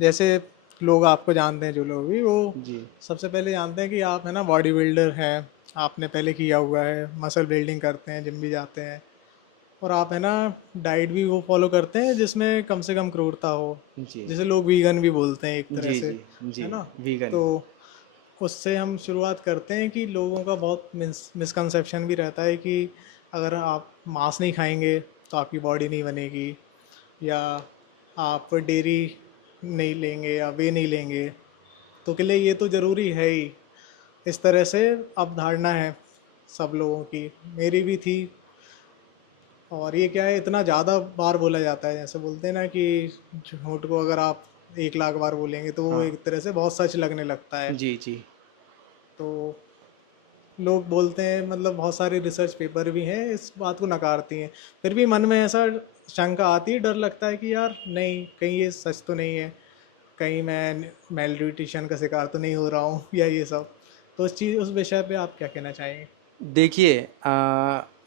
जैसे लोग आपको जानते हैं, जो लोग भी वो जी सबसे पहले जानते हैं कि आप है ना बॉडी बिल्डर हैं, आपने पहले किया हुआ है, मसल बिल्डिंग करते हैं, जिम भी जाते हैं, और आप है ना डाइट भी वो फॉलो करते हैं जिसमें कम से कम क्रूरता हो, जी जिसे लोग वीगन भी बोलते हैं एक तरह जी से, जी जी। है ना। वीगन। तो उससे हम शुरुआत करते हैं कि लोगों का बहुत मिसकंसेप्शन भी रहता है कि अगर आप मांस नहीं खाएंगे तो आपकी बॉडी नहीं बनेगी, या आप डेयरी नहीं लेंगे या वे नहीं लेंगे तो के लिए ये तो ज़रूरी है ही। इस तरह से अवधारणा है सब लोगों की, मेरी भी थी। और ये क्या है, इतना ज़्यादा बार बोला जाता है, जैसे बोलते हैं ना कि झूठ को अगर आप 1 लाख बार बोलेंगे तो वो हाँ। एक तरह से बहुत सच लगने लगता है। जी जी। तो लोग बोलते हैं, मतलब बहुत सारे रिसर्च पेपर भी हैं इस बात को नकारती हैं, फिर भी मन में ऐसा शंका आती है, डर लगता है कि यार नहीं, कहीं ये सच तो नहीं है, कहीं मैं मेल न्यूट्रिशन का शिकार तो नहीं हो रहा हूँ या ये सब। तो उस विषय पे आप क्या कहना चाहेंगे? देखिए,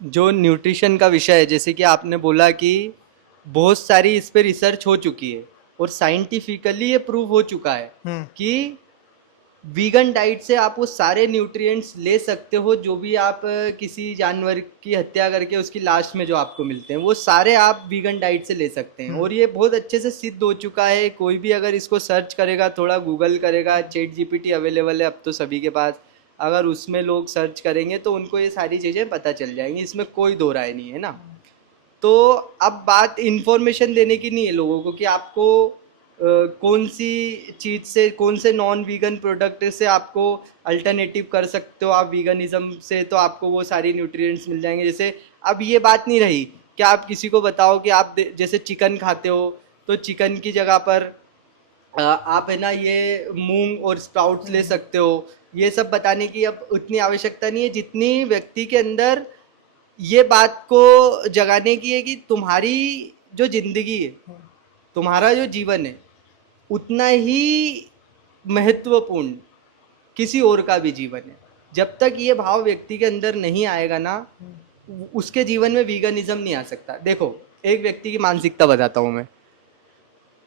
जो न्यूट्रिशन का विषय है, जैसे कि आपने बोला कि बहुत सारी इस पे रिसर्च हो चुकी है और साइंटिफिकली ये प्रूव हो चुका है हम्म। कि वीगन डाइट से आप वो सारे न्यूट्रिएंट्स ले सकते हो जो भी आप किसी जानवर की हत्या करके उसकी लाश में जो आपको मिलते हैं, वो सारे आप वीगन डाइट से ले सकते हैं। हम्म। और ये बहुत अच्छे से सिद्ध हो चुका है। कोई भी अगर इसको सर्च करेगा, थोड़ा गूगल करेगा, चैट जीपीटी अवेलेबल है अब तो सभी के पास, अगर उसमें लोग सर्च करेंगे तो उनको ये सारी चीज़ें पता चल जाएंगी, इसमें कोई दो राय नहीं है ना। तो अब बात इंफॉर्मेशन देने की नहीं है लोगों को कि आपको कौन सी चीज़ से, कौन से नॉन वीगन प्रोडक्ट से आपको अल्टरनेटिव कर सकते हो आप वीगनिज्म से, तो आपको वो सारी न्यूट्रिएंट्स मिल जाएंगे। जैसे अब ये बात नहीं रही कि आप किसी को बताओ कि आप जैसे चिकन खाते हो, तो चिकन की जगह पर आप है ना ये मूंग और स्प्राउट्स ले हम्म। सकते हो। ये सब बताने की अब उतनी आवश्यकता नहीं है जितनी व्यक्ति के अंदर ये बात को जगाने की है कि तुम्हारी जो जिंदगी है, तुम्हारा जो जीवन है, उतना ही महत्वपूर्ण किसी और का भी जीवन है। जब तक ये भाव व्यक्ति के अंदर नहीं आएगा ना, उसके जीवन में वीगनिज्म नहीं आ सकता। देखो, एक व्यक्ति की मानसिकता बताता हूँ मैं।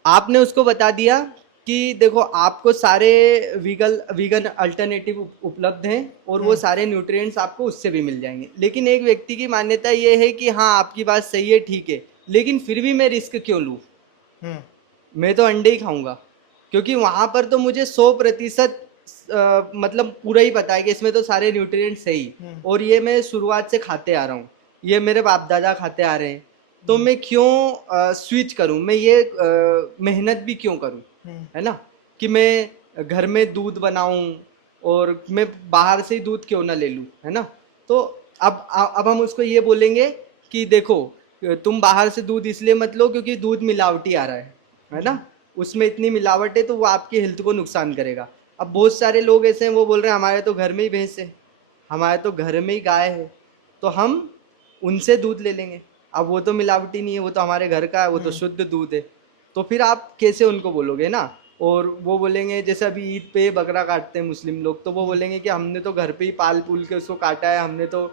आपने उसको बता दिया कि देखो आपको सारे वीगल वीगन अल्टरनेटिव उपलब्ध हैं और वो हम्म। सारे न्यूट्रिएंट्स आपको उससे भी मिल जाएंगे, लेकिन एक व्यक्ति की मान्यता ये है कि हाँ आपकी बात सही है, ठीक है, लेकिन फिर भी मैं रिस्क क्यों लूँ, हम्म। मैं तो अंडे ही खाऊंगा, क्योंकि वहां पर तो मुझे 100% मतलब पूरा ही पता है कि इसमें तो सारे न्यूट्रिएंट्स है ही, हम्म। और ये मैं शुरुआत से खाते आ रहा हूँ, ये मेरे बाप दादा खाते आ रहे हैं, तो हम्म। मैं क्यों स्विच करूँ, मैं ये मेहनत भी क्यों करूँ, हम्म। है ना, कि मैं घर में दूध बनाऊं और मैं बाहर से ही दूध क्यों ना ले लूं, है ना। तो अब हम उसको ये बोलेंगे कि देखो, तुम बाहर से दूध इसलिए मत लो क्योंकि दूध मिलावटी आ रहा है ना, उसमें इतनी मिलावट है तो वो आपकी हेल्थ को नुकसान करेगा। अब बहुत सारे लोग ऐसे हैं, वो बोल रहे हैं हमारे तो घर में ही भैंस है, हमारे तो घर में ही गाय है, तो हम उनसे दूध ले लेंगे। अब वो तो मिलावटी नहीं है, वो तो हमारे घर का है, वो तो हम्म। शुद्ध दूध है। तो फिर आप कैसे उनको बोलोगे ना। और वो बोलेंगे, जैसे अभी ईद पे बकरा काटते हैं मुस्लिम लोग, तो वो हम्म। बोलेंगे कि हमने तो घर पे ही पाल पूल के उसको काटा है, हमने तो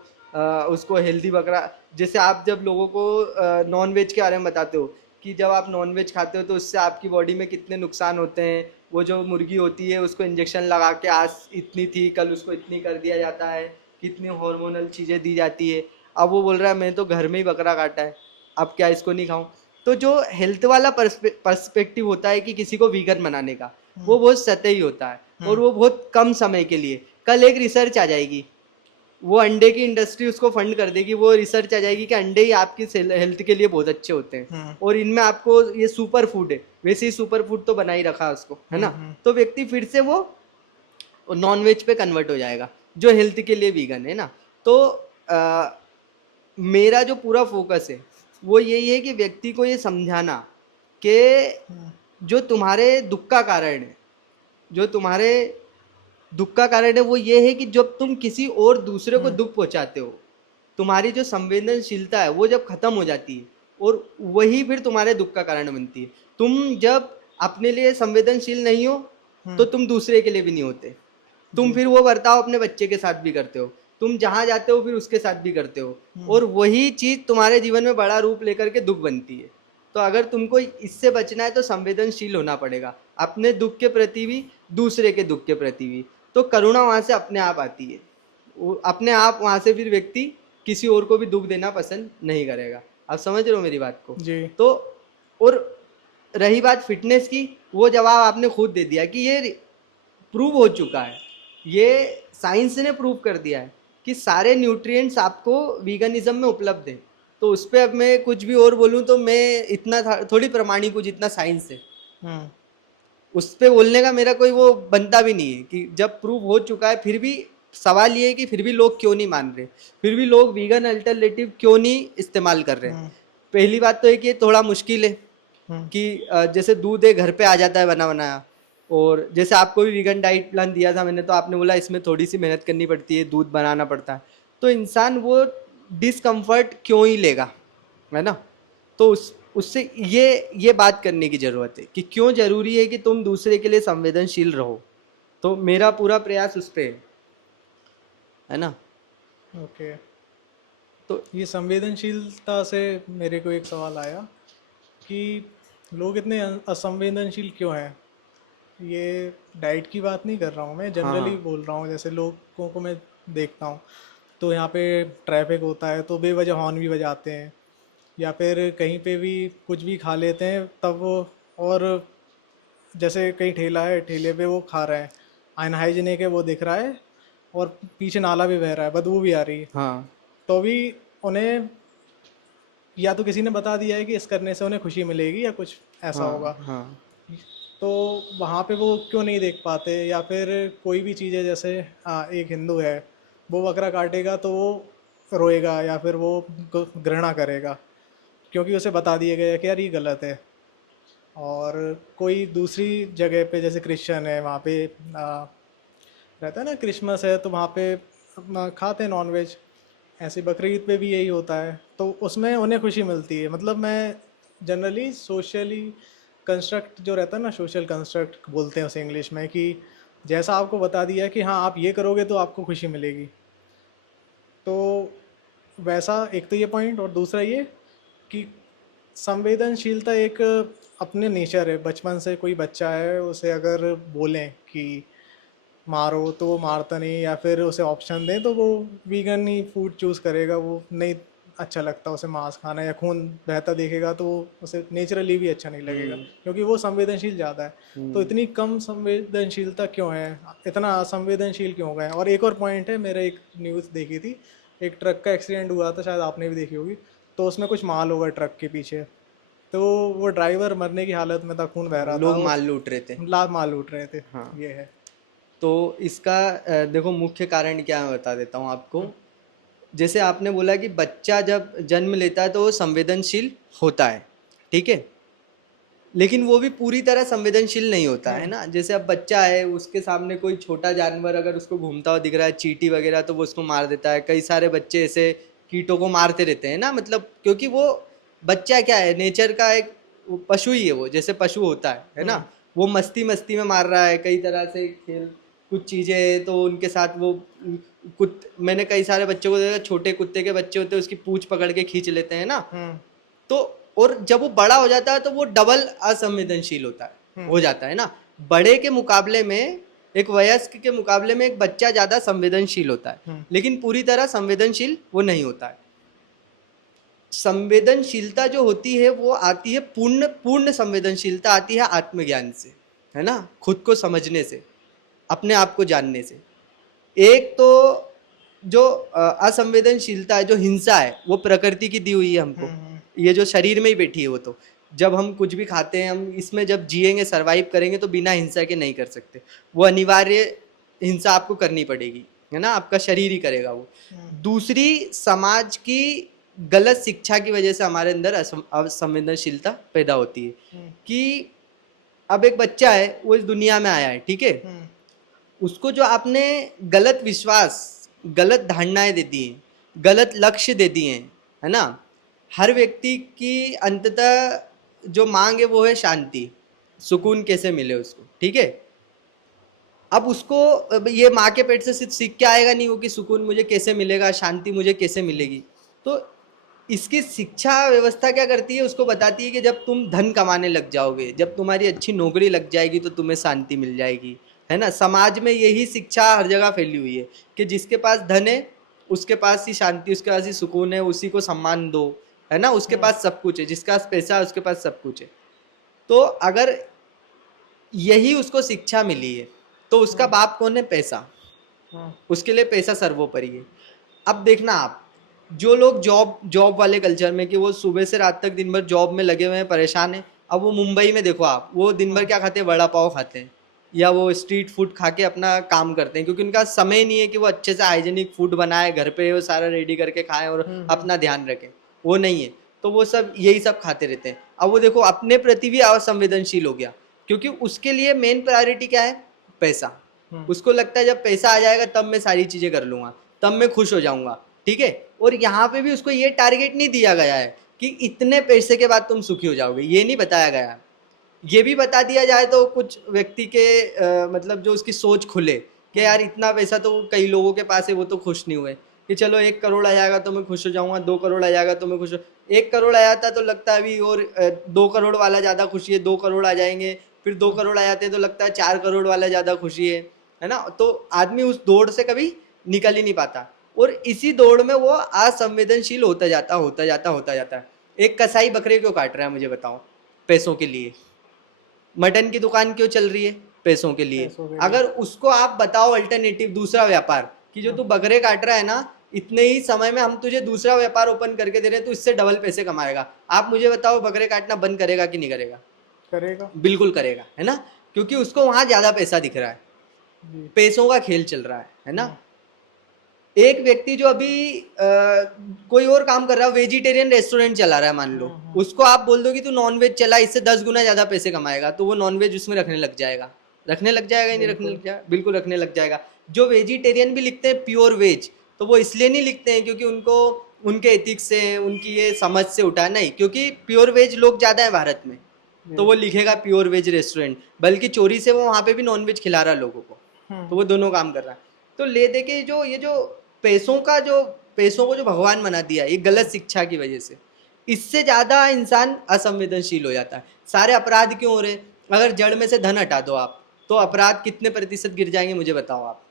उसको हेल्दी बकरा। जैसे आप जब लोगों को नॉन वेज के बारे में बताते हो कि जब आप नॉन वेज खाते हो तो उससे आपकी बॉडी में कितने नुकसान होते हैं, वो जो मुर्गी होती है उसको इंजेक्शन लगा के आज इतनी थी कल उसको इतनी कर दिया जाता है, कितनी हार्मोनल चीज़ें दी जाती है। अब वो बोल रहा है मैं तो घर में ही बकरा काटा है, अब क्या इसको नहीं खाऊं। तो जो हेल्थ वाला पर्सपेक्टिव होता है कि किसी को वीगन बनाने का, वो बहुत सतही होता है और हम्म। वो बहुत कम समय के लिए। कल एक रिसर्च आ जाएगी, वो अंडे की इंडस्ट्री उसको फंड कर देगी, वो रिसर्च आ जाएगी कि अंडे ही आपकी हेल्थ के लिए बहुत अच्छे होते हैं हम्म। और इनमें आपको ये सुपर फूड है, वैसे ही सुपर फूड तो बना ही रखा है उसको, है हम्म। ना। तो व्यक्ति फिर से वो नॉन वेज पे कन्वर्ट हो जाएगा जो हेल्थ के लिए वीगन है ना। तो आ, मेरा जो पूरा फोकस है वो यही है कि व्यक्ति को ये समझाना कि जो तुम्हारे दुख का कारण है, जो तुम्हारे दुख का कारण है वो ये है कि जब तुम किसी और दूसरे को हम्म। दुख पहुंचाते हो, तुम्हारी जो संवेदनशीलता है वो जब खत्म हो जाती है, और वही फिर तुम्हारे दुख का कारण बनती है। तुम जब अपने लिए संवेदनशील नहीं हो तो हम्म। तुम दूसरे के लिए भी नहीं होते। तुम जी। फिर वो बर्ताव अपने बच्चे के साथ भी करते हो, तुम जहां जाते हो फिर उसके साथ भी करते हो, हम्म। और वही चीज तुम्हारे जीवन में बड़ा रूप लेकर के दुख बनती है। तो अगर तुमको इससे बचना है तो संवेदनशील होना पड़ेगा, अपने दुख के प्रति भी, दूसरे के दुख के प्रति भी। तो करुणा वहां से अपने आप आती है, वो अपने आप वहां से फिर व्यक्ति किसी और को भी दुख देना पसंद नहीं करेगा। आप समझ रहे हो मेरी बात को? जी। तो और रही बात फिटनेस की, वो जवाब आपने खुद दे दिया कि ये प्रूव हो चुका है, ये साइंस ने प्रूव कर दिया है कि सारे न्यूट्रिएंट्स आपको वीगनिज्म में उपलब्ध है। तो उस पर अब मैं कुछ भी और बोलूँ तो मैं इतना थोड़ी प्रमाणिक हूँ जितना साइंस है, हम्म। उस पे बोलने का मेरा कोई वो बनता भी नहीं है कि जब प्रूव हो चुका है। फिर भी सवाल ये है कि फिर भी लोग क्यों नहीं मान रहे, फिर भी लोग वीगन अल्टरनेटिव क्यों नहीं इस्तेमाल कर रहे हैं। पहली बात तो है कि ये थोड़ा मुश्किल है कि जैसे दूध है घर पे आ जाता है बना बनाया, और जैसे आपको भी वीगन डाइट प्लान दिया था मैंने, तो आपने बोला इसमें थोड़ी सी मेहनत करनी पड़ती है, दूध बनाना पड़ता है, तो इंसान वो डिसकम्फर्ट क्यों ही लेगा, है ना? तो उससे ये बात करने की ज़रूरत है कि क्यों ज़रूरी है कि तुम दूसरे के लिए संवेदनशील रहो। तो मेरा पूरा प्रयास उस पर है ना। ओके। तो ये संवेदनशीलता से मेरे को एक सवाल आया कि लोग इतने असंवेदनशील क्यों हैं। ये डाइट की बात नहीं कर रहा हूँ मैं, जनरली बोल रहा हूँ। जैसे लोगों को मैं देखता हूँ तो यहाँ पे ट्रैफिक होता है तो बेवजह हॉर्न भी बजाते हैं, या फिर कहीं पे भी कुछ भी खा लेते हैं तब वो, और जैसे कहीं ठेला है, ठेले पे वो खा रहे हैं, अनहाइजीनिक है वो दिख रहा है, और पीछे नाला भी बह रहा है, बदबू भी आ रही है, हाँ तो भी उन्हें या तो किसी ने बता दिया है कि इस करने से उन्हें खुशी मिलेगी या कुछ ऐसा होगा, हाँ हाँ तो वहाँ पे वो क्यों नहीं देख पाते। या फिर कोई भी चीज़ है, जैसे एक हिंदू है, वो बकरा काटेगा तो वो रोएगा या फिर वो घृणा करेगा, क्योंकि उसे बता दिया गया है कि यार ये गलत है। और कोई दूसरी जगह पे जैसे क्रिश्चियन है, वहाँ पे रहता है ना, क्रिसमस है तो वहाँ पे अपना खाते हैं नॉनवेज। ऐसे बकरीद पे भी यही होता है, तो उसमें उन्हें खुशी मिलती है। मतलब मैं जनरली सोशली कंस्ट्रक्ट जो रहता है ना, सोशल कंस्ट्रक्ट बोलते हैं उसे इंग्लिश में, कि जैसा आपको बता दिया कि हाँ आप ये करोगे तो आपको खुशी मिलेगी, तो वैसा एक तो ये पॉइंट। और दूसरा ये कि संवेदनशीलता एक अपने नेचर है। बचपन से कोई बच्चा है, उसे अगर बोलें कि मारो तो वो मारता नहीं, या फिर उसे ऑप्शन दें तो वो वीगन ही फूड चूज़ करेगा। वो नहीं अच्छा लगता उसे मांस खाना, या खून बहता देखेगा तो वो उसे नेचुरली भी अच्छा नहीं लगेगा, क्योंकि वो संवेदनशील ज़्यादा है। तो इतनी कम संवेदनशीलता क्यों है, इतना असंवेदनशील क्यों हो गए हैं। और एक और पॉइंट है, मेरा एक न्यूज़ देखी थी, एक ट्रक का एक्सीडेंट हुआ था, शायद आपने भी देखी होगी। तो उसमें कुछ माल होगा ट्रक के पीछे, तो वो ड्राइवर मरने की हालत में था, खून बह रहा था, लोग उस माल लूट रहे थे। माल लूट रहे थे। हाँ, ये है। तो इसका देखो मुख्य कारण क्या है, मैं बता देता हूँ आपको। जैसे आपने बोला कि बच्चा जब जन्म लेता है तो वो संवेदनशील होता है, ठीक है, लेकिन वो भी पूरी तरह संवेदनशील नहीं होता है ना। जैसे अब बच्चा है, उसके सामने कोई छोटा जानवर अगर उसको घूमता हुआ दिख रहा है, चींटी वगैरह, तो वो उसको मार देता है। कई सारे बच्चे ऐसे कीटों को मारते रहते हैं ना, मतलब क्योंकि वो बच्चा क्या है, नेचर का एक पशु ही है वो, जैसे पशु होता है ना। वो मस्ती मस्ती में मार रहा है, कई तरह से खेल कुछ चीज़ें हैं तो उनके साथ वो मैंने कई सारे बच्चों को देखा, छोटे कुत्ते के बच्चे होते हैं उसकी पूंछ पकड़ के खींच लेते हैं ना। तो और जब वो बड़ा हो जाता है तो वो डबल असंवेदनशील होता है, हो जाता है ना। बड़े के मुकाबले में, एक वयस्क के मुकाबले में एक बच्चा ज्यादा संवेदनशील होता है, लेकिन पूरी तरह संवेदनशील वो नहीं होता है। संवेदनशीलता जो होती है वो आती है, पूर्ण पूर्ण संवेदनशीलता आती है आत्मज्ञान से, है ना, खुद को समझने से, अपने आप को जानने से। एक तो जो असंवेदनशीलता है, जो हिंसा है, वो प्रकृति की दी हुई है हमको, ये जो शरीर में ही बैठी है वो। तो जब हम कुछ भी खाते हैं, हम इसमें जब जिएंगे, सरवाइव करेंगे, तो बिना हिंसा के नहीं कर सकते। वो अनिवार्य हिंसा आपको करनी पड़ेगी, है ना, आपका शरीर ही करेगा वो। दूसरी, समाज की गलत शिक्षा की वजह से हमारे अंदर असंवेदनशीलता पैदा होती है कि अब एक बच्चा है, वो इस दुनिया में आया है, ठीक है, उसको जो आपने गलत विश्वास, गलत धारणाएं दे दी हैं, गलत लक्ष्य दे दिए हैं, है ना। हर व्यक्ति की अंततः जो मांग है वो है शांति, सुकून कैसे मिले उसको, ठीक है। अब उसको ये माँ के पेट से सिर्फ सीख के आएगा नहीं वो कि सुकून मुझे कैसे मिलेगा, शांति मुझे कैसे मिलेगी। तो इसकी शिक्षा व्यवस्था क्या करती है, उसको बताती है कि जब तुम धन कमाने लग जाओगे, जब तुम्हारी अच्छी नौकरी लग जाएगी तो तुम्हें शांति मिल जाएगी, है ना। समाज में यही शिक्षा हर जगह फैली हुई है कि जिसके पास धन है उसके पास ही शांति, उसके पास ही सुकून है, उसी को सम्मान दो, है ना। उसके पास सब कुछ है, जिसके पास पैसा है उसके पास सब कुछ है। तो अगर यही उसको शिक्षा मिली है तो उसका बाप कौन है, पैसा। उसके लिए पैसा सर्वोपरि है। अब देखना आप, जो लोग जॉब जॉब वाले कल्चर में कि वो सुबह से रात तक दिन भर जॉब में लगे हुए हैं, परेशान हैं। अब वो मुंबई में देखो आप, वो दिन भर क्या खाते हैं, वड़ा पाव खाते हैं या वो स्ट्रीट फूड खा के अपना काम करते हैं, क्योंकि उनका समय नहीं है कि वो अच्छे से हाइजेनिक फूड बनाए, घर पे वो सारा रेडी करके खाएं और अपना ध्यान रखें, वो नहीं है। तो वो सब यही सब खाते रहते हैं। अब वो देखो अपने प्रति भी असंवेदनशील हो गया, क्योंकि उसके लिए मेन प्रायोरिटी क्या है, पैसा। उसको लगता है जब पैसा आ जाएगा तब मैं सारी चीजें कर लूंगा, तब मैं खुश हो जाऊंगा, ठीक है। और यहाँ पे भी उसको ये टारगेट नहीं दिया गया है कि इतने पैसे के बाद तुम सुखी हो जाओगे, ये नहीं बताया गया। ये भी बता दिया जाए तो कुछ व्यक्ति के मतलब जो उसकी सोच खुले कि यार इतना पैसा तो कई लोगों के पास है, वो तो खुश नहीं हुए कि चलो 1 करोड़ आ जाएगा तो मैं खुश हो जाऊंगा, 2 करोड़ आ जाएगा तो मैं खुश हो। 1 करोड़ आ जाता तो लगता है अभी और 2 करोड़ वाला ज़्यादा खुशी है, 2 करोड़ आ जाएंगे, फिर 2 करोड़ आ जाते हैं तो लगता है 4 करोड़ वाला ज़्यादा खुशी है ना। तो आदमी उस दौड़ से कभी निकल ही नहीं पाता, और इसी दौड़ में वो असंवेदनशील होता जाता होता जाता है। एक कसाई बकरे क्यों काट रहा है, मुझे बताओ, पैसों के लिए। मटन की दुकान क्यों चल रही है, पैसों के लिए। अगर उसको आप बताओ अल्टरनेटिव दूसरा व्यापार कि जो तू बकरे काट रहा है ना, इतने ही समय में हम तुझे दूसरा व्यापार ओपन करके दे रहे हैं, तो इससे डबल पैसे कमाएगा। आप मुझे बताओ बकरे काटना बंद करेगा कि नहीं करेगा? करेगा, बिल्कुल करेगा, है ना, क्योंकि उसको वहां ज्यादा पैसा दिख रहा है, पैसों का खेल चल रहा है ना। एक व्यक्ति जो अभी कोई और काम कर रहा है, वेजिटेरियन रेस्टोरेंट चला रहा है मान लो, उसको आप बोल दो कि तू नॉनवेज चला, इससे 10 गुना ज्यादा पैसे कमाएगा, तो वो नॉनवेज उसमें रखने लग जाएगा। रखने लग जाएगा ही नहीं रखने लग जाएगा? बिल्कुल रखने लग जाएगा। जो वेजिटेरियन भी लिखते हैं प्योर वेज, तो वो इसलिए नहीं लिखते हैं क्योंकि उनको उनके एथिक्स से, उनकी ये समझ से उठा नहीं, क्योंकि प्योर वेज लोग ज्यादा है भारत में, तो वो लिखेगा प्योर वेज रेस्टोरेंट, बल्कि चोरी से वो वहां पे भी नॉनवेज खिला रहा है लोगों को। तो वो दोनों काम कर रहा है। तो ले दे के जो ये जो पैसों को जो भगवान बना दिया, ये गलत शिक्षा की वजह से, इससे ज्यादा इंसान असंवेदनशील हो जाता है। सारे अपराध क्यों हो रहे? अगर जड़ में से धन हटा दो आप, तो अपराध कितने प्रतिशत गिर जाएंगे, मुझे बताओ आप।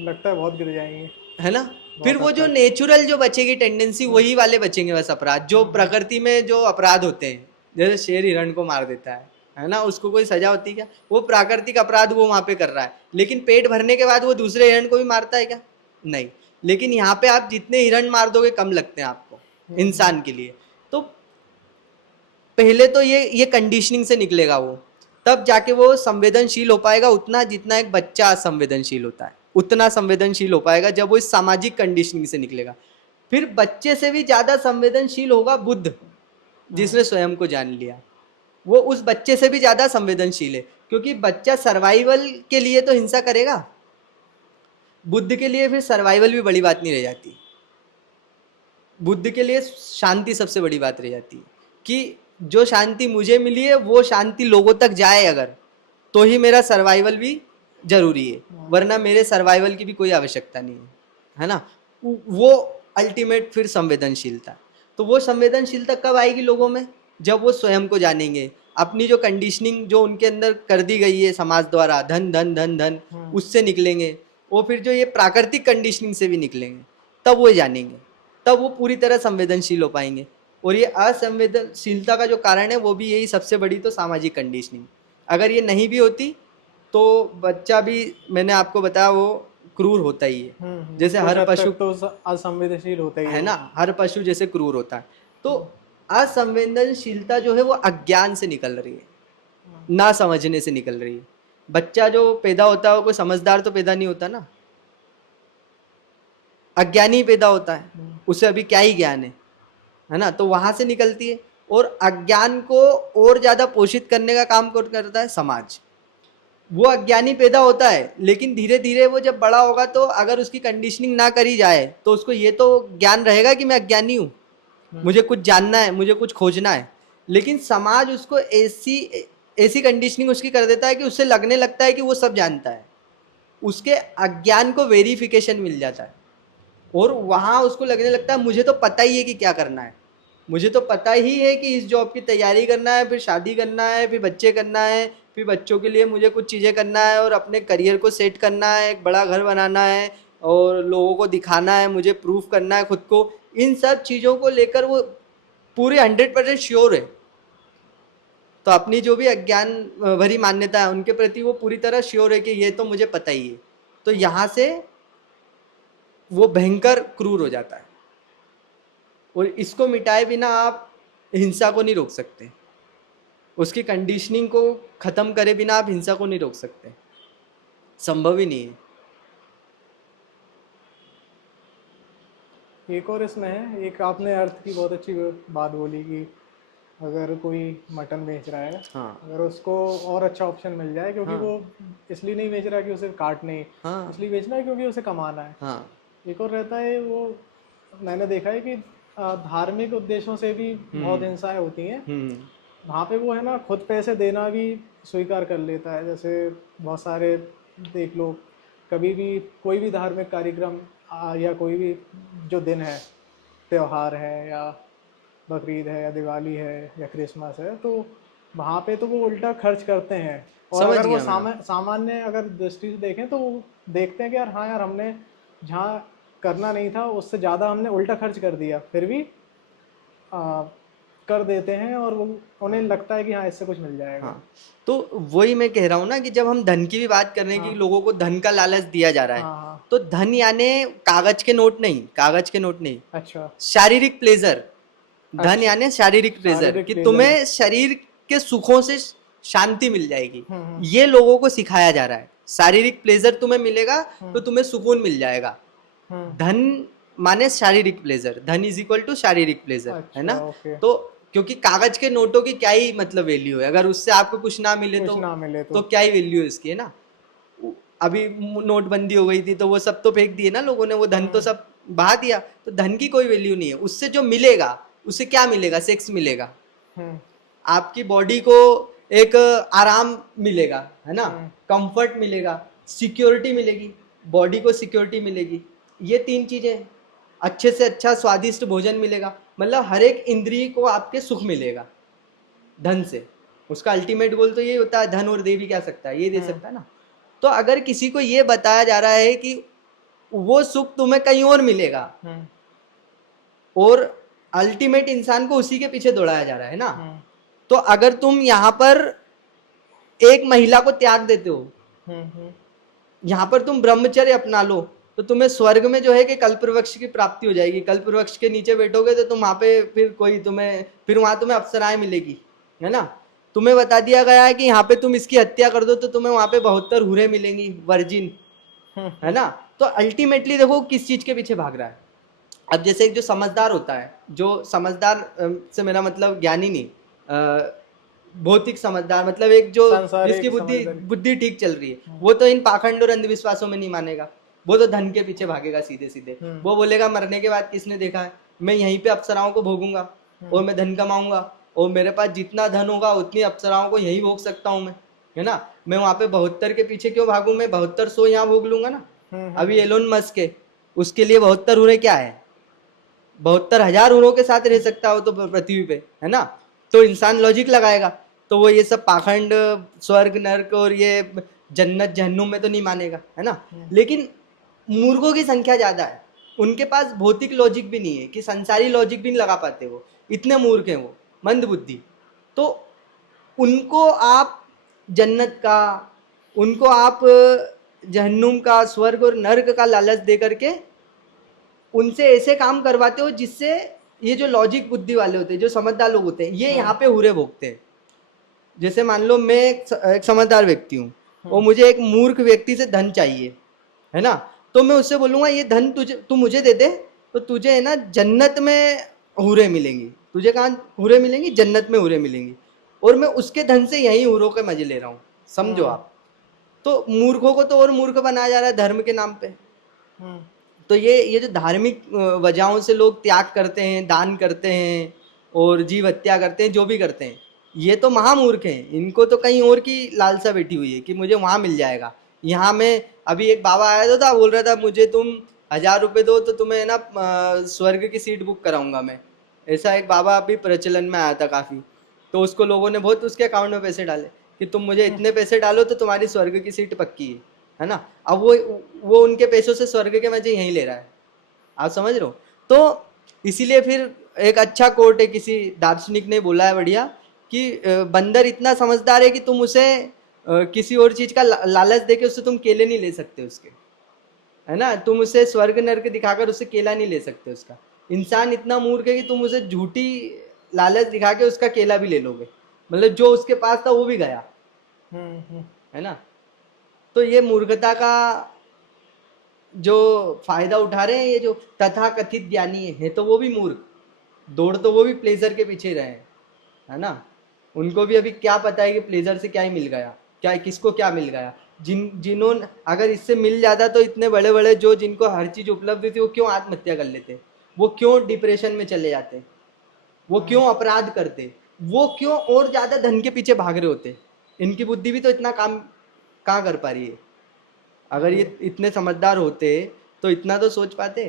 लगता है बहुत गिर जाएंगे, है ना। फिर वो जो नेचुरल जो बचेगी टेंडेंसी, वही वाले बचेंगे बस अपराध, जो प्रकृति में जो अपराध होते हैं, जैसे शेर हिरण को मार देता है ना, उसको कोई सजा होती है क्या? वो प्राकृतिक अपराध वो वहां पे कर रहा है, लेकिन पेट भरने के बाद वो दूसरे हिरण को भी मारता है क्या? नहीं। लेकिन यहाँ पे आप जितने हिरण मार दोगे कम लगते हैं आपको इंसान के लिए। तो पहले तो ये कंडीशनिंग से निकलेगा वो, तब जाके वो संवेदनशील हो पाएगा उतना जितना एक बच्चा संवेदनशील होता है, उतना संवेदनशील हो पाएगा जब वो इस सामाजिक कंडीशनिंग से निकलेगा। फिर बच्चे से भी ज्यादा संवेदनशील होगा बुद्ध, जिसने स्वयं को जान लिया। वो उस बच्चे से भी ज्यादा संवेदनशील है, क्योंकि बच्चा सर्वाइवल के लिए तो हिंसा करेगा, बुद्ध के लिए फिर सर्वाइवल भी बड़ी बात नहीं रह जाती। बुद्ध के लिए शांति सबसे बड़ी बात रह जाती है, कि जो शांति मुझे मिली है वो शांति लोगों तक जाए अगर, तो ही मेरा सर्वाइवल भी जरूरी है, वरना मेरे सर्वाइवल की भी कोई आवश्यकता नहीं है ना। वो अल्टीमेट फिर संवेदनशीलता। तो वो संवेदनशीलता कब आएगी लोगों में? जब वो स्वयं को जानेंगे, अपनी जो कंडीशनिंग जो उनके अंदर कर दी गई है समाज द्वारा, धन धन धन धन, उससे निकलेंगे। वो फिर जो ये प्राकृतिक कंडीशनिंग से भी निकलेंगे, तब वो जानेंगे, तब वो पूरी तरह संवेदनशील हो पाएंगे। और ये असंवेदनशीलता का जो कारण है वो भी यही सबसे बड़ी तो सामाजिक कंडीशनिंग। अगर ये नहीं भी होती तो बच्चा भी, मैंने आपको बताया, वो क्रूर होता ही है। जैसे हर पशु तो असंवेदनशील होता ही है ना, हर पशु जैसे क्रूर होता है। तो असंवेदनशीलता जो है वो अज्ञान से निकल रही है, ना समझने से निकल रही है। बच्चा जो पैदा होता है वो कोई समझदार तो पैदा नहीं होता ना, अज्ञानी पैदा होता है, उसे अभी क्या ही ज्ञान है ना। तो वहां से निकलती है, और अज्ञान को और ज्यादा पोषित करने का काम कौन करता है? समाज। वो अज्ञानी पैदा होता है, लेकिन धीरे धीरे वो जब बड़ा होगा तो अगर उसकी कंडीशनिंग ना करी जाए तो उसको ये तो ज्ञान रहेगा कि मैं अज्ञानी हूँ, मुझे कुछ जानना है, मुझे कुछ खोजना है। लेकिन समाज उसको ऐसी कंडीशनिंग उसकी कर देता है कि उससे लगने लगता है कि वो सब जानता है, उसके अज्ञान को वेरिफिकेशन मिल जाता है। और वहाँ उसको लगने लगता है मुझे तो पता ही है कि क्या करना है, मुझे तो पता ही है कि इस जॉब की तैयारी करना है, फिर शादी करना है, फिर बच्चे करना है, फिर बच्चों के लिए मुझे कुछ चीज़ें करना है और अपने करियर को सेट करना है, एक बड़ा घर बनाना है और लोगों को दिखाना है, मुझे प्रूफ करना है खुद को। इन सब चीज़ों को लेकर वो पूरे 100% श्योर है। तो अपनी जो भी अज्ञान भरी मान्यता है उनके प्रति वो पूरी तरह श्योर है कि ये तो मुझे पता ही है। तो यहाँ से वो भयंकर क्रूर हो जाता है और इसको मिटाए बिना आप हिंसा को नहीं रोक सकते, उसकी कंडीशनिंग को ख़त्म करे बिना आप हिंसा को नहीं रोक सकते, संभव ही नहीं है। एक और इसमें है, एक आपने अर्थ की बहुत अच्छी बात बोली कि अगर कोई मटन बेच रहा है, हाँ अगर उसको और अच्छा ऑप्शन मिल जाए, क्योंकि हाँ वो इसलिए नहीं बेच रहा कि उसे काटने, हाँ इसलिए बेचना है क्योंकि उसे कमाना है। हाँ एक और रहता है वो, मैंने देखा है कि धार्मिक उद्देश्यों से भी बहुत हिंसाएं होती हैं। हम्म वहाँ पे वो है ना, खुद पैसे देना भी स्वीकार कर लेता है। जैसे बहुत सारे देख लो, कभी भी कोई भी धार्मिक कार्यक्रम या कोई भी जो दिन है, त्योहार है या बकरीद है या दिवाली है या क्रिसमस है, तो वहाँ पे तो वो उल्टा खर्च करते हैं। और समझ अगर वो गया मैं। सामान्य अगर दृष्टि से देखें तो वो देखते हैं कि यार हाँ यार, हमने जहाँ करना नहीं था उससे ज़्यादा हमने उल्टा खर्च कर दिया, फिर भी आ, कर देते हैं। और वो उन्हें लगता है कि हाँ इससे कुछ मिल जाएगा। हाँ, तो वही मैं कह रहा हूँ ना कि जब हम धन की भी बात कर रहे हैं कि हाँ लोगों को धन का लालच दिया जा रहा है, हाँ हाँ। तो धन यानी कागज के नोट नहीं, कागज के नोट नहीं, अच्छा। शारीरिक प्लेजर। धन अच्छा, यानी शारीरिक प्लेजर, शारीरिक कि प्लेजर। तुम्हें शरीर के सुखों से शांति मिल जाएगी। हम्म ये लोगों को सिखाया जा रहा है, शारीरिक प्लेजर तुम्हें मिलेगा तो हम्म तुम्हें सुकून मिल जाएगा। हम्म। धन माने शारीरिक प्लेजर, धन इज इक्वल टू शारीरिक प्लेजर, है अच्छा, ना। ओके। तो क्योंकि कागज के नोटों की क्या ही मतलब वैल्यू है, अगर उससे आपको कुछ ना मिले कुछ ना मिले तो तो। क्या ही वैल्यू है इसकी, है ना। अभी नोटबंदी हो गई थी तो वो सब तो फेंक दिए ना लोगों ने, वो धन तो हम्म सब बहा दिया। तो धन की कोई वैल्यू नहीं है, उससे जो मिलेगा उससे क्या मिलेगा, सेक्स मिलेगा, हम्म आपकी बॉडी को एक आराम मिलेगा, है ना, हम्म कंफर्ट मिलेगा, सिक्योरिटी मिलेगी, बॉडी को सिक्योरिटी मिलेगी। ये तीन चीजें, अच्छे से अच्छा स्वादिष्ट भोजन मिलेगा, मतलब हर एक इंद्रिय को आपके सुख मिलेगा धन से। उसका अल्टीमेट गोल तो ये होता है, धन और दे भी क्या सकता है, ये दे हम्म सकता है ना। तो अगर किसी को ये बताया जा रहा है कि वो सुख तुम्हें कहीं और मिलेगा हम्म और अल्टीमेट इंसान को उसी के पीछे दौड़ाया जा रहा है ना, हम्म तो अगर तुम यहाँ पर एक महिला को त्याग देते हो, हम्म। यहाँ पर तुम ब्रह्मचर्य अपना लो, तो तुम्हें स्वर्ग में जो है कि कल्पवृक्ष की प्राप्ति हो जाएगी। कल्पवृक्ष के नीचे बैठोगे तो तुम वहाँ पे फिर कोई तुम्हें, फिर वहाँ तुम्हें अप्सराएं मिलेगी, है ना। तुम्हें बता दिया गया है कि यहाँ पे तुम इसकी हत्या कर दो तो तुम्हें वहाँ पे 72 हुरे मिलेंगी, वर्जिन, है ना। तो अल्टीमेटली देखो किस चीज के पीछे भाग रहा है। अब जैसे एक जो समझदार होता है, जो समझदार से मेरा मतलब ज्ञानी नहीं, भौतिक समझदार, मतलब एक जो जिसकी सांसारिक बुद्धि समझदारी। बुद्धि ठीक चल रही है, वो तो इन पाखंड और अंधविश्वासों में नहीं मानेगा। वो तो धन के पीछे भागेगा सीधे सीधे। वो बोलेगा मरने के बाद किसने देखा है, मैं यहीं पे अप्सराओं को भोगूंगा और मैं धन कमाऊंगा और मेरे पास जितना धन होगा उतनी अप्सराओं को यही भोग सकता हूँ मैं, है ना। मैं वहां पे 72 के पीछे क्यों भागू, मैं 7200 यहाँ भोग लूंगा ना। अभी एलोन मस्क है, उसके लिए 72 हुए क्या है, 72,000 हुरों के साथ रह सकता हो तो पृथ्वी पे, है ना। तो इंसान लॉजिक लगाएगा, तो वो ये सब पाखंड स्वर्ग नर्क और ये जन्नत जहन्नुम में तो नहीं मानेगा, है ना। लेकिन मूर्खों की संख्या ज्यादा है, उनके पास भौतिक लॉजिक भी नहीं है, कि संसारी लॉजिक भी नहीं लगा पाते, वो इतने मूर्ख हैं, वो मंद बुद्धि। तो उनको आप जन्नत का, उनको आप जहन्नुम का, स्वर्ग और नर्क का लालच दे करके उनसे ऐसे काम करवाते हो जिससे ये जो लॉजिक बुद्धि वाले होते हैं, जो समझदार लोग होते हैं, ये यहाँ पे हुरे भोगते हैं। जैसे मान लो मैं एक समझदार व्यक्ति हूँ और मुझे एक मूर्ख व्यक्ति से धन चाहिए, है ना, तो मैं उससे बोलूंगा ये धन तुझे, तू मुझे दे दे तो तुझे है ना जन्नत में हुरे मिलेंगी। तुझे कहाँ हुरे मिलेंगी, जन्नत में हुरे मिलेंगी, और मैं उसके धन से यही हुरों के मजे ले रहा हूँ, समझो आप। तो मूर्खों को तो और मूर्ख बनाया जा रहा है धर्म के नाम पे। तो ये जो धार्मिक वजहों से लोग त्याग करते हैं, दान करते हैं और जीव हत्या करते हैं, जो भी करते हैं, ये तो महामूर्ख हैं। इनको तो कहीं और की लालसा बैठी हुई है कि मुझे वहाँ मिल जाएगा। यहाँ में अभी एक बाबा आया था बोल रहा था मुझे तुम 1000 रुपये दो तो तुम्हें ना स्वर्ग की सीट बुक कराऊंगा मैं। ऐसा एक बाबा अभी प्रचलन में आया था काफी। तो उसको लोगों ने बहुत उसके अकाउंट में पैसे डाले कि तुम मुझे इतने पैसे डालो तो तुम्हारी स्वर्ग की सीट पक्की है ना। अब वो उनके पैसों से स्वर्ग के मजे यहीं ले रहा है। आप समझ रहे हो। तो इसीलिए फिर एक अच्छा कोट है, किसी दार्शनिक ने बोला है बढ़िया कि बंदर इतना समझदार है कि तुम उसे किसी और चीज का लालच देके उससे तुम केले नहीं ले सकते उसके, है ना। तुम उसे स्वर्ग नर्क दिखाकर उससे केला नहीं ले सकते उसका। इंसान इतना मूर्ख है कि तुम उसे झूठी लालच दिखा के उसका केला भी ले लोगे, मतलब जो उसके पास था वो भी गया, है ना। तो ये मूर्खता का जो फायदा उठा रहे हैं ये जो तथा कथित ज्ञानी है तो वो भी मूर्ख, दौड़ तो वो भी प्लेजर के पीछे रहे हैं, है ना। उनको भी अभी क्या पता है कि प्लेजर से क्या ही मिल गया, क्या किसको क्या मिल गया। जिन्होंने अगर इससे मिल जाता तो इतने बड़े बड़े जो जिनको हर चीज उपलब्ध थी वो क्यों आत्महत्या कर लेते, वो क्यों डिप्रेशन में चले जाते, वो क्यों अपराध करते, वो क्यों और ज्यादा धन के पीछे भाग रहे होते। इनकी बुद्धि भी तो इतना काम कहाँ कर पा रही है। अगर ये इतने समझदार होते तो इतना तो सोच पाते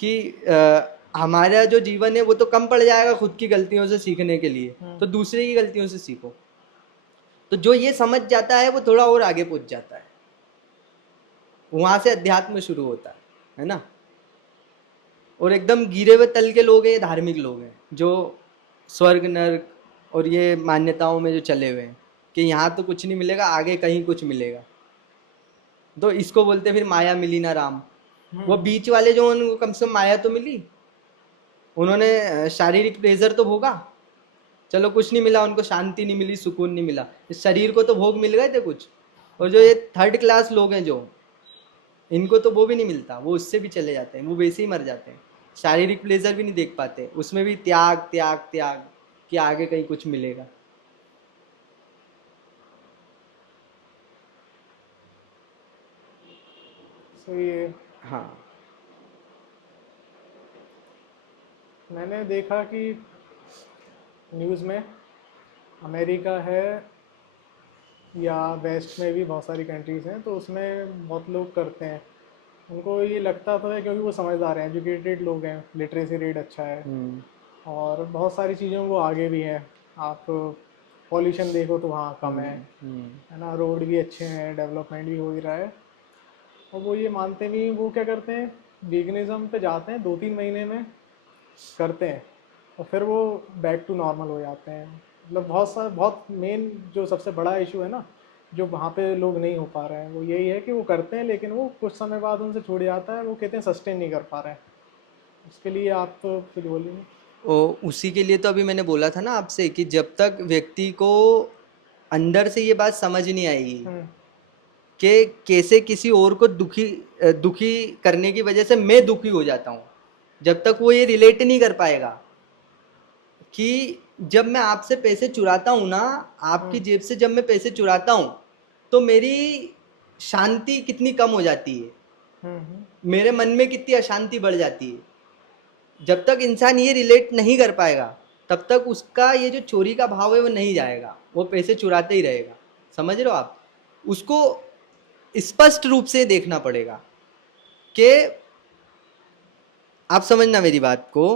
कि हमारा जो जीवन है वो तो कम पड़ जाएगा खुद की गलतियों से सीखने के लिए, तो दूसरे की गलतियों से सीखो। तो जो ये समझ जाता है वो थोड़ा और आगे पहुंच जाता है, वहां से अध्यात्म शुरू होता है ना। और एकदम गिरे हुए तल के लोग हैं, धार्मिक लोग हैं जो स्वर्ग नर्क और ये मान्यताओं में जो चले हुए हैं कि यहाँ तो कुछ नहीं मिलेगा, आगे कहीं कुछ मिलेगा। तो इसको बोलते फिर माया मिली ना राम। वो बीच वाले जो उनको कम से कम माया तो मिली, उन्होंने शारीरिक प्लेजर तो भोगा, चलो कुछ नहीं मिला उनको, शांति नहीं मिली, सुकून नहीं मिला, इस शरीर को तो भोग मिल गए थे कुछ। और जो ये थर्ड क्लास लोग हैं जो, इनको तो वो भी नहीं मिलता, वो उससे भी चले जाते हैं, वो वैसे ही मर जाते हैं, शारीरिक प्लेजर भी नहीं देख पाते, उसमें भी त्याग त्याग त्याग कि आगे कहीं कुछ मिलेगा। सही है। हाँ मैंने देखा कि न्यूज़ में अमेरिका है या वेस्ट में भी बहुत सारी कंट्रीज़ हैं, तो उसमें बहुत लोग करते हैं। उनको ये लगता तो है क्योंकि वो समझदार हैं, एजुकेटेड लोग हैं, लिटरेसी रेट अच्छा है और बहुत सारी चीज़ों में वो आगे भी हैं। आप पॉल्यूशन देखो तो वहाँ कम है ना, रोड भी अच्छे हैं, डेवलपमेंट भी हो ही रहा है। और वो ये मानते नहीं, वो क्या करते हैं, वीगनिज़म पे जाते हैं, 2-3 महीने में करते हैं और फिर वो बैक टू नॉर्मल हो जाते हैं। मतलब बहुत मेन जो सबसे बड़ा इशू है ना, जो वहाँ पे लोग नहीं हो पा रहे हैं, वो यही है कि वो करते हैं लेकिन वो कुछ समय बाद उनसे छूट जाता है, वो कहते हैं सस्टेन नहीं कर पा रहे हैं। उसके लिए आप तो कुछ बोलिए। उसी के लिए तो अभी मैंने बोला था ना आपसे कि जब तक व्यक्ति को अंदर से ये बात समझ नहीं आएगी कि कैसे किसी और को दुखी करने की वजह से मैं दुखी हो जाता हूँ, जब तक वो ये रिलेट नहीं कर पाएगा कि जब मैं आपसे पैसे चुराता हूँ ना, आपकी जेब से जब मैं पैसे चुराता हूँ तो मेरी शांति कितनी कम हो जाती है, मेरे मन में कितनी अशांति बढ़ जाती है। जब तक इंसान ये रिलेट नहीं कर पाएगा तब तक उसका ये जो चोरी का भाव है वो नहीं जाएगा, वो पैसे चुराते ही रहेगा। समझ रहे हो आप। उसको स्पष्ट रूप से देखना पड़ेगा कि आप समझना मेरी बात को,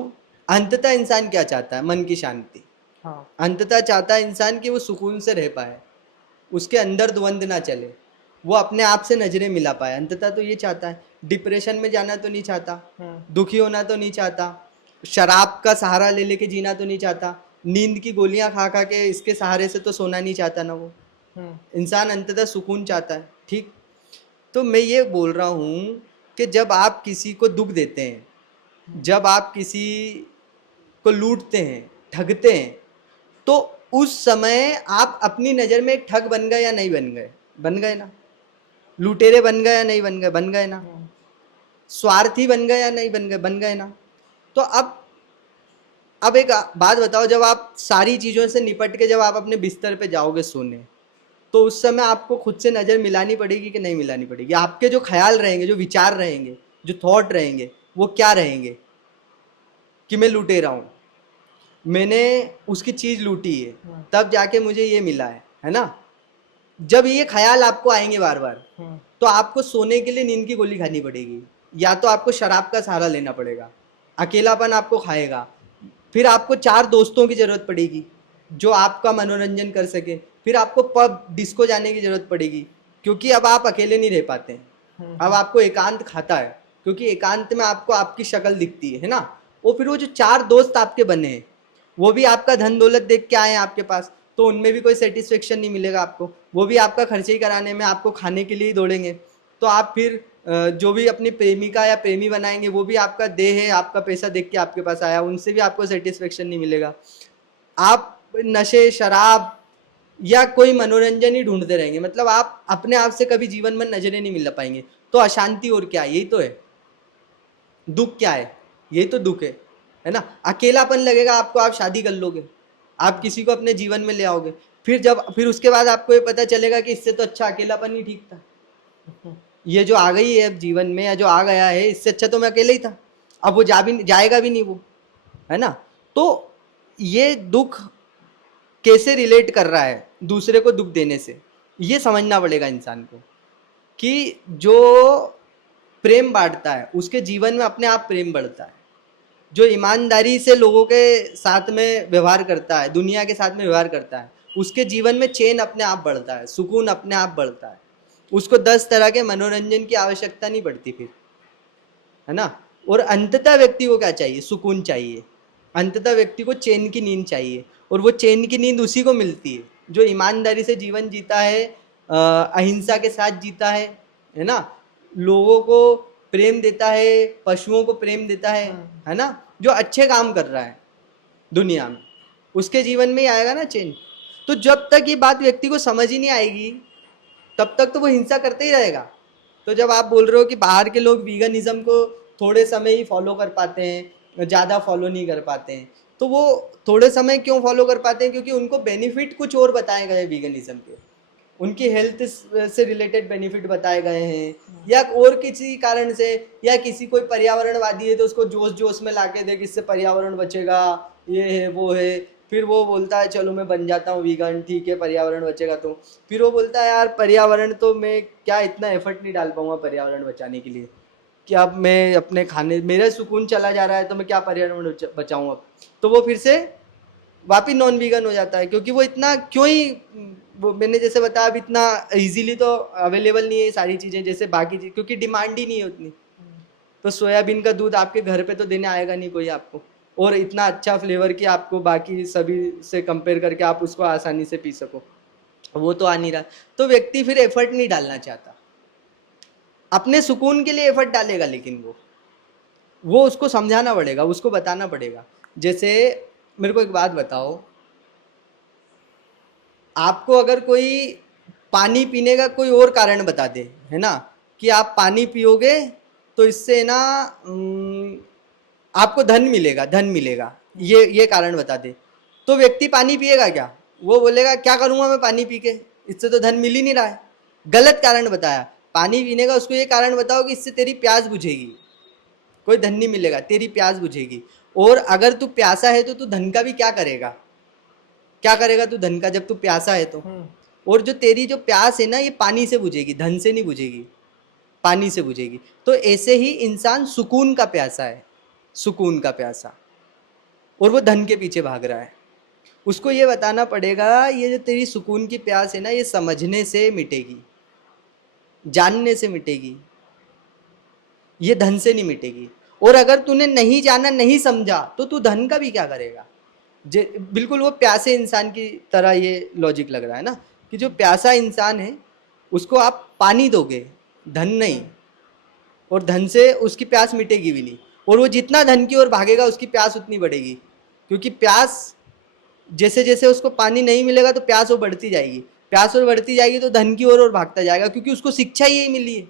अंततः इंसान क्या चाहता है, मन की शांति। हाँ। अंततः चाहता है इंसान कि वो सुकून से रह पाए, उसके अंदर द्वंद्व ना चले, वो अपने आप से नजरें मिला पाए, अंततः तो ये चाहता है। डिप्रेशन में जाना तो नहीं चाहता, दुखी होना तो नहीं चाहता, शराब का सहारा ले लेके जीना तो नहीं चाहता, नींद की गोलियां खा खा के इसके सहारे से तो सोना नहीं चाहता ना वो। इंसान अंततः सुकून चाहता है, ठीक। तो मैं ये बोल रहा हूँ कि जब आप किसी को दुख देते हैं, जब आप किसी को लूटते हैं, ठगते हैं, तो उस समय आप अपनी नज़र में एक ठग बन गए या नहीं बन गए, बन गए ना। लुटेरे बन गए या नहीं बन गए, बन गए ना। स्वार्थी बन गए या नहीं बन गए, बन गए ना। तो अब एक बात बताओ, जब आप सारी चीज़ों से निपट के जब आप अपने बिस्तर पे जाओगे सोने, तो उस समय आपको खुद से नज़र मिलानी पड़ेगी कि नहीं मिलानी पड़ेगी। आपके जो ख्याल रहेंगे, जो विचार रहेंगे, जो थॉट रहेंगे, वो क्या रहेंगे कि मैं लुटेरा हूँ, मैंने उसकी चीज़ लूटी है, तब जाके मुझे ये मिला है ना। जब ये ख्याल आपको आएंगे बार बार, तो आपको सोने के लिए नींद की गोली खानी पड़ेगी, या तो आपको शराब का सहारा लेना पड़ेगा, अकेलापन आपको खाएगा, फिर आपको 4 दोस्तों की ज़रूरत पड़ेगी जो आपका मनोरंजन कर सके, फिर आपको पब डिस्को जाने की ज़रूरत पड़ेगी क्योंकि अब आप अकेले नहीं रह पाते हैं, अब आपको एकांत खाता है क्योंकि एकांत में आपको आपकी शक्ल दिखती है ना। और फिर वो जो 4 दोस्त आपके बने हैं वो भी आपका धन दौलत देख के आए हैं आपके पास, तो उनमें भी कोई सेटिस्फेक्शन नहीं मिलेगा आपको, वो भी आपका खर्चे ही कराने में, आपको खाने के लिए ही दौड़ेंगे। तो आप फिर जो भी अपनी प्रेमिका या प्रेमी बनाएंगे वो भी आपका देह है, आपका पैसा देख के आपके पास आया, उनसे भी आपको सेटिस्फेक्शन नहीं मिलेगा। आप नशे, शराब या कोई मनोरंजन ही ढूंढते रहेंगे, मतलब आप अपने आप से कभी जीवन में नजरें नहीं मिल पाएंगे। तो अशांति और क्या है, यही तो है। दुख क्या है, यही तो दुख है ना। अकेलापन लगेगा आपको, आप शादी कर लोगे, आप किसी को अपने जीवन में ले आओगे, फिर उसके बाद आपको ये पता चलेगा कि इससे तो अच्छा अकेलापन ही ठीक था। ये जो आ गई है अब जीवन में या जो आ गया है, इससे अच्छा तो मैं अकेले ही था। अब वो जाएगा भी नहीं वो, है ना। तो ये दुख कैसे रिलेट कर रहा है दूसरे को दुख देने से, ये समझना पड़ेगा इंसान को कि जो प्रेम बांटता है उसके जीवन में अपने आप प्रेम बढ़ता है। जो ईमानदारी से लोगों के साथ में व्यवहार करता है, दुनिया के साथ में व्यवहार करता है, उसके जीवन में चैन अपने आप बढ़ता है, सुकून अपने आप बढ़ता है। उसको 10 तरह के मनोरंजन की आवश्यकता नहीं पड़ती फिर, है ना। और अंततः व्यक्ति को क्या चाहिए, सुकून चाहिए। अंततः व्यक्ति को चैन की नींद चाहिए, और वो चैन की नींद उसी को मिलती है जो ईमानदारी से जीवन जीता है, अहिंसा के साथ जीता है ना, लोगों को प्रेम देता है, पशुओं को प्रेम देता है ना, जो अच्छे काम कर रहा है दुनिया में, उसके जीवन में ही आएगा ना चैन। तो जब तक ये बात व्यक्ति को समझ ही नहीं आएगी तब तक तो वो हिंसा करते ही रहेगा। तो जब आप बोल रहे हो कि बाहर के लोग वीगनिज्म को थोड़े समय ही फॉलो कर पाते हैं, ज़्यादा फॉलो नहीं कर पाते हैं, तो वो थोड़े समय क्यों फॉलो कर पाते हैं, क्योंकि उनको बेनिफिट कुछ और बताए गए वीगनिज्म के, उनकी हेल्थ से रिलेटेड बेनिफिट बताए गए हैं, या और किसी कारण से, या किसी कोई पर्यावरणवादी है तो उसको जोश जोश में ला के दे कि इससे पर्यावरण बचेगा, ये है वो है, फिर वो बोलता है चलो मैं बन जाता हूँ वीगन, ठीक है पर्यावरण बचेगा। तो फिर वो बोलता है यार पर्यावरण तो मैं क्या इतना एफर्ट नहीं डाल पाऊंगा पर्यावरण बचाने के लिए, कि अब मैं अपने खाने, मेरा सुकून चला जा रहा है तो मैं क्या पर्यावरण बचाऊँ अब। तो वो फिर से वापिस नॉन वीगन हो जाता है, क्योंकि वो इतना क्यों ही, वो मैंने जैसे बताया अब इतना इजीली तो अवेलेबल नहीं है सारी चीज़ें जैसे बाकी चीज़, क्योंकि डिमांड ही नहीं है उतनी। तो सोयाबीन का दूध आपके घर पे तो देने आएगा नहीं कोई आपको, और इतना अच्छा फ्लेवर कि आपको बाकी सभी से कंपेयर करके आप उसको आसानी से पी सको, वो तो आ नहीं रहा। तो व्यक्ति फिर एफर्ट नहीं डालना चाहता, अपने सुकून के लिए एफर्ट डालेगा, लेकिन वो उसको समझाना पड़ेगा, उसको बताना पड़ेगा। जैसे मेरे को एक बात बताओ, आपको अगर कोई पानी पीने का कोई और कारण बता दे, है ना, कि आप पानी पियोगे तो इससे ना आपको धन मिलेगा, धन मिलेगा, ये कारण बता दे, तो व्यक्ति पानी पिएगा क्या? वो बोलेगा क्या करूँगा मैं पानी पी के, इससे तो धन मिल ही नहीं रहा है। गलत कारण बताया पानी पीने का, उसको ये कारण बताओ कि इससे तेरी प्यास बुझेगी, कोई धन नहीं मिलेगा, तेरी प्यास बुझेगी। और अगर तू प्यासा है तो तू धन का भी क्या करेगा, क्या करेगा तू धन का जब तू प्यासा है तो। और जो तेरी जो प्यास है ना ये पानी से बुझेगी, धन से नहीं बुझेगी, पानी से बुझेगी। तो ऐसे ही इंसान सुकून का प्यासा है, सुकून का प्यासा, और वो धन के पीछे भाग रहा है। उसको ये बताना पड़ेगा ये जो तेरी सुकून की प्यास है ना ये समझने से मिटेगी, जानने से मिटेगी, ये धन से नहीं मिटेगी। और अगर तूने नहीं जाना, नहीं समझा, तो तू धन का भी क्या करेगा। बिल्कुल वो प्यासे इंसान की तरह ये लॉजिक लग रहा है ना, कि जो प्यासा इंसान है उसको आप पानी दोगे, धन नहीं, और धन से उसकी प्यास मिटेगी भी नहीं। और वो जितना धन की ओर भागेगा उसकी प्यास उतनी बढ़ेगी, क्योंकि प्यास जैसे जैसे उसको पानी नहीं मिलेगा तो प्यास वो बढ़ती जाएगी, प्यास और बढ़ती जाएगी तो धन की ओर भागता जाएगा, क्योंकि उसको शिक्षा यही मिली है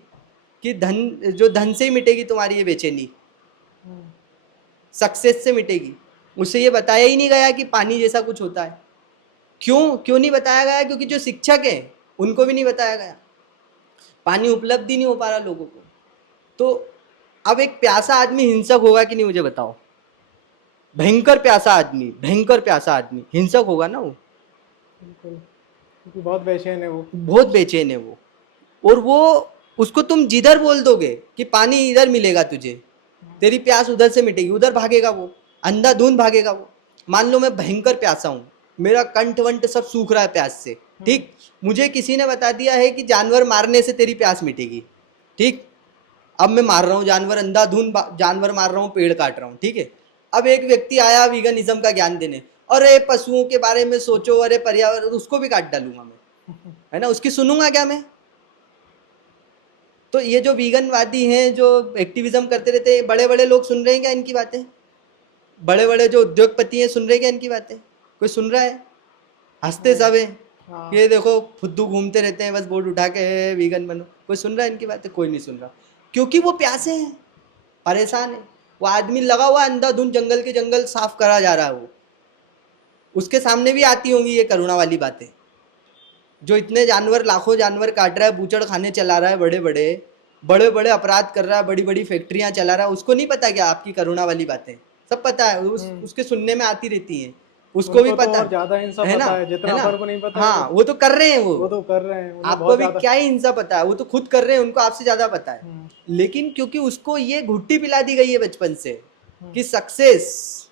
कि धन, जो धन से ही मिटेगी तुम्हारी ये बेचैनी, सक्सेस से मिटेगी। उसे ये बताया ही नहीं गया कि पानी जैसा कुछ होता है। क्यों नहीं बताया गया? क्योंकि जो शिक्षक हैं उनको भी नहीं बताया गया, पानी उपलब्ध ही नहीं हो पा रहा लोगों को। तो अब एक प्यासा आदमी हिंसक होगा कि नहीं, मुझे बताओ। भयंकर प्यासा आदमी, भयंकर प्यासा आदमी हिंसक होगा ना वो, बिल्कुल, क्योंकि बहुत बेचैन है वो, बहुत बेचैन है वो। और वो उसको तुम जिधर बोल दोगे कि पानी इधर मिलेगा तुझे, तेरी प्यास उधर से मिटेगी, उधर भागेगा वो, अंधाधुंध भागेगा वो। मान लो मैं भयंकर प्यासा हूँ, मेरा कंठ वंठ सब सूख रहा है प्यास से, ठीक, मुझे किसी ने बता दिया है कि जानवर मारने से तेरी प्यास मिटेगी, ठीक, अब मैं मार रहा हूँ जानवर, अंधाधुंध जानवर मार रहा हूँ, पेड़ काट रहा हूँ, ठीक है। अब एक व्यक्ति आया वीगनिज्म का ज्ञान देने, अरे पशुओं के बारे में सोचो, अरे पर्यावरण, उसको भी काट डालूंगा मैं, है ना, उसकी सुनूंगा क्या मैं? तो ये जो वीगनवादी हैं, जो एक्टिविज्म करते रहते हैं, बड़े बड़े लोग सुन रहे हैं क्या इनकी बातें? बड़े बड़े जो उद्योगपति हैं सुन रहे हैं क्या इनकी बातें? कोई सुन रहा है? हंसते सब है, हाँ। ये देखो फुद्दू घूमते रहते हैं बस बोर्ड उठा के वीगन बनो। कोई सुन रहा है इनकी बातें? कोई नहीं सुन रहा, क्योंकि वो प्यासे हैं, परेशान है। वो आदमी लगा हुआ अंधाधुंध जंगल के जंगल साफ करा जा रहा है, वो उसके सामने भी आती होंगी ये करुणा वाली बातें। जो इतने जानवर, लाखों जानवर काट रहा है, बूचड़ खाने चला रहा है, बड़े बड़े अपराध कर रहा है, बड़ी बड़ी फैक्ट्रियां चला रहा है, उसको नहीं पता क्या आपकी करुणा वाली बातें? सब पता है, उसके सुनने में आती रहती हैं, उसको भी उनको तो पता और ज्यादा हिंसा है ना, पता है, जितना है ना। अपन को नहीं पता है। हाँ, वो तो कर रहे हैं, वो तो कर रहे हैं, उन्हें आपको बहुत भी ज्यादा। क्या ही हिंसा पता है, वो तो खुद कर रहे हैं, उनको आपसे ज्यादा पता है। लेकिन क्योंकि उसको ये घुट्टी पिला दी गई है बचपन से कि सक्सेस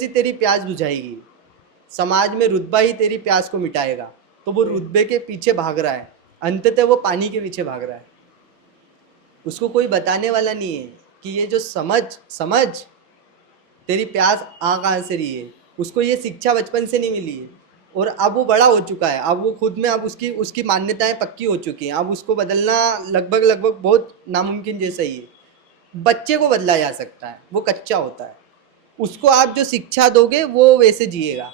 ही तेरी प्यास बुझाएगी, समाज में रुतबा ही तेरी प्यास को मिटाएगा, तो वो रुतबे के पीछे भाग रहा है, अंततः वो पानी के पीछे भाग रहा है। उसको कोई बताने वाला नहीं है कि ये जो समझ तेरी प्यास आ कहाँ से रही है। उसको ये शिक्षा बचपन से नहीं मिली है, और अब वो बड़ा हो चुका है, अब वो खुद में, अब उसकी उसकी मान्यताएं पक्की हो चुकी हैं, अब उसको बदलना लगभग बहुत नामुमकिन जैसा ही है। बच्चे को बदला जा सकता है, वो कच्चा होता है, उसको आप जो शिक्षा दोगे वो वैसे जिएगा।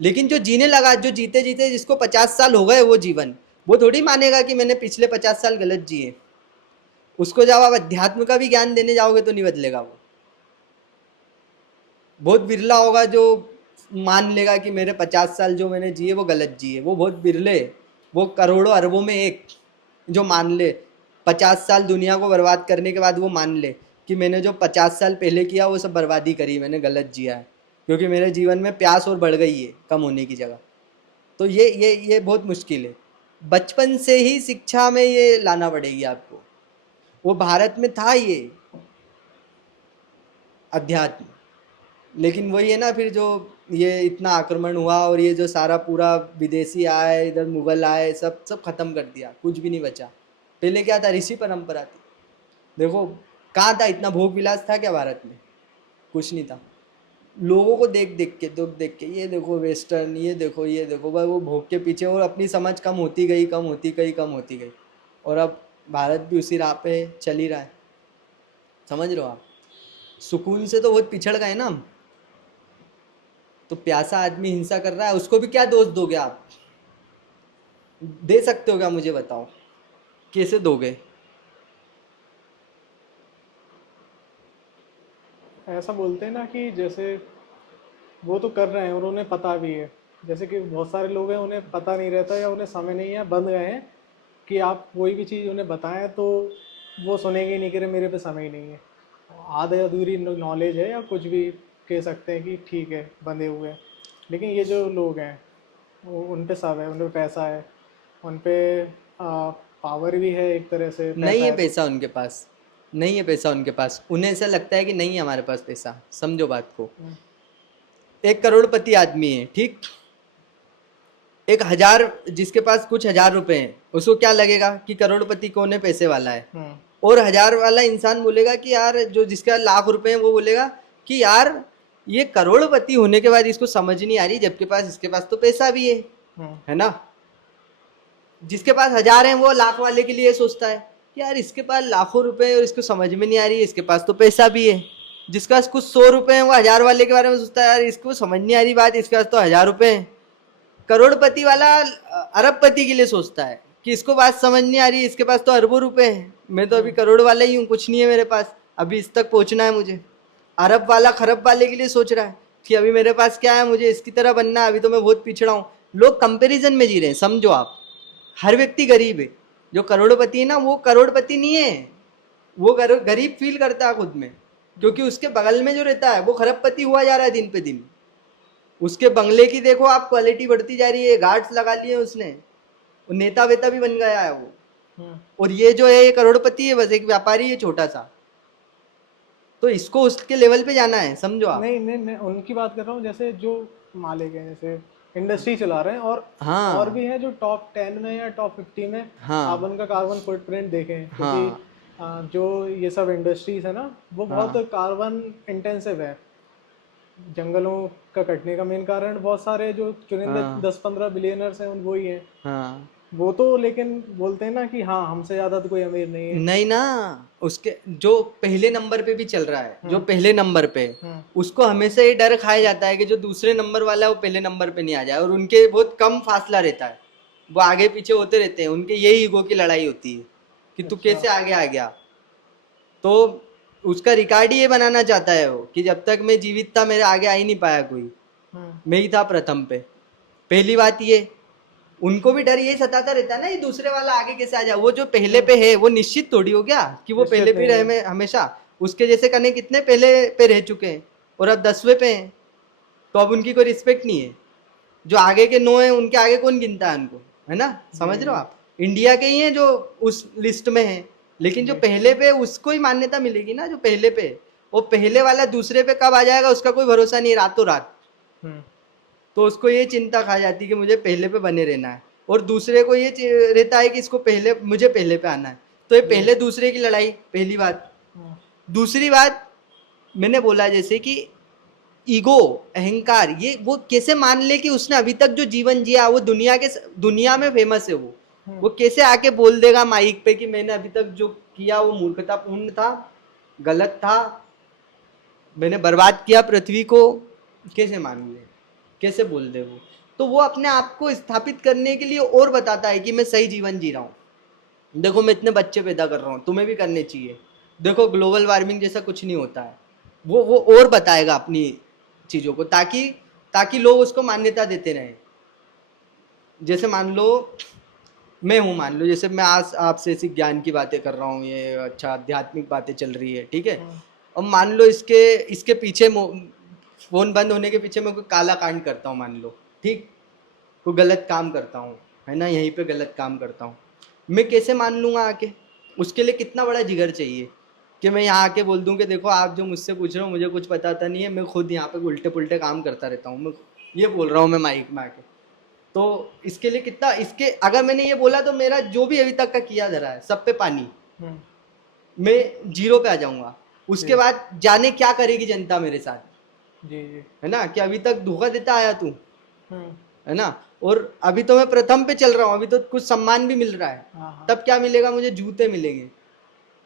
लेकिन जो जीने लगा, जो जीते जीते जिसको 50 साल हो गए वो जीवन, वो थोड़ी मानेगा कि मैंने पिछले 50 साल गलत जिए। उसको जब आप अध्यात्म का भी ज्ञान देने जाओगे तो नहीं बदलेगा वो। बहुत बिरला होगा जो मान लेगा कि मेरे 50 साल जो मैंने जिए वो गलत जिए, वो बहुत बिरले, वो करोड़ों अरबों में एक जो मान ले 50 साल दुनिया को बर्बाद करने के बाद वो मान ले कि मैंने जो 50 साल पहले किया वो सब बर्बादी करी, मैंने गलत जिया है, क्योंकि मेरे जीवन में प्यास और बढ़ गई है कम होने की जगह। तो ये बहुत मुश्किल है। बचपन से ही शिक्षा में ये लाना पड़ेगी आपको। वो भारत में था ये अध्यात्म, लेकिन वही है ना, फिर जो ये इतना आक्रमण हुआ और ये जो सारा पूरा विदेशी आए, इधर मुगल आए, सब खत्म कर दिया, कुछ भी नहीं बचा। पहले क्या था, ऋषि परंपरा थी। देखो कहाँ था, इतना भोग विलास था क्या भारत में? कुछ नहीं था। लोगों को देख देख के ये देखो वेस्टर्न, ये देखो भाई, वो भोग के पीछे, और अपनी समझ कम होती गई। और अब भारत भी उसी राह पे चल ही रहा है, समझ रहे हो आप? सुकून से तो बहुत पिछड़ गए ना हम। तो प्यासा आदमी हिंसा कर रहा है, उसको भी क्या दोष दोगे आप? दे सकते हो क्या, मुझे बताओ, कैसे दोगे? ऐसा बोलते हैं ना कि जैसे वो तो कर रहे हैं और उन्हें पता भी है, जैसे कि बहुत सारे लोग हैं उन्हें पता नहीं रहता या उन्हें समय नहीं है, बंद गए हैं कि आप कोई भी चीज़ उन्हें बताएं तो वो सुनेंगे नहीं, कि मेरे पे समय ही नहीं है, आधे अधूरी नॉलेज है या कुछ भी कह सकते हैं कि ठीक है बंधे हुए हैं। लेकिन ये जो लोग हैं वो, उन पे सब है, उन पे पैसा है, उन पे पावर भी है, एक तरह से नहीं पैसा है है तो। पैसा उनके पास, नहीं है पैसा उनके पास, उन्हें ऐसा लगता है कि नहीं है हमारे पास पैसा। समझो बात को, एक करोड़पति आदमी है, ठीक, एक हजार, जिसके पास कुछ हजार रुपए हैं, उसको क्या लगेगा कि करोड़पति कौन है, पैसे वाला है। और हजार वाला इंसान बोलेगा कि यार, जो जिसका लाख रुपए हैं वो बोलेगा कि यार ये करोड़पति होने के बाद इसको समझ नहीं आ रही, जबकि पास इसके पास तो पैसा भी है ना। जिसके पास हजार है वो लाख वाले के लिए सोचता है कि यार इसके पास लाखों रुपए है और इसको समझ में नहीं आ रही है, इसके पास तो पैसा भी है। जिसका कुछ 100 रुपए है वो हजार वाले के बारे में सोचता है, यार इसको समझ नहीं आ रही बात, इसके पास तो 1000 रुपए है। करोड़पति वाला अरबपति के लिए सोचता है कि इसको बात समझ नहीं आ रही, इसके पास तो अरबों रुपए है, मैं तो अभी करोड़ वाला ही हूँ, कुछ नहीं है मेरे पास, अभी इस तक पहुंचना है मुझे। अरब वाला खरब वाले के लिए सोच रहा है कि अभी मेरे पास क्या है, मुझे इसकी तरह बनना है, अभी तो मैं बहुत पिछड़ा हूँ। लोग कंपेरिजन में जी रहे हैं, समझो आप। हर व्यक्ति गरीब है, जो करोड़पति है ना वो करोड़पति नहीं है, वो गरीब फील करता है खुद में, क्योंकि उसके बगल में जो रहता है वो खरबपति हुआ जा रहा है दिन पे दिन। उसके बंगले की देखो आप क्वालिटी बढ़ती जा रही है, गार्ड्स लगा लिए उसने, वो नेता वेता भी बन गया है वो। और ये जो है ये करोड़पति है, बस एक व्यापारी है छोटा सा। तो इसको उसके लेवल पे जाना है, समझो आप। नहीं नहीं, मैं उनकी बात कर रहा हूँ जैसे जो मालिक हैं, जैसे इंडस्ट्री चला रहे हैं, और हाँ भी हैं जो टॉप 10 में या टॉप 50 में। आप हाँ उनका कार्बन फुटप्रिंट देखें, क्योंकि हाँ जो ये सब इंडस्ट्रीज है ना, वो बहुत हाँ कार्बन इंटेंसिव है। जंगलों का कटने का मेन कारण बहुत सारे जो चुनिंदा हाँ 10-15 बिलियनर्स हैं वो ही हैं। हाँ। वो तो लेकिन बोलते हैं ना कि हाँ हमसे ज़्यादा तो कोई अमीर नहीं है। नहीं ना, उसके जो पहले नंबर पे भी चल रहा है, जो हम्म पहले नंबर पे, हम्म उसको हमेशा ये डर खाया जाता है कि जो दूसरे नंबर वाला है वो पहले नंबर पे नहीं आ जाए, और उनके बहुत कम फासला रहता है, वो आगे पीछे होते रहते हैं, उनके यही ईगो की लड़ाई होती है कि तू अच्छा। कैसे आगे आ गया। तो उसका रिकॉर्ड ही ये बनाना चाहता है वो कि जब तक मैं जीवित था मेरे आगे आ ही नहीं पाया कोई, हम्म मैं ही था प्रथम पे। पहली बात ये, उनको भी डर यही सताता रहता है ना, ये दूसरे वाला आगे कैसे आ जाए। वो जो पहले पे है वो निश्चित थोड़ी हो गया कि वो पहले निश्चित पे नहीं रहे है। में हमेशा। उसके जैसे कने कितने पहले पे रह चुके हैं और अब 10वें पे हैं, तो अब उनकी कोई रिस्पेक्ट नहीं है। जो आगे के 9 है उनके आगे कौन गिनता है उनको, है ना, जी समझ रहे हो जी आप। इंडिया के ही हैं जो उस लिस्ट में है, लेकिन जो जी। पहले पे है, उसको ही मान्यता मिलेगी ना जो पहले पे है। वो पहले वाला दूसरे पे कब आ जाएगा उसका कोई भरोसा नहीं है, रातों रात। हम्म तो उसको ये चिंता खा जाती है कि मुझे पहले पे बने रहना है, और दूसरे को ये रहता है कि इसको पहले, मुझे पहले पे आना है। तो ये जी। पहले दूसरे की लड़ाई, पहली बात। हम्म दूसरी बात, मैंने बोला जैसे कि ईगो, अहंकार, ये वो कैसे मान ले कि उसने अभी तक जो जीवन जिया वो दुनिया में फेमस है। वो हम्म कैसे आके बोल देगा माइक पे कि मैंने अभी तक जो किया वो मूर्खतापूर्ण था, गलत था, मैंने बर्बाद किया पृथ्वी को। कैसे मान ले, कैसे बोल दे वो। तो वो अपने आप को स्थापित करने के लिए और बताता है कि मैं सही जीवन जी रहा हूँ, देखो मैं इतने बच्चे पैदा कर रहा हूँ, तुम्हें भी करने चाहिए, देखो ग्लोबल वार्मिंग जैसा कुछ नहीं होता है। वो और बताएगा अपनी चीज़ों को, ताकि ताकि लोग उसको मान्यता देते रहें। जैसे मान लो मैं हूँ, मान लो जैसे मैं आज आपसे ऐसी ज्ञान की बातें कर रहा हूँ, ये अच्छा आध्यात्मिक बातें चल रही है, ठीक है। हम्म अब मान लो इसके इसके पीछे फोन बंद होने के पीछे मैं कोई काला कांड करता हूँ, मान लो, ठीक, कोई गलत काम करता हूँ, है ना, यहीं पे गलत काम करता हूँ। मैं कैसे मान लूंगा आके, उसके लिए कितना बड़ा जिगर चाहिए कि मैं यहाँ आके बोल दूँ कि देखो आप जो मुझसे पूछ रहे हो मुझे कुछ पता नहीं है, मैं खुद यहाँ पे उल्टे पुल्टे काम करता रहता हूँ, मैं ये बोल रहा हूँ मैं माइक में आके। तो इसके लिए कितना, इसके अगर मैंने ये बोला तो मेरा जो भी अभी तक का किया धरा है सब पे पानी, हम्म, मैं जीरो पे आ जाऊंगा। उसके जी बाद जाने क्या करेगी जनता मेरे साथ, जी जी। है ना, कि अभी तक धोखा देता आया तू, हम्म है ना, और अभी तो मैं प्रथम पे चल रहा हूँ, अभी तो कुछ सम्मान भी मिल रहा है, हाँ हाँ। तब क्या मिलेगा मुझे, जूते मिलेंगे,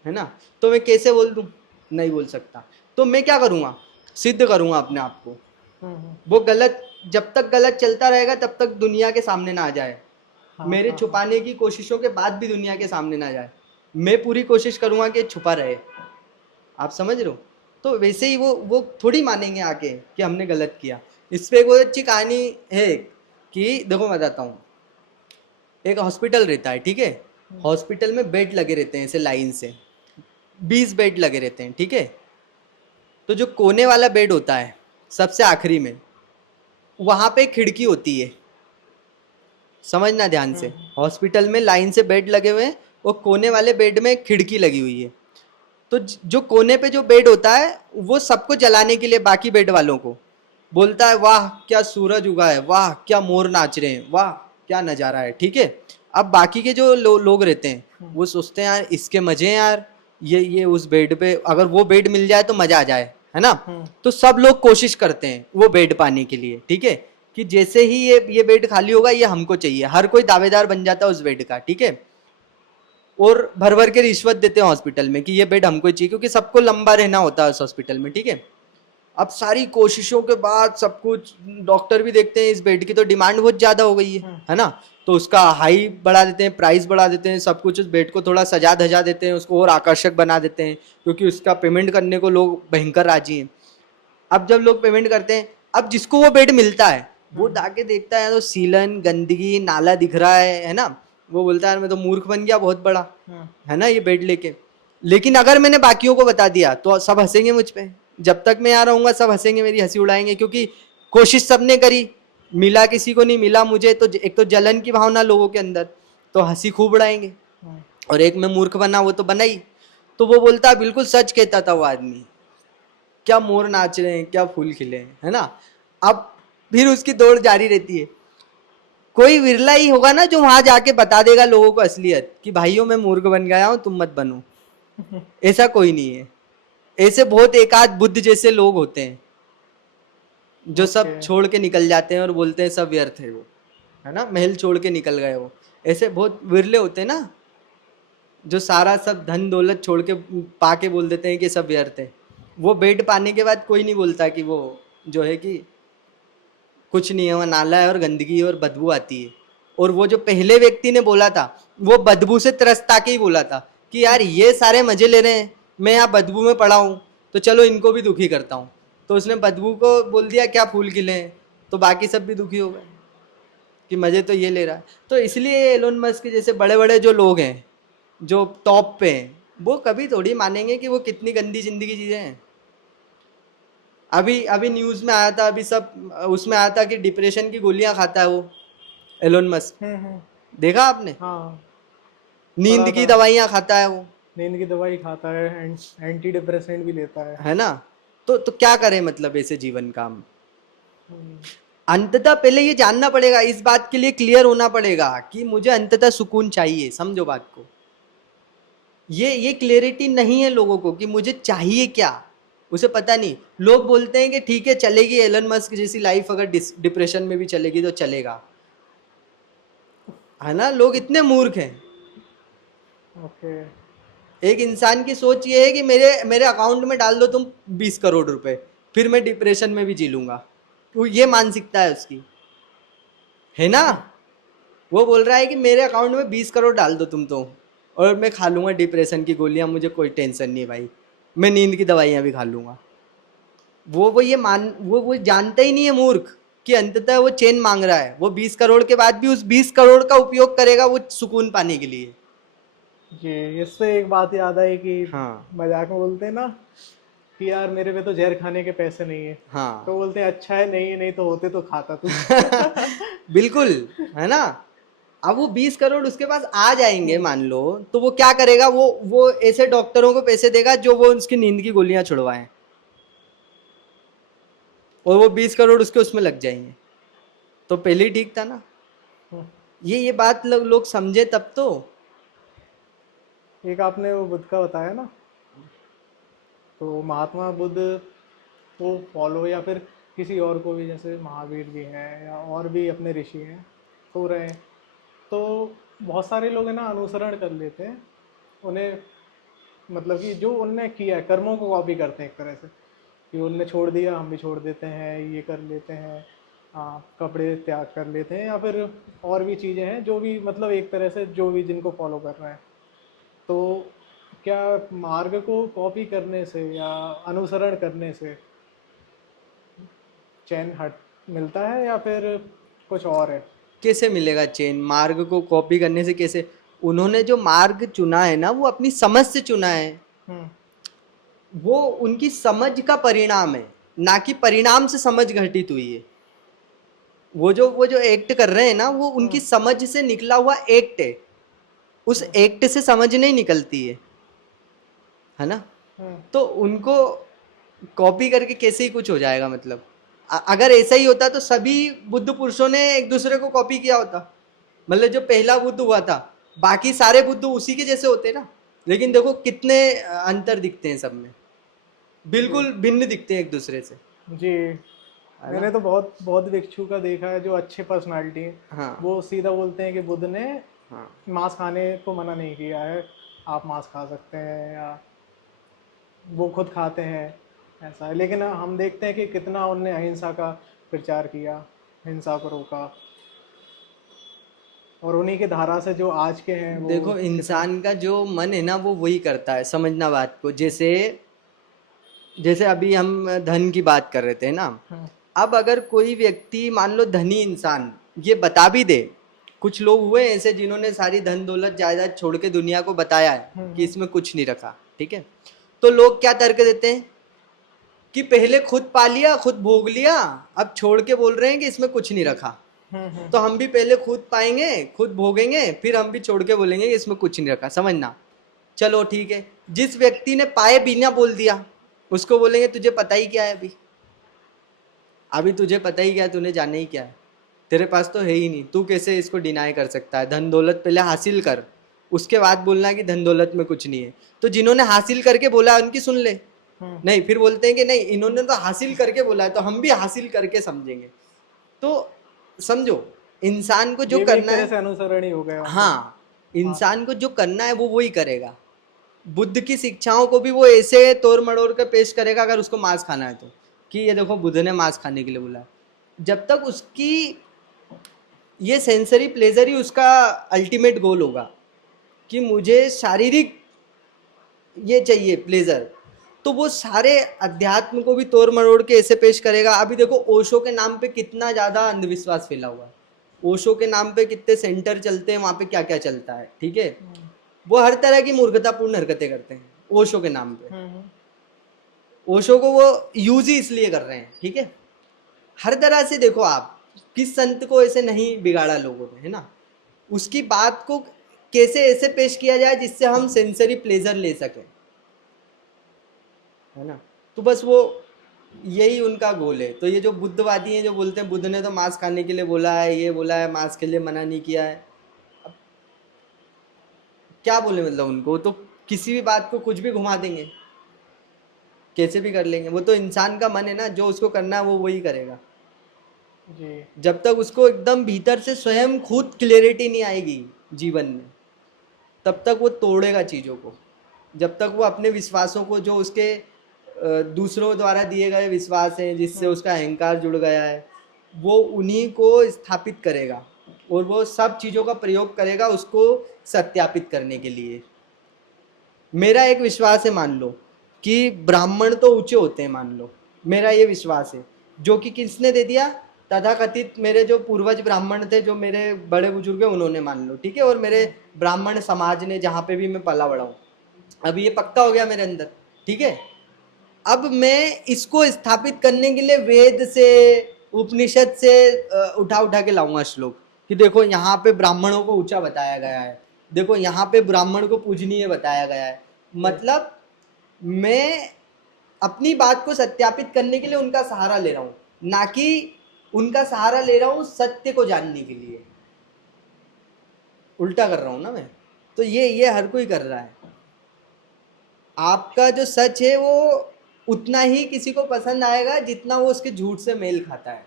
है ना। तो मैं कैसे बोल दूं, नहीं बोल सकता। तो मैं क्या करूंगा, सिद्ध करूंगा अपने आप को। हम्म। वो गलत, जब तक गलत चलता रहेगा तब तक दुनिया के सामने ना आ जाए, हाँ मेरे हाँ हाँ। छुपाने की कोशिशों के बाद भी दुनिया के सामने ना जाए। मैं पूरी कोशिश करूंगा कि छुपा रहे, आप समझ रहे हो। तो वैसे ही वो थोड़ी मानेंगे आके कि हमने गलत किया। इस पे एक बहुत अच्छी कहानी है कि देखो मैं बताता हूँ। एक हॉस्पिटल रहता है, ठीक है, हम्म हॉस्पिटल में बेड लगे रहते हैं ऐसे लाइन से, 20 बेड लगे रहते हैं, ठीक है। तो जो कोने वाला बेड होता है सबसे आखिरी में, वहां पे एक खिड़की होती है, समझना ध्यान से। हम्म हॉस्पिटल में लाइन से बेड लगे हुए हैं, वो कोने वाले बेड में एक खिड़की लगी हुई है। तो जो कोने पे जो बेड होता है वो सबको जलाने के लिए, बाकी बेड वालों को बोलता है वाह क्या सूरज उगा है, वाह क्या मोर नाच रहे हैं, वाह क्या नज़ारा है, ठीक है। अब बाकी के जो लोग रहते हैं हम्म वो सोचते हैं यार इसके मजे हैं यार, ये उस बेड पे अगर वो बेड मिल जाए तो मजा आ जाए, है ना। हम्म तो सब लोग कोशिश करते हैं वो बेड पाने के लिए, ठीक है, कि जैसे ही ये बेड खाली होगा ये हमको चाहिए, हर कोई दावेदार बन जाता है उस बेड का, ठीक है। और भर भर के रिश्वत देते हैं हॉस्पिटल में कि ये बेड हमको चाहिए, क्योंकि सबको लंबा रहना होता है उस हॉस्पिटल में, ठीक है। अब सारी कोशिशों के बाद सब कुछ, डॉक्टर भी देखते हैं इस बेड की तो डिमांड बहुत ज़्यादा हो गई हम्म है ना, तो उसका हाई बढ़ा देते हैं, प्राइस बढ़ा देते हैं, सब कुछ, उस बेड को थोड़ा सजा धजा देते हैं, उसको और आकर्षक बना देते हैं, क्योंकि उसका पेमेंट करने को लोग भयंकर राजी हैं। अब जब लोग पेमेंट करते हैं, अब जिसको वो बेड मिलता है वो हम्म जाके देखता है तो सीलन गंदगी नाला दिख रहा है ना, वो बोलता है मैं तो मूर्ख बन गया बहुत बड़ा, हम्म है ना, ये बेड लेके। लेकिन अगर मैंने बाकियों को बता दिया तो सब हंसेंगे मुझ पे, जब तक मैं यहाँ रहूंगा सब हंसेंगे, मेरी हंसी उड़ाएंगे, क्योंकि कोशिश सबने करी, मिला किसी को नहीं, मिला मुझे, तो एक तो जलन की भावना लोगों के अंदर, तो हंसी खूब उड़ाएंगे। हम्म और एक में मूर्ख बना, वो तो बना ही। तो वो बोलता बिल्कुल सच कहता था वो आदमी, क्या मोर नाच रहे हैं, क्या फूल खिले हैं, है ना। अब फिर उसकी दौड़ जारी रहती है। कोई विरला ही होगा ना जो वहां जाके बता देगा लोगों को असलियत कि भाइयों मैं मूर्ख बन गया हूं, तुम मत बनो। ऐसा कोई नहीं है। ऐसे बहुत एकाध बुद्ध जैसे लोग होते हैं जो ओके। सब छोड़ के निकल जाते हैं और बोलते हैं सब व्यर्थ है वो, है ना, महल छोड़ के निकल गए वो। ऐसे बहुत विरले होते हैं ना जो सारा सब धन दौलत छोड़ के पाके बोल देते हैं कि सब व्यर्थ है। वो बेड पाने के बाद कोई नहीं बोलता कि वो जो है कि कुछ नहीं है, वहाँ नाला है और गंदगी है और बदबू आती है। और वो जो पहले व्यक्ति ने बोला था वो बदबू से त्रस्त आके ही बोला था कि यार ये सारे मजे ले रहे हैं, मैं यहाँ बदबू में पड़ा हूँ, तो चलो इनको भी दुखी करता हूँ। तो उसने बदबू को बोल दिया क्या फूल खिले हैं, तो बाकी सब भी दुखी हो गए कि मजे तो ये ले रहा है। तो इसलिए एलोन मस्क जैसे बड़े बड़े जो लोग हैं जो टॉप पे हैं, वो कभी थोड़ी मानेंगे कि वो कितनी गंदी जिंदगी जी रहे हैं। अभी अभी न्यूज में आया था, अभी सब उसमें आया था कि डिप्रेशन की गोलियां खाता है वो एलोन मस्क। हम्म। देखा आपने, हाँ, नींद पढ़ा की था। दवाइयां खाता है वो, नींद की दवाई खाता है, एंटी डिप्रेसेंट भी लेता है। है ना। तो क्या करें मतलब ऐसे जीवन का हम। हम्म। अंततः पहले ये जानना पड़ेगा, इस बात के लिए क्लियर होना पड़ेगा कि मुझे अंततः सुकून चाहिए। समझो बात को, ये क्लियरिटी नहीं है लोगों को कि मुझे चाहिए क्या, उसे पता नहीं। लोग बोलते हैं कि ठीक है चलेगी एलन मस्क जैसी लाइफ, अगर डिप्रेशन में भी चलेगी तो चलेगा, है ना। लोग इतने मूर्ख हैं। ओके। एक इंसान की सोच ये है कि मेरे मेरे अकाउंट में डाल दो तुम 20 करोड़ रुपए, फिर मैं डिप्रेशन में भी जी लूंगा। वो ये मानसिकता है उसकी, है ना। वो बोल रहा है कि मेरे अकाउंट में 20 करोड़ डाल दो तुम तो, और मैं खा लूंगा डिप्रेशन की गोलियां, मुझे कोई टेंशन नहीं भाई, मैं नींद की दवाइयां भी खा लूंगा। वो जानता ही नहीं है मूर्ख कि अंततः वो चैन मांग रहा है। वो 20 करोड़ के बाद भी उस 20 करोड़ का उपयोग करेगा वो सुकून पाने के लिए। जी, इससे एक बात याद आई कि हाँ मजाक में बोलते हैं ना कि यार मेरे पे तो जहर खाने के पैसे नहीं है। हाँ। तो बोलते हैं अच्छा है नहीं है, नहीं तो होते तो खाता तू। बिल्कुल, है ना। अब वो 20 करोड़ उसके पास आ जाएंगे मान लो, तो वो क्या करेगा, वो ऐसे डॉक्टरों को पैसे देगा जो वो उसकी नींद की गोलियां छुड़वाएं, और वो 20 करोड़ उसके उसमें लग जाएंगे। तो पहले ही ठीक था ना। ये बात लोग समझे तब तो। एक आपने वो बुद्ध का बताया ना, तो महात्मा बुद्ध को फॉलो या फिर किसी और को भी, जैसे महावीर भी हैं या और भी अपने ऋषि हैं हो रहे हैं, तो बहुत सारे लोग है ना अनुसरण कर लेते हैं उन्हें। मतलब कि जो उनने किया है कर्मों को कॉपी करते हैं एक तरह से, कि उनने छोड़ दिया हम भी छोड़ देते हैं, ये कर लेते हैं, कपड़े त्याग कर लेते हैं, या फिर और भी चीज़ें हैं जो भी, मतलब एक तरह से जो भी जिनको फॉलो कर रहे हैं। तो क्या मार्ग को कॉपी करने से या अनुसरण करने से चैन हट मिलता है या फिर कुछ और है? कैसे मिलेगा चेन, मार्ग को कॉपी करने से कैसे। उन्होंने जो मार्ग चुना है ना वो अपनी समझ से चुना है, हम्म। वो उनकी समझ का परिणाम है, ना कि परिणाम से समझ घटित हुई है। वो जो एक्ट कर रहे हैं ना वो उनकी हम्म। समझ से निकला हुआ एक्ट है। उस हम्म। एक्ट से समझ नहीं निकलती है ना। हम्म। तो उनको कॉपी करके कैसे ही कुछ हो जाएगा मतलब। अगर ऐसा ही होता तो सभी बुद्ध पुरुषों ने एक दूसरे को कॉपी किया होता। मतलब जो पहला बुद्ध हुआ था, बाकी सारे बुद्ध उसी के जैसे होते ना। लेकिन देखो कितने अंतर दिखते हैं सब में, जी। बिल्कुल भिन्न दिखते हैं एक दूसरे से, जी, है ना। मैंने तो बहुत बहुत भिक्षु का देखा है जो अच्छे पर्सनालिटी है, हाँ वो सीधा बोलते हैं कि बुद्ध ने हाँ। मांस खाने को मना नहीं किया है, आप मांस खा सकते हैं, या वो खुद खाते हैं, ऐसा है। लेकिन हम देखते हैं कि कितना उनने अहिंसा का प्रचार किया, हिंसा को रोका, और उन्हीं की धारा से जो आज के हैं वो देखो कितना। इंसान का जो मन है ना वो वही करता है, समझना बात को। जैसे जैसे अभी हम धन की बात कर रहे थे ना। हम्म। अब अगर कोई व्यक्ति मान लो धनी इंसान ये बता भी दे, कुछ लोग हुए ऐसे जिन्होंने सारी धन दौलत जायदाद छोड़ के दुनिया को बताया है कि हम्म। इसमें कुछ नहीं रखा, ठीक है। तो लोग क्या तर्क देते हैं कि पहले खुद पा लिया खुद भोग लिया, अब छोड़ के बोल रहे हैं कि इसमें कुछ नहीं रखा। तो हम भी पहले खुद पाएंगे, खुद भोगेंगे, फिर हम भी छोड़ के बोलेंगे कि इसमें कुछ नहीं रखा, समझना। चलो ठीक है, जिस व्यक्ति ने पाए बिना बोल दिया उसको बोलेंगे तुझे पता ही क्या है अभी, अभी तुझे पता ही क्या है, तूने जाना ही क्या है, तेरे पास तो है ही नहीं, तू कैसे इसको डिनाई कर सकता है। धन दौलत पहले हासिल कर, उसके बाद बोलना कि धन दौलत में कुछ नहीं है। तो जिन्होंने हासिल करके बोला है उनकी सुन ले, नहीं फिर बोलते हैं कि नहीं इन्होंने तो हासिल करके बोला है तो हम भी हासिल करके समझेंगे। तो समझो, इंसान को जो ये भी एक करना तरह है, से अनुसरण ही हो गया मतलब। हाँ, इंसान को जो करना है वो वही करेगा। बुद्ध की शिक्षाओं को भी वो ऐसे तोड़ मड़ोड़ कर पेश करेगा अगर उसको मांस खाना है तो, कि ये देखो बुद्ध ने मांस खाने के लिए बोला है। जब तक उसकी ये सेंसरी प्लेजर ही उसका अल्टीमेट गोल होगा कि मुझे शारीरिक ये चाहिए प्लेजर, तो वो सारे अध्यात्म को भी तोड़ मरोड़ के ऐसे पेश करेगा। अभी देखो ओशो के नाम पे कितना ज्यादा अंधविश्वास फैला हुआ है, ओशो के नाम पे कितने सेंटर चलते हैं, वहां पे क्या क्या चलता है, ठीक है। वो हर तरह की मूर्खतापूर्ण हरकतें करते हैं ओशो के नाम पे। ओशो को वो यूज ही इसलिए कर रहे हैं, ठीक है। हर तरह से देखो आप, किस संत को ऐसे नहीं बिगाड़ा लोगों ने, है ना। उसकी बात को कैसे ऐसे पेश किया जाए जिससे हम सेंसरी प्लेजर ले सकें, है ना। तो बस वो यही उनका गोल है। तो ये जो बुद्धवादी हैं जो बोलते हैं बुद्ध ने तो मांस खाने के लिए बोला है, ये बोला है, मांस के लिए मना नहीं किया है, अब क्या बोले मतलब उनको, तो किसी भी बात को कुछ भी घुमा देंगे, कैसे भी कर लेंगे। वो तो इंसान का मन है ना, जो उसको करना है वो वही करेगा। जी। जब तक उसको एकदम भीतर से स्वयं खुद क्लियरिटी नहीं आएगी जीवन में, तब तक वो तोड़ेगा चीज़ों को। जब तक वो अपने विश्वासों को, जो उसके दूसरों द्वारा दिए गए विश्वास हैं जिससे उसका अहंकार जुड़ गया है, वो उन्हीं को स्थापित करेगा और वो सब चीज़ों का प्रयोग करेगा उसको सत्यापित करने के लिए। मेरा एक विश्वास है, मान लो कि ब्राह्मण तो ऊंचे होते हैं, मान लो मेरा ये विश्वास है, जो कि किसने दे दिया, तथाकथित मेरे जो पूर्वज ब्राह्मण थे, जो मेरे बड़े बुजुर्ग हैं उन्होंने, मान लो, ठीक है। और मेरे ब्राह्मण समाज ने, जहाँ पे भी मैं पला बड़ा हूँ, अभी ये पक्का हो गया मेरे अंदर, ठीक है। अब मैं इसको स्थापित करने के लिए वेद से, उपनिषद से उठा उठा के लाऊंगा श्लोक, कि देखो यहाँ पे ब्राह्मणों को ऊंचा बताया गया है, देखो यहाँ पे ब्राह्मण को पूजनीय बताया गया है। मतलब मैं अपनी बात को सत्यापित करने के लिए उनका सहारा ले रहा हूँ, ना कि उनका सहारा ले रहा हूँ सत्य को जानने के लिए। उल्टा कर रहा हूँ ना मैं। तो ये हर कोई कर रहा है। आपका जो सच है वो उतना ही किसी को पसंद आएगा जितना वो उसके झूठ से मेल खाता है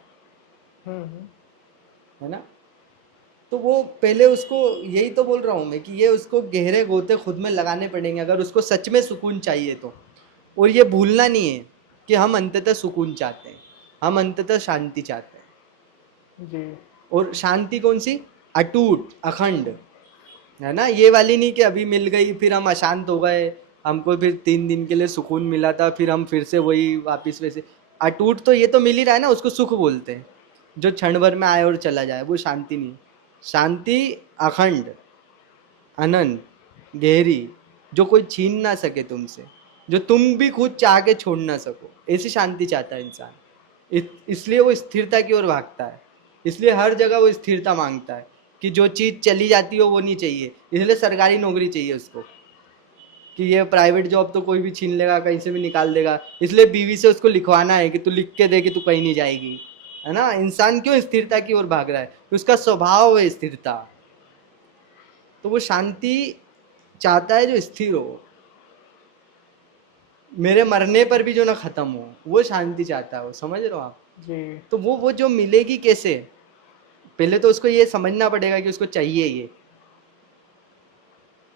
ना। तो वो पहले उसको, यही तो बोल रहा हूँ मैं, कि ये उसको गहरे गोते खुद में लगाने पड़ेंगे अगर उसको सच में सुकून चाहिए तो। और ये भूलना नहीं है कि हम अंततः सुकून चाहते हैं, हम अंततः शांति चाहते हैं। जी। और शांति कौन सी, अटूट, अखंड, है ना। ये वाली नहीं कि अभी मिल गई फिर हम अशांत हो गए, हमको फिर 3 दिन के लिए सुकून मिला था फिर हम फिर से वही वापिस वैसे। अटूट तो ये तो मिल ही रहा है ना, उसको सुख बोलते हैं। जो क्षण भर में आए और चला जाए वो शांति नहीं। शांति अखंड, अनंत, गहरी, जो कोई छीन ना सके तुमसे, जो तुम भी खुद चाह के छोड़ ना सको, ऐसी शांति चाहता है इंसान। इसलिए वो स्थिरता की ओर भागता है, इसलिए हर जगह वो स्थिरता मांगता है, कि जो चीज़ चली जाती हो वो नहीं चाहिए। इसलिए सरकारी नौकरी चाहिए उसको, कि ये प्राइवेट जॉब तो कोई भी छीन लेगा, कहीं से भी निकाल देगा। इसलिए बीवी से उसको लिखवाना है कि तू लिख के दे कि तू कहीं नहीं जाएगी, है ना। इंसान क्यों स्थिरता की ओर भाग रहा है, कि उसका स्वभाव है स्थिरता। तो वो शांति चाहता है जो स्थिर हो, मेरे मरने पर भी जो ना खत्म हो, वो शांति चाहता है वो, समझ रहे हो आप। जी। तो वो जो मिलेगी कैसे, पहले तो उसको ये समझना पड़ेगा कि उसको चाहिए ये।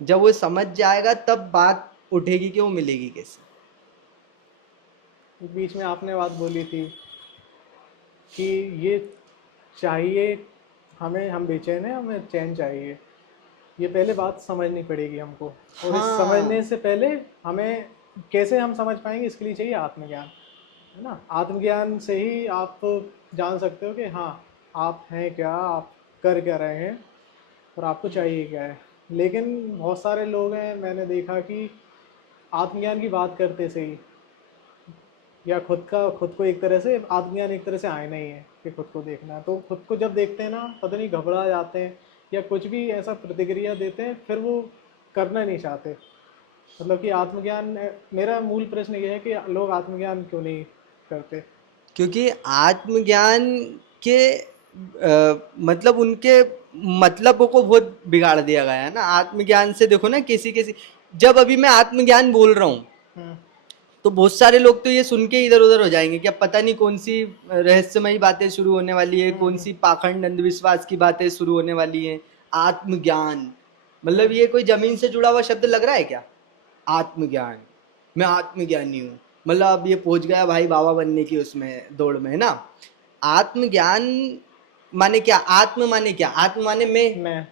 जब वो समझ जाएगा तब बात उठेगी कि वो मिलेगी कैसे। बीच में आपने बात बोली थी कि ये चाहिए हमें, हम बेचैन हैं, हमें चैन चाहिए। ये पहले बात समझनी पड़ेगी हमको, और इस समझने हाँ, से पहले हमें, कैसे हम समझ पाएंगे, इसके लिए चाहिए आत्मज्ञान, है ना। आत्मज्ञान से ही आप जान सकते हो कि हाँ आप हैं क्या, आप कर क्या रहे हैं, और आपको चाहिए क्या है। लेकिन बहुत सारे लोग हैं, मैंने देखा कि आत्मज्ञान की बात करते से ही या खुद को एक तरह से आत्मज्ञान एक तरह से आईना ही है कि खुद को देखना है। तो खुद को जब देखते हैं ना, पता नहीं घबरा जाते हैं या कुछ भी ऐसा प्रतिक्रिया देते हैं, फिर वो करना नहीं चाहते। मतलब कि आत्मज्ञान, मेरा मूल प्रश्न ये है कि लोग आत्मज्ञान क्यों नहीं करते। क्योंकि आत्मज्ञान के मतलब उनके मतलबों को बहुत बिगाड़ दिया गया है ना आत्मज्ञान से। देखो ना किसी किसी, जब अभी मैं आत्मज्ञान बोल रहा हूँ हम्म। तो बहुत सारे लोग तो ये सुन के इधर उधर हो जाएंगे कि अब पता नहीं कौन सी रहस्यमयी बातें शुरू होने वाली है, कौन सी पाखंड अंधविश्वास की बातें शुरू होने वाली है। आत्मज्ञान मतलब ये कोई जमीन से जुड़ा हुआ शब्द लग रहा है क्या? आत्मज्ञान, मैं आत्मज्ञानी हूँ, मतलब अब ये पहुंच गया भाई बाबा बनने की उसमें दौड़ में, है ना। आत्मज्ञान माने क्या? आत्म माने क्या? आत्म माने मैं, मैं,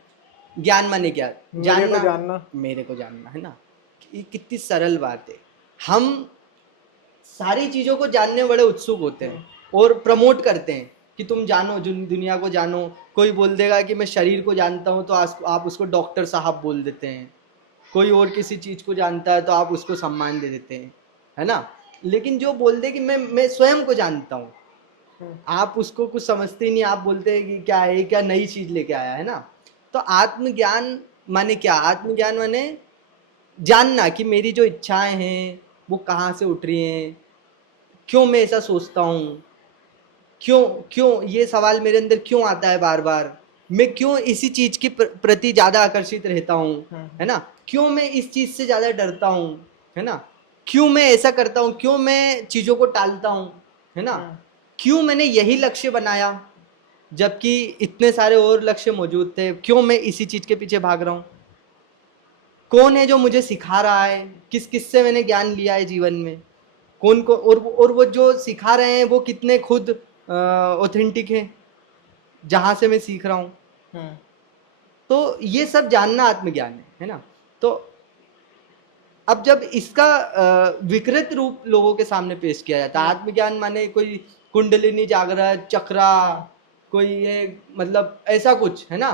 ज्ञान माने क्या? मेरे को जानना, जानना। मेरे को जानना, है ना। ये कितनी सरल बात है। हम सारी चीजों को जानने में बड़े उत्सुक होते हैं और प्रमोट करते हैं कि तुम जानो, दुनिया को जानो। कोई बोल देगा कि मैं शरीर को जानता हूँ तो आप उसको डॉक्टर साहब बोल देते हैं। कोई और किसी चीज को जानता है तो आप उसको सम्मान दे देते हैं, है ना। लेकिन जो बोल दे कि मैं स्वयं को जानता हूँ, आप उसको कुछ समझते ही नहीं। आप बोलते हैं कि क्या है, क्या नई चीज लेके आया है ना। तो आत्मज्ञान माने क्या? आत्मज्ञान माने जानना कि मेरी जो इच्छाएं हैं वो कहाँ से उठ रही हैं, क्यों मैं ऐसा सोचता हूँ, क्यों क्यों ये सवाल मेरे अंदर क्यों आता है बार बार, मैं क्यों इसी चीज के प्रति ज्यादा आकर्षित रहता हूँ, है ना। क्यों मैं इस चीज से ज्यादा डरता हूँ, है ना। क्यों मैं ऐसा करता हूँ, क्यों मैं चीजों को टालता हूँ, है ना। क्यों मैंने यही लक्ष्य बनाया जबकि इतने सारे और लक्ष्य मौजूद थे, क्यों मैं इसी चीज के पीछे भाग रहा हूँ। कौन है जो मुझे सिखा रहा है, किस किस से मैंने ज्ञान लिया है जीवन में, कौन को, और वो जो सिखा रहे हैं वो कितने खुद ऑथेंटिक हैं जहां से मैं सीख रहा हूं। तो ये सब जानना आत्मज्ञान है ना। तो अब जब इसका विकृत रूप लोगों के सामने पेश किया जाता है, आत्मज्ञान माने कोई कुंडलिनी जागृत चक्रा, कोई ये मतलब ऐसा कुछ, है ना।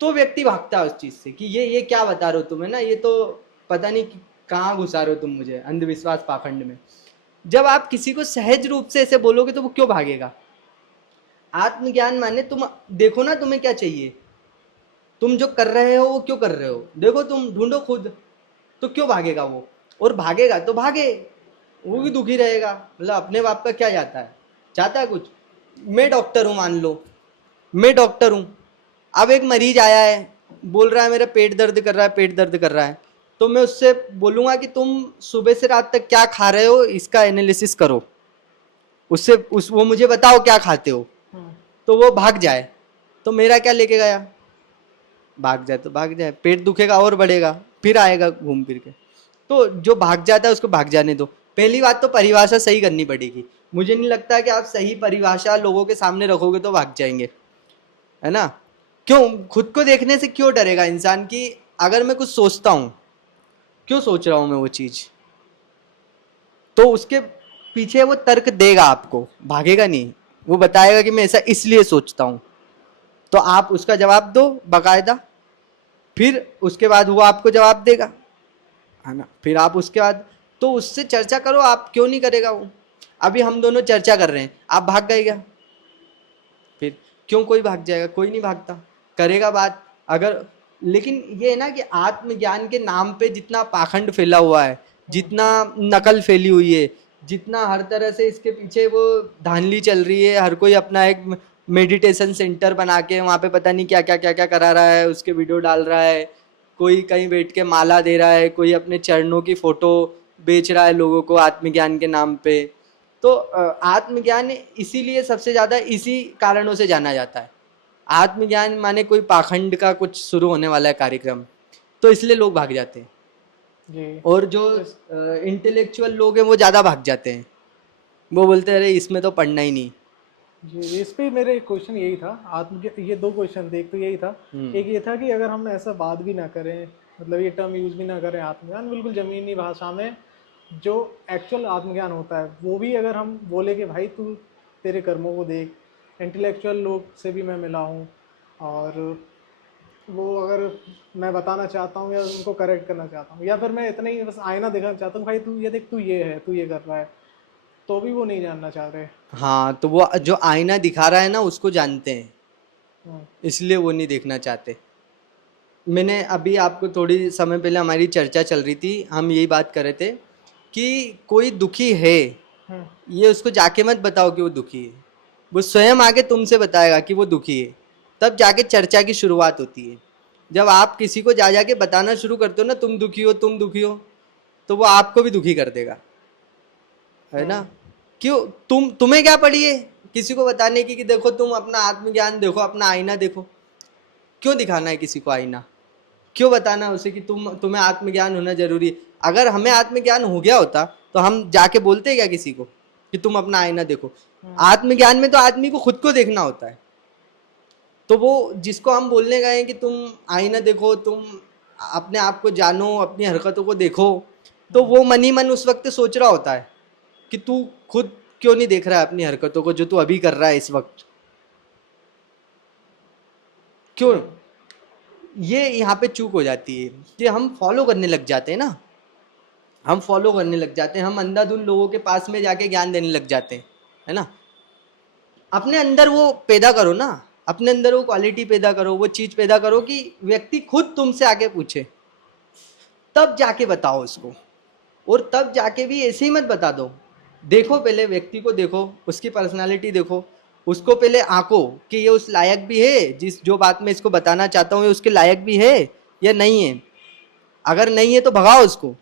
तो व्यक्ति भागता है उस चीज से कि ये क्या बता रहे हो तुम, है ना। ये तो पता नहीं कहाँ घुसा रहे हो तुम मुझे अंधविश्वास पाखंड में। जब आप किसी को सहज रूप से ऐसे बोलोगे तो वो क्यों भागेगा। आत्मज्ञान माने तुम देखो ना तुम्हें क्या चाहिए, तुम जो कर रहे हो वो क्यों कर रहे हो, देखो तुम ढूंढो खुद। तो क्यों भागेगा वो, और भागेगा तो भागे, वो भी दुखी रहेगा। मतलब अपने बाप का क्या जाता है, चाहता है कुछ। मैं डॉक्टर हूं, मान लो मैं डॉक्टर हूं। अब एक मरीज आया है, बोल रहा है मेरा पेट दर्द कर रहा है, पेट दर्द कर रहा है। तो मैं उससे बोलूंगा कि तुम सुबह से रात तक क्या खा रहे हो, इसका एनालिसिस करो, उससे वो मुझे बताओ क्या खाते हो। तो वो भाग जाए तो मेरा क्या लेके गया। भाग जाए तो भाग जाए, पेट दुखेगा और बढ़ेगा, फिर आएगा घूम फिर के। तो जो भाग जाता है उसको भाग जाने दो। पहली बात तो परिभाषा सही करनी पड़ेगी। मुझे नहीं लगता कि आप सही परिभाषा लोगों के सामने रखोगे तो भाग जाएंगे, है ना। क्यों खुद को देखने से क्यों डरेगा इंसान कि अगर मैं कुछ सोचता हूं, क्यों सोच रहा हूं मैं वो चीज, तो उसके पीछे वो तर्क देगा आपको, भागेगा नहीं। वो बताएगा कि मैं ऐसा इसलिए सोचता हूं, तो आप उसका जवाब दो बाकायदा। फिर उसके बाद वो आपको जवाब देगा, है ना। फिर आप उसके बाद तो उससे चर्चा करो, आप क्यों नहीं करेगा वो। अभी हम दोनों चर्चा कर रहे हैं, आप भाग गए क्या, फिर क्यों कोई भाग जाएगा, कोई नहीं भागता, करेगा बात अगर। लेकिन ये है ना कि आत्मज्ञान के नाम पे जितना पाखंड फैला हुआ है, जितना नकल फैली हुई है, जितना हर तरह से इसके पीछे वो धांधली चल रही है, हर कोई अपना एक मेडिटेशन सेंटर बना के वहाँ पे पता नहीं क्या क्या क्या क्या करा रहा है, उसके वीडियो डाल रहा है। कोई कहीं बैठ के माला दे रहा है, कोई अपने चरणों की फोटो बेच रहा है लोगों को आत्मज्ञान के नाम पे। तो आत्मज्ञान इसीलिए सबसे ज़्यादा इसी कारणों से जाना जाता है। आत्मज्ञान माने कोई पाखंड का कुछ शुरू होने वाला है कार्यक्रम, तो इसलिए लोग भाग जाते हैं। जी। और जो इंटेलेक्चुअल लोग हैं वो ज़्यादा भाग जाते हैं, वो बोलते हैं अरे इसमें तो पढ़ना ही नहीं। जी, इस पे मेरे एक क्वेश्चन यही था। ये दो क्वेश्चन थे। एक तो यही था, एक ये था कि अगर हम ऐसा बात भी ना करें, मतलब ये टर्म यूज़ भी ना करें आत्मज्ञान, बिल्कुल ज़मीनी भाषा में जो एक्चुअल आत्मज्ञान होता है वो भी अगर हम बोले कि भाई तू तेरे कर्मों को देख। इंटेलेक्चुअल लोग से भी मैं मिला हूँ, और वो अगर मैं बताना चाहता हूँ या उनको करेक्ट करना चाहता हूँ, या फिर मैं इतना ही बस आईना दिखाना चाहता हूँ, भाई तू ये देख, तू ये है, तू ये कर रहा है, तो भी वो नहीं जानना चाह रहे। हाँ, तो वो जो आईना दिखा रहा है ना उसको जानते हैं, हम्म, इसलिए वो नहीं देखना चाहते। मैंने अभी आपको थोड़ी समय पहले हमारी चर्चा चल रही थी, हम यही बात कर रहे थे कि कोई दुखी है, हम्म, ये उसको जाके मत बताओ कि वो दुखी है, वो स्वयं आके तुमसे बताएगा कि वो दुखी है, तब जाके चर्चा की शुरुआत होती है। जब आप किसी को जा जाके बताना शुरू करते हो ना, तुम दुखी हो तुम दुखी हो, तो वो आपको भी दुखी कर देगा, है ना। हम्म, क्यों, तुम्हें क्या पड़ी है किसी को बताने की कि देखो तुम अपना आत्मज्ञान देखो, अपना आईना देखो। क्यों दिखाना है किसी को आईना, क्यों बताना है उसे कि तुम्हें आत्मज्ञान होना जरूरी है। अगर हमें आत्मज्ञान हो गया होता तो हम जाके बोलते क्या किसी को कि तुम अपना आईना देखो। हम्म, आत्मज्ञान में तो आदमी को खुद को देखना होता है। तो वो जिसको हम बोलने गए कि तुम आईना देखो, तुम अपने आप को जानो, अपनी हरकतों को देखो, तो हम्म, वो मन ही मन उस वक्त सोच रहा होता है कि तू खुद क्यों नहीं देख रहा है अपनी हरकतों को जो तू अभी कर रहा है इस वक्त, क्यों। हम्म, ये यहाँ पे चूक हो जाती है कि हम फॉलो करने लग जाते हैं ना, हम फॉलो करने लग जाते हैं, हम अंधाधुंध लोगों के पास में जाके ज्ञान देने लग जाते हैं, है ना। अपने अंदर वो पैदा करो ना, अपने अंदर वो क्वालिटी पैदा करो, वो चीज पैदा करो कि व्यक्ति खुद तुमसे आके पूछे, तब जाके बताओ उसको। और तब जाके भी ऐसे ही मत बता दो, देखो पहले व्यक्ति को देखो, उसकी पर्सनालिटी देखो, उसको पहले आंको कि ये उस लायक भी है, जिस जो बात मैं इसको बताना चाहता हूँ ये उसके लायक भी है या नहीं है। अगर नहीं है तो भगाओ उसको,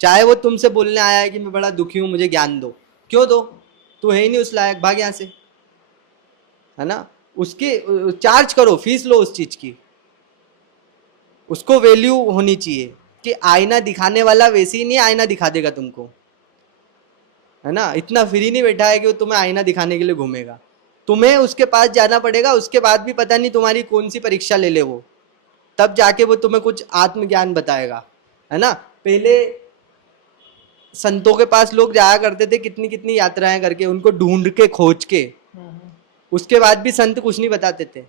चाहे वो तुमसे बोलने आया है कि मैं बड़ा दुखी हूँ मुझे ज्ञान दो, क्यों दो, तू है ही नहीं उस लायक, भाग यहाँ से, है ना। उसकी चार्ज करो, फीस लो उस चीज की, उसको वैल्यू होनी चाहिए कि आईना दिखाने वाला वैसे ही नहीं आईना दिखा देगा तुमको, है ना। इतना फ्री नहीं बैठा है कि वो तुम्हें आईना दिखाने के लिए घूमेगा, तुम्हें उसके पास जाना पड़ेगा, उसके बाद भी पता नहीं तुम्हारी कौन सी परीक्षा ले ले वो, तब जाके वो तुम्हें कुछ आत्मज्ञान बताएगा, है ना। पहले संतों के पास लोग जाया करते थे, कितनी कितनी यात्राएं करके, उनको ढूंढ के खोज के, हम्म, उसके बाद भी संत कुछ नहीं बताते थे।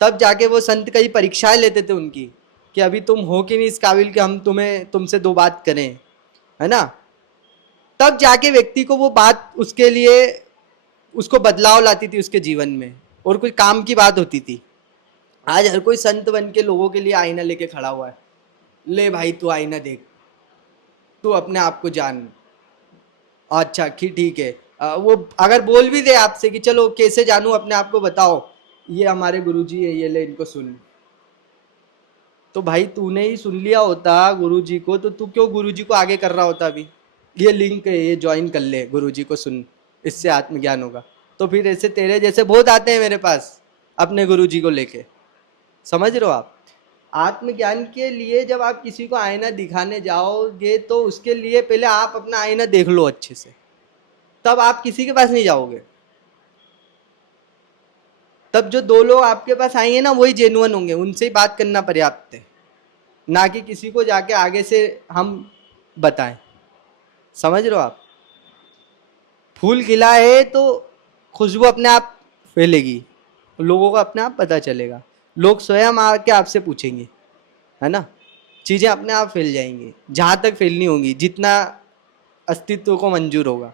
तब जाके वो संत कई परीक्षाएं लेते थे उनकी कि अभी तुम हो कि नहीं इस काबिल कि हम तुमसे दो बात करें, है ना। तब जाके व्यक्ति को वो बात उसके लिए उसको बदलाव लाती थी उसके जीवन में, और कोई काम की बात होती थी। आज हर कोई संत बन के लोगों के लिए आईना लेके खड़ा हुआ है, ले भाई तू आईना देख, तू अपने आप को जान। अच्छा ठीक है, वो अगर बोल भी दे आपसे कि चलो कैसे जानूं अपने आप को बताओ, ये हमारे गुरुजी है ये ले इनको सुन, तो भाई तूने ही सुन लिया होता गुरुजी को, तो तू क्यों गुरुजी को आगे कर रहा होता अभी, ये लिंक है ये ज्वाइन कर ले गुरुजी को सुन, इससे आत्मज्ञान होगा। तो फिर ऐसे तेरे जैसे बहुत आते हैं मेरे पास अपने गुरुजी को लेके, समझ रहे हो आप। आत्मज्ञान के लिए जब आप किसी को आईना दिखाने जाओगे तो उसके लिए पहले आप अपना आईना देख लो अच्छे से, तब आप किसी के पास नहीं जाओगे। तब जो दो लोग आपके पास आएंगे ना वही जेन्युइन होंगे, उनसे ही बात करना पर्याप्त है, ना कि किसी को जाके आगे से हम बताएं। समझ रहे हो आप। फूल खिला है तो खुशबू अपने आप फैलेगी, लोगों को अपने आप पता चलेगा, लोग स्वयं आके आपसे पूछेंगे, है ना। चीजें अपने आप फैल जाएंगी, जहां तक फैलनी होंगी, जितना अस्तित्व को मंजूर होगा,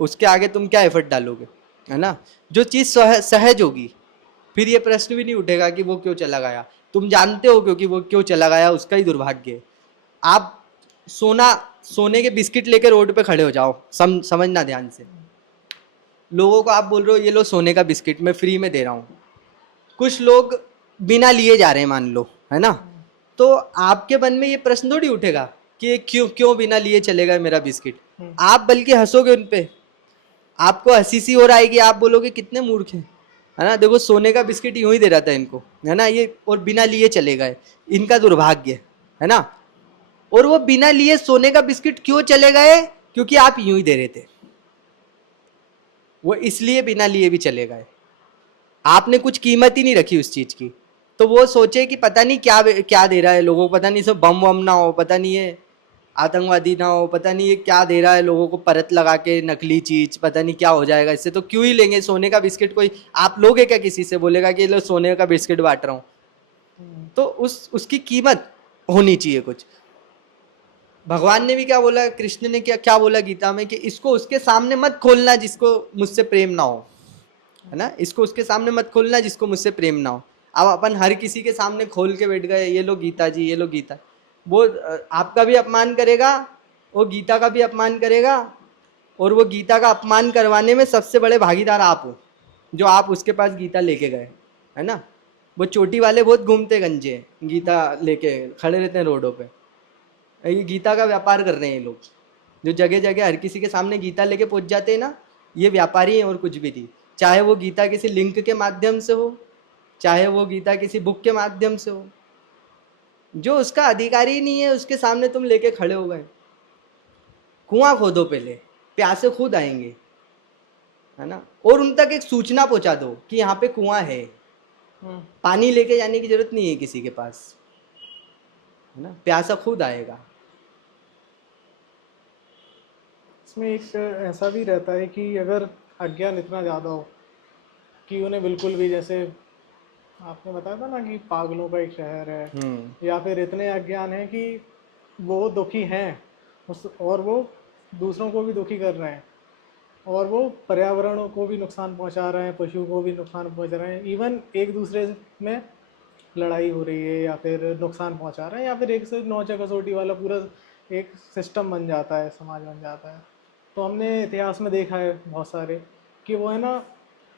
उसके आगे तुम क्या एफर्ट डालोगे, है ना। जो चीज सहज होगी, फिर ये प्रश्न भी नहीं उठेगा कि वो क्यों चला गया, तुम जानते हो क्योंकि वो क्यों चला गया, उसका ही दुर्भाग्य है। आप सोना सोने के बिस्किट लेके रोड पे खड़े हो जाओ, समझना ध्यान से, लोगों को आप बोल रहे हो ये लो सोने का बिस्किट मैं फ्री में दे रहा हूँ, कुछ लोग बिना लिए जा रहे हैं मान लो, है ना। हम्म, तो आपके मन में ये प्रश्न थोड़ी उठेगा कि ये क्यों क्यों बिना लिए चलेगा मेरा बिस्किट, हम्म, आप बल्कि हंसोगे उन पे, आपको हंसी सी और आएगी, आप बोलोगे कितने मूर्ख हैं, है ना। देखो सोने का बिस्किट यूं ही दे रहा था इनको, है ना, ये और बिना लिए चले गए, इनका दुर्भाग्य, है ना। और वो बिना लिए सोने का बिस्किट क्यों चले गए, क्योंकि आप यूं ही दे रहे थे, वो इसलिए बिना लिए भी चले गए, आपने कुछ कीमत ही नहीं रखी उस चीज की। तो वो सोचे कि पता नहीं क्या क्या दे रहा है लोगों को, पता नहीं सब बम वम ना हो, पता नहीं ये आतंकवादी ना हो, पता नहीं ये क्या दे रहा है लोगों को परत लगा के नकली चीज, पता नहीं क्या हो जाएगा इससे, तो क्यों ही लेंगे सोने का बिस्किट। कोई आप लोगे क्या किसी से, बोलेगा कि लो सोने का बिस्किट बांट रहा हूँ। हम्म, तो उसकी कीमत होनी चाहिए कुछ। भगवान ने भी क्या बोला, कृष्ण ने क्या क्या बोला गीता में कि इसको उसके सामने मत खोलना जिसको मुझसे प्रेम ना हो, है ना, इसको उसके सामने मत खोलना जिसको मुझसे प्रेम ना हो। अब अपन हर किसी के सामने खोल के बैठ गए, ये लो गीता जी, ये लो गीता, वो आपका भी अपमान करेगा, वो गीता का भी अपमान करेगा, और वो गीता का अपमान करवाने में सबसे बड़े भागीदार आप हो, जो आप उसके पास गीता लेके गए, है ना। वो चोटी वाले बहुत घूमते गंजे, गीता लेके खड़े रहते हैं रोडों पे, ये गीता का व्यापार कर रहे हैं ये लोग, जो जगह जगह हर किसी के सामने गीता लेके पहुंच जाते हैं ना, ये व्यापारी हैं और कुछ भी नहीं। चाहे वो गीता किसी लिंक के माध्यम से हो, चाहे वो गीता किसी बुक के माध्यम से हो, जो उसका अधिकारी नहीं है उसके सामने तुम लेके खड़े हो गए। कुआं खोदो पहले, प्यासे खुद आएंगे, है ना, और उन तक एक सूचना पहुंचा दो कि यहाँ पे कुआं है, पानी लेके जाने की जरूरत नहीं है किसी के पास, है ना, प्यासा खुद आएगा। इसमें एक ऐसा भी रहता है कि अगर अज्ञान इतना ज़्यादा हो कि उन्हें बिल्कुल भी, जैसे आपने बताया था ना कि पागलों का एक शहर है, या फिर इतने अज्ञान है कि वो दुखी हैं उस, और वो दूसरों को भी दुखी कर रहे हैं, और वो पर्यावरण को भी नुकसान पहुंचा रहे हैं, पशु को भी नुकसान पहुंचा रहे हैं, इवन एक दूसरे में लड़ाई हो रही है या फिर नुकसान पहुंचा रहे हैं, या फिर एक से नौचा कसौटी वाला पूरा एक सिस्टम बन जाता है, समाज बन जाता है। तो हमने इतिहास में देखा है बहुत सारे कि वो है ना,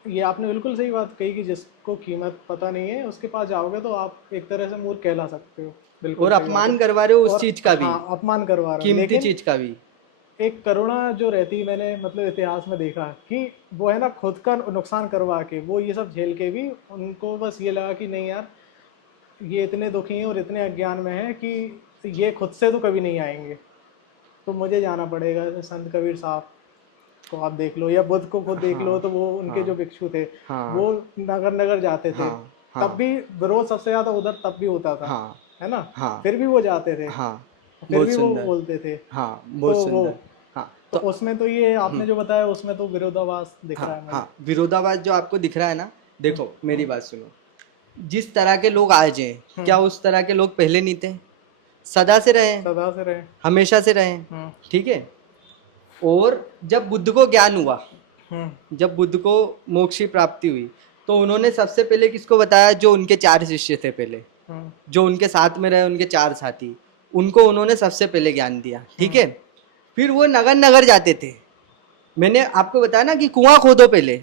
ये आपने बिल्कुल सही बात कही कि जिसको कीमत पता नहीं है उसके पास जाओगे तो आप एक तरह से मूर्ख कहला सकते हो। बिल्कुल और सही बात अपमान है। करवा रहे हो उस और चीज का भी, हाँ, अपमान करवा रहे हो, कीमती लेकिन चीज का भी। एक करुणा जो रहती, मैंने मतलब इतिहास में देखा कि वो है ना, खुद का नुकसान करवा के वो ये सब झेल के भी उनको बस ये लगा कि नहीं यार, ये इतने दुखी हैं और इतने अज्ञान में हैं कि ये खुद से तो कभी नहीं आएंगे, तो मुझे जाना पड़ेगा। जैसे संत कबीर साहब को आप देख लो, या बुद्ध को खुद देख लो, तो वो उनके जो भिक्षु थे वो नगर नगर जाते थे, तब भी विरोध सबसे ज्यादा उधर तब भी होता था, है ना, फिर भी वो जाते थे, फिर भी वो बोलते थे। तो वो तो उसमें तो ये आपने जो बताया उसमें तो विरोधाभास दिख रहा है मुझे। विरोधाभास जो आपको दिख रहा है ना, देखो मेरी बात सुनो, जिस तरह के लोग आज हैं, क्या उस तरह के लोग पहले नहीं थे? सदा से रहे, सदा से रहे, हमेशा से रहे, ठीक है। और जब बुद्ध को ज्ञान हुआ, जब बुद्ध को मोक्ष की प्राप्ति हुई, तो उन्होंने सबसे पहले किसको बताया? जो उनके 4 शिष्य थे पहले, जो उनके साथ में रहे, उनके 4 साथी, उनको उन्होंने सबसे पहले ज्ञान दिया, ठीक है। फिर वो नगर नगर जाते थे। मैंने आपको बताया ना कि कुआं खोदो पहले,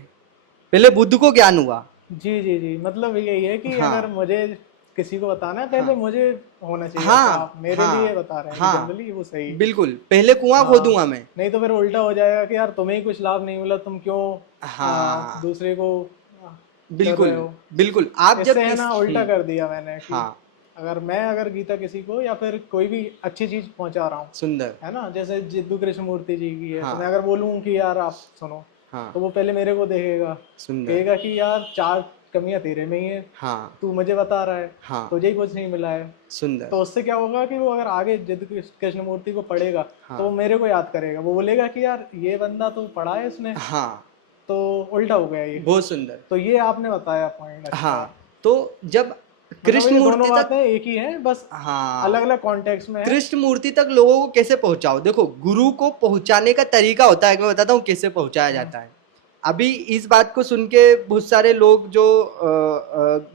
पहले बुद्ध को ज्ञान हुआ। जी जी जी, मतलब यही है कि अगर मुझे किसी को बताना है पहले मुझे होना चाहिए। आप मेरे लिए बता रहे हैं, जनरली वो सही, बिल्कुल, पहले कुआं खोदूंगा मैं, नहीं तो फिर उल्टा हो जाएगा कि यार तुम्हें ही कुछ लाभ नहीं मिला, तुम क्यों दूसरे को बिल्कुल बिल्कुल। आप जब है ना उल्टा कर दिया मैंने कि अगर गीता किसी को या फिर कोई भी अच्छी चीज पहुंचा रहा हूँ, सुंदर है ना, जैसे जिद्दू कृष्ण मूर्ति जी की है, तो मैं अगर बोलूँ कि यार आप सुनो, तो वो पहले मेरे को देखेगा, कहेगा कि यार 4 कमियां तेरे में ही है, तू मुझे बता रहा है, तुझे ही कुछ नहीं मिला है। सुंदर। तो उससे क्या होगा कि वो अगर आगे जिद्दू कृष्ण मूर्ति को पढ़ेगा, तो वो मेरे को याद करेगा, वो बोलेगा कि यार ये बंदा तो पढ़ा है इसने, तो उल्टा हो गया ये। बहुत सुंदर, तो ये आपने बताया पॉइंट। तो जब कृष्ण मूर्ति तक एक ही है, बस अलग अलग कॉन्टेक्स्ट में है। कृष्ण मूर्ति तक लोगों को कैसे पहुंचाओ? देखो, गुरु को पहुंचाने का तरीका होता है, मैं बताता हूँ कैसे पहुंचाया जाता है। अभी इस बात को सुन के बहुत सारे लोग जो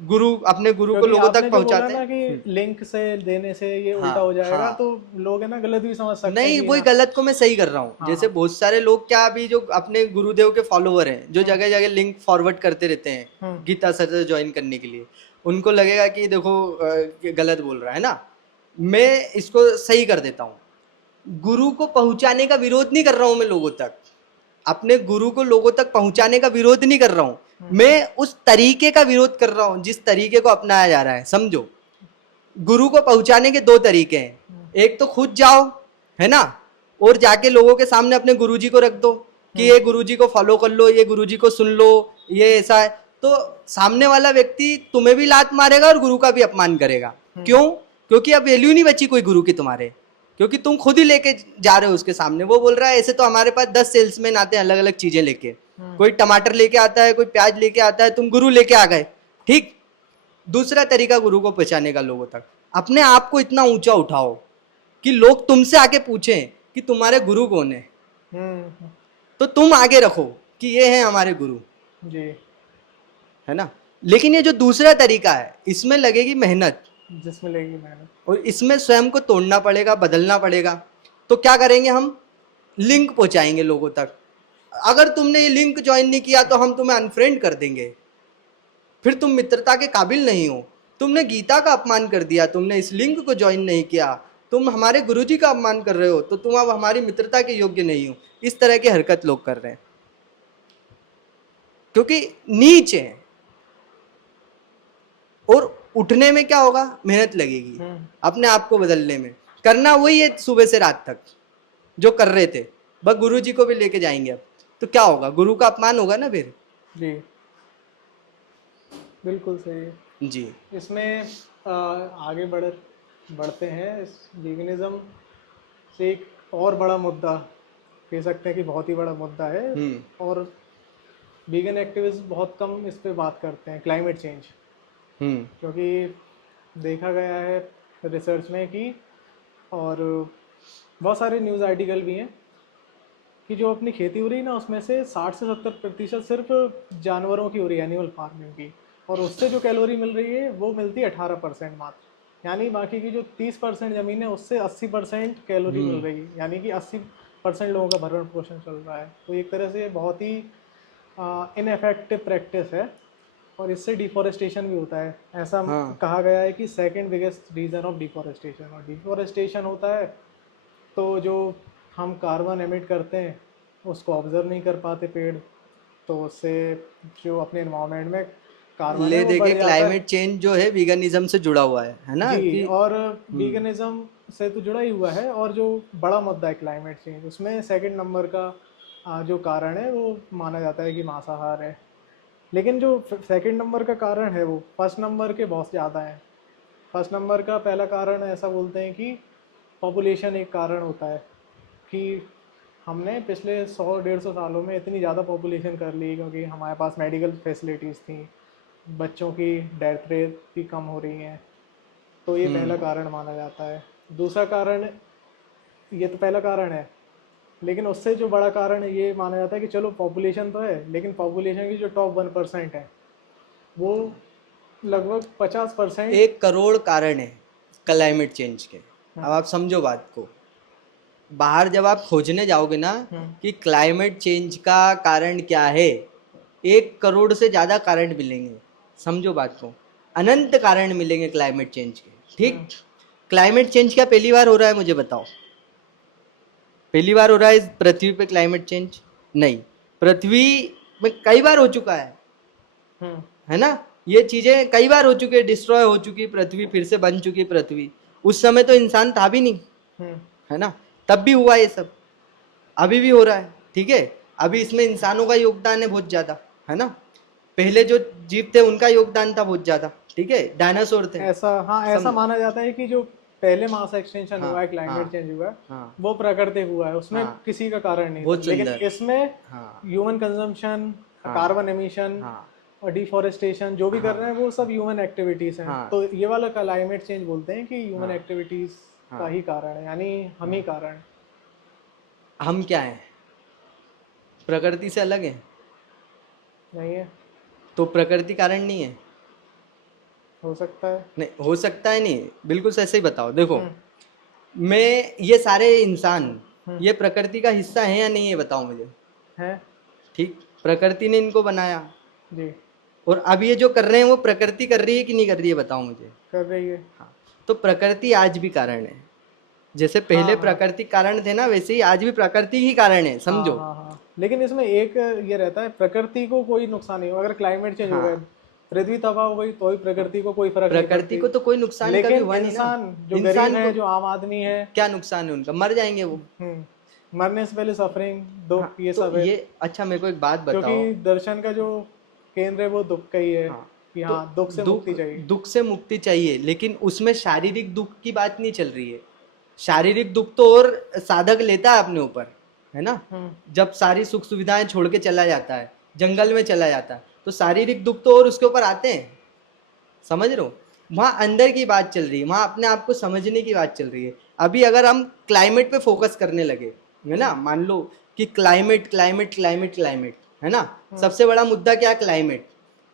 गुरु अपने गुरु को लोगों तक पहुंचाते हैं कि लिंक से देने से ये उल्टा हो जाएगा, तो लोग है ना गलत भी समझ सकते हैं। नहीं, वही गलत को मैं सही कर रहा हूँ। जैसे बहुत सारे लोग क्या अभी जो अपने गुरुदेव के फॉलोवर हैं, जो जगह जगह लिंक फॉरवर्ड करते रहते हैं गीता सर ज्वाइन करने के लिए, उनको लगेगा कि देखो गलत बोल रहा है ना। मैं इसको सही कर देता हूँ। गुरु को पहुंचाने का विरोध नहीं कर रहा हूं मैं लोगों तक, अपने गुरु को लोगों तक पहुंचाने का विरोध नहीं कर रहा हूं, मैं उस तरीके का विरोध कर रहा हूं जिस तरीके को अपनाया जा रहा है। समझो, गुरु को पहुंचाने के 2 तरीके हैं। एक तो खुद जाओ, है ना, और जाके लोगों के सामने अपने गुरुजी को रख दो कि ये गुरुजी को फॉलो कर लो, ये गुरुजी को सुन लो, ये ऐसा है। तो सामने वाला व्यक्ति तुम्हें भी लात मारेगा और गुरु का भी अपमान करेगा। क्यों? क्योंकि अब वैल्यू नहीं बची कोई गुरु की तुम्हारे, क्योंकि तुम खुद ही लेके जा रहे हो उसके सामने। वो बोल रहा है ऐसे तो हमारे पास 10 सेल्समैन आते हैं अलग अलग चीजें लेके, कोई टमाटर लेके आता है, कोई प्याज लेके आता है, तुम गुरु लेके आ गए, ठीक। दूसरा तरीका गुरु को पहुंचाने का लोगों तक, अपने आप को इतना ऊंचा उठाओ कि लोग तुमसे आके पूछें कि तुम्हारे गुरु कौन है, हम्म, तो तुम आगे रखो कि ये है हमारे गुरु, जी, है ना। लेकिन ये जो दूसरा तरीका है, इसमें लगेगी मेहनत जिसमें लगेगी मेहनत। और इसमें स्वयं को तोड़ना पड़ेगा, बदलना पड़ेगा। तो क्या करेंगे हम, लिंक पहुंचाएंगे लोगों तक। अगर तुमने ये लिंक ज्वाइन नहीं किया तो हम तुम्हें अनफ्रेंड कर देंगे, फिर तुम मित्रता के काबिल नहीं हो, तुमने गीता का अपमान कर दिया, तुमने इस लिंक को ज्वाइन नहीं किया, तुम हमारे गुरुजी का अपमान कर रहे हो, तो तुम अब हमारी मित्रता के योग्य नहीं हो। इस तरह की हरकत लोग कर रहे हैं क्योंकि नीच है। और उठने में क्या होगा, मेहनत लगेगी अपने आप को बदलने में। करना वही है सुबह से रात तक जो कर रहे थे, बस गुरु जी को भी लेके जाएंगे अब, तो क्या होगा, गुरु का अपमान होगा ना फिर। जी, बिल्कुल सही है। जी इसमें आगे बढ़ते हैं। इस वीगनिज्म से एक और बड़ा मुद्दा कह सकते हैं कि बहुत ही बड़ा मुद्दा है, और वीगन एक्टिविस्ट बहुत कम इस पे बात करते हैं, क्लाइमेट चेंज। क्योंकि देखा गया है रिसर्च में कि, और बहुत सारे न्यूज़ आर्टिकल भी हैं कि जो अपनी खेती हो रही है ना, उसमें से 60 से 70% सिर्फ जानवरों की हो रही है, एनिमल फार्मिंग की, और उससे जो कैलोरी मिल रही है वो मिलती है 18% मात्र। यानी बाकी की जो 30% ज़मीन है उससे 80% कैलोरी मिल रही है, यानी कि 80% लोगों का भरण पोषण चल रहा है। तो एक तरह से बहुत ही इनएफेक्टिव प्रैक्टिस है, और इससे डिफॉरेस्टेशन भी होता है। ऐसा कहा गया है कि second biggest reason of deforestation, और डिफॉरेस्टेशन होता है तो जो हम कार्बन एमिट करते हैं उसको ऑब्जर्व नहीं कर पाते पेड़, तो उससे जो अपने एनवायरनमेंट में कार्बन ले है वो देखे, बढ़ जाता है। क्लाइमेट चेंज जो है वीगनिज्म से जुड़ा हुआ है ना जी, कि और वीगनिज्म से तो जुड़ा ही हुआ है। और जो बड़ा मुद्दा है क्लाइमेट चेंज, उसमें सेकंड नंबर का जो कारण है वो माना जाता है कि मांसाहार है। लेकिन जो सेकंड नंबर का कारण है वो फर्स्ट नंबर के बहुत ज़्यादा है। फर्स्ट नंबर का पहला कारण ऐसा बोलते हैं कि पॉपुलेशन एक कारण होता है, कि हमने पिछले 100-150 सालों में इतनी ज़्यादा पॉपुलेशन कर ली, क्योंकि हमारे पास मेडिकल फैसिलिटीज़ थी, बच्चों की डेथ रेट भी कम हो रही हैं। तो ये पहला कारण माना जाता है। दूसरा कारण, ये तो पहला कारण है, लेकिन उससे जो बड़ा कारण ये माना जाता है कि चलो पॉपुलेशन तो है, लेकिन पॉपुलेशन की जो टॉप 1% है वो लगभग 50%। 1 करोड़ कारण है क्लाइमेट चेंज के। अब आप समझो बात को, बाहर जब आप खोजने जाओगे ना कि क्लाइमेट चेंज का कारण क्या है, 1 करोड़ से ज़्यादा कारण मिलेंगे। समझो बात को, अनंत कारण मिलेंगे क्लाइमेट चेंज के। ठीक, क्लाइमेट चेंज क्या पहली बार हो रहा है, मुझे बताओ। पहली बार हो रहा है इस पृथ्वी पे क्लाइमेट चेंज? नहीं, पृथ्वी में कई बार हो चुका है ना। ये चीजें कई बार हो चुकी है, डिस्ट्रॉय हो चुकी पृथ्वी, फिर से बन चुकी पृथ्वी। उस समय तो इंसान था भी नहीं, है ना, तब भी हुआ ये सब, अभी भी हो रहा है। ठीक है, अभी इसमें इंसानों का योगदान है बहुत ज्यादा, है ना। पहले जो जीव थे उनका योगदान था बहुत ज्यादा, ठीक है, डायनासोर थे। ऐसा, हाँ, ऐसा माना जाता है कि जो पहले मास एक्सटेंशन हुआ है, क्लाइमेट चेंज हुआ है, वो प्राकृतिक हुआ है, उसमें किसी का कारण नहीं था। लेकिन इसमें ह्यूमन कंजम्पशन, कार्बन एमिशन और डिफॉरेस्टेशन जो भी कर रहे हैं वो सब ह्यूमन एक्टिविटीज हैं। तो ये वाला क्लाइमेट चेंज बोलते हैं कि ह्यूमन एक्टिविटीज का ही कारण है, यानी हम ही कारण। हम क्या है, प्रकृति से अलग है? नहीं है। तो प्रकृति कारण नहीं है? हो सकता है। नहीं हो सकता है, नहीं, बिल्कुल ऐसे ही बताओ। देखो, मैं, ये सारे इंसान ये प्रकृति का हिस्सा है या नहीं है, बताओ मुझे। है। ठीक, प्रकृति ने इनको बनाया जी। और अब ये जो कर रहे हैं वो प्रकृति कर रही है कि नहीं कर रही है, बताओ मुझे। कर रही है। हाँ, तो प्रकृति आज भी कारण है। जैसे पहले प्रकृति कारण थे ना, वैसे ही आज भी प्रकृति ही कारण है, समझो। हाँ। लेकिन इसमें एक ये रहता है, प्रकृति को कोई नुकसान नहीं होगा। अगर क्लाइमेट चेंज हो गया, पृथ्वी तबाह हो गई, तो ही प्रकृति को कोई फर्क नहीं पड़ती। प्रकृति को तो कोई नुकसान कभी लेकिन हुआ नहीं ना। इंसान जो गरीब है, जो आम आदमी है, क्या नुकसान है उनका, मर जाएंगे वो। मरने से पहले सफरिंग, दुख, ये सब है। ये अच्छा, मेरे को एक बात बताओ, क्योंकि दर्शन का जो केंद्र है वो दुख का ही है, कि हाँ, दुख से मुक्ति चाहिए। दुख से मुक्ति चाहिए, लेकिन उसमें शारीरिक दुख की बात नहीं चल रही है। शारीरिक दुख तो और साधक लेता है अपने ऊपर, है ना। जब सारी सुख सुविधाएं छोड़ के चला जाता है, जंगल में चला जाता है, तो शारीरिक दुख तो और उसके ऊपर आते हैं, समझ रहे हो। वहाँ अंदर की बात चल रही है, वहाँ अपने आप को समझने की बात चल रही है। अभी अगर हम क्लाइमेट पे फोकस करने लगे, है ना, मान लो कि क्लाइमेट क्लाइमेट क्लाइमेट क्लाइमेट, है ना, सबसे बड़ा मुद्दा क्या है, क्लाइमेट।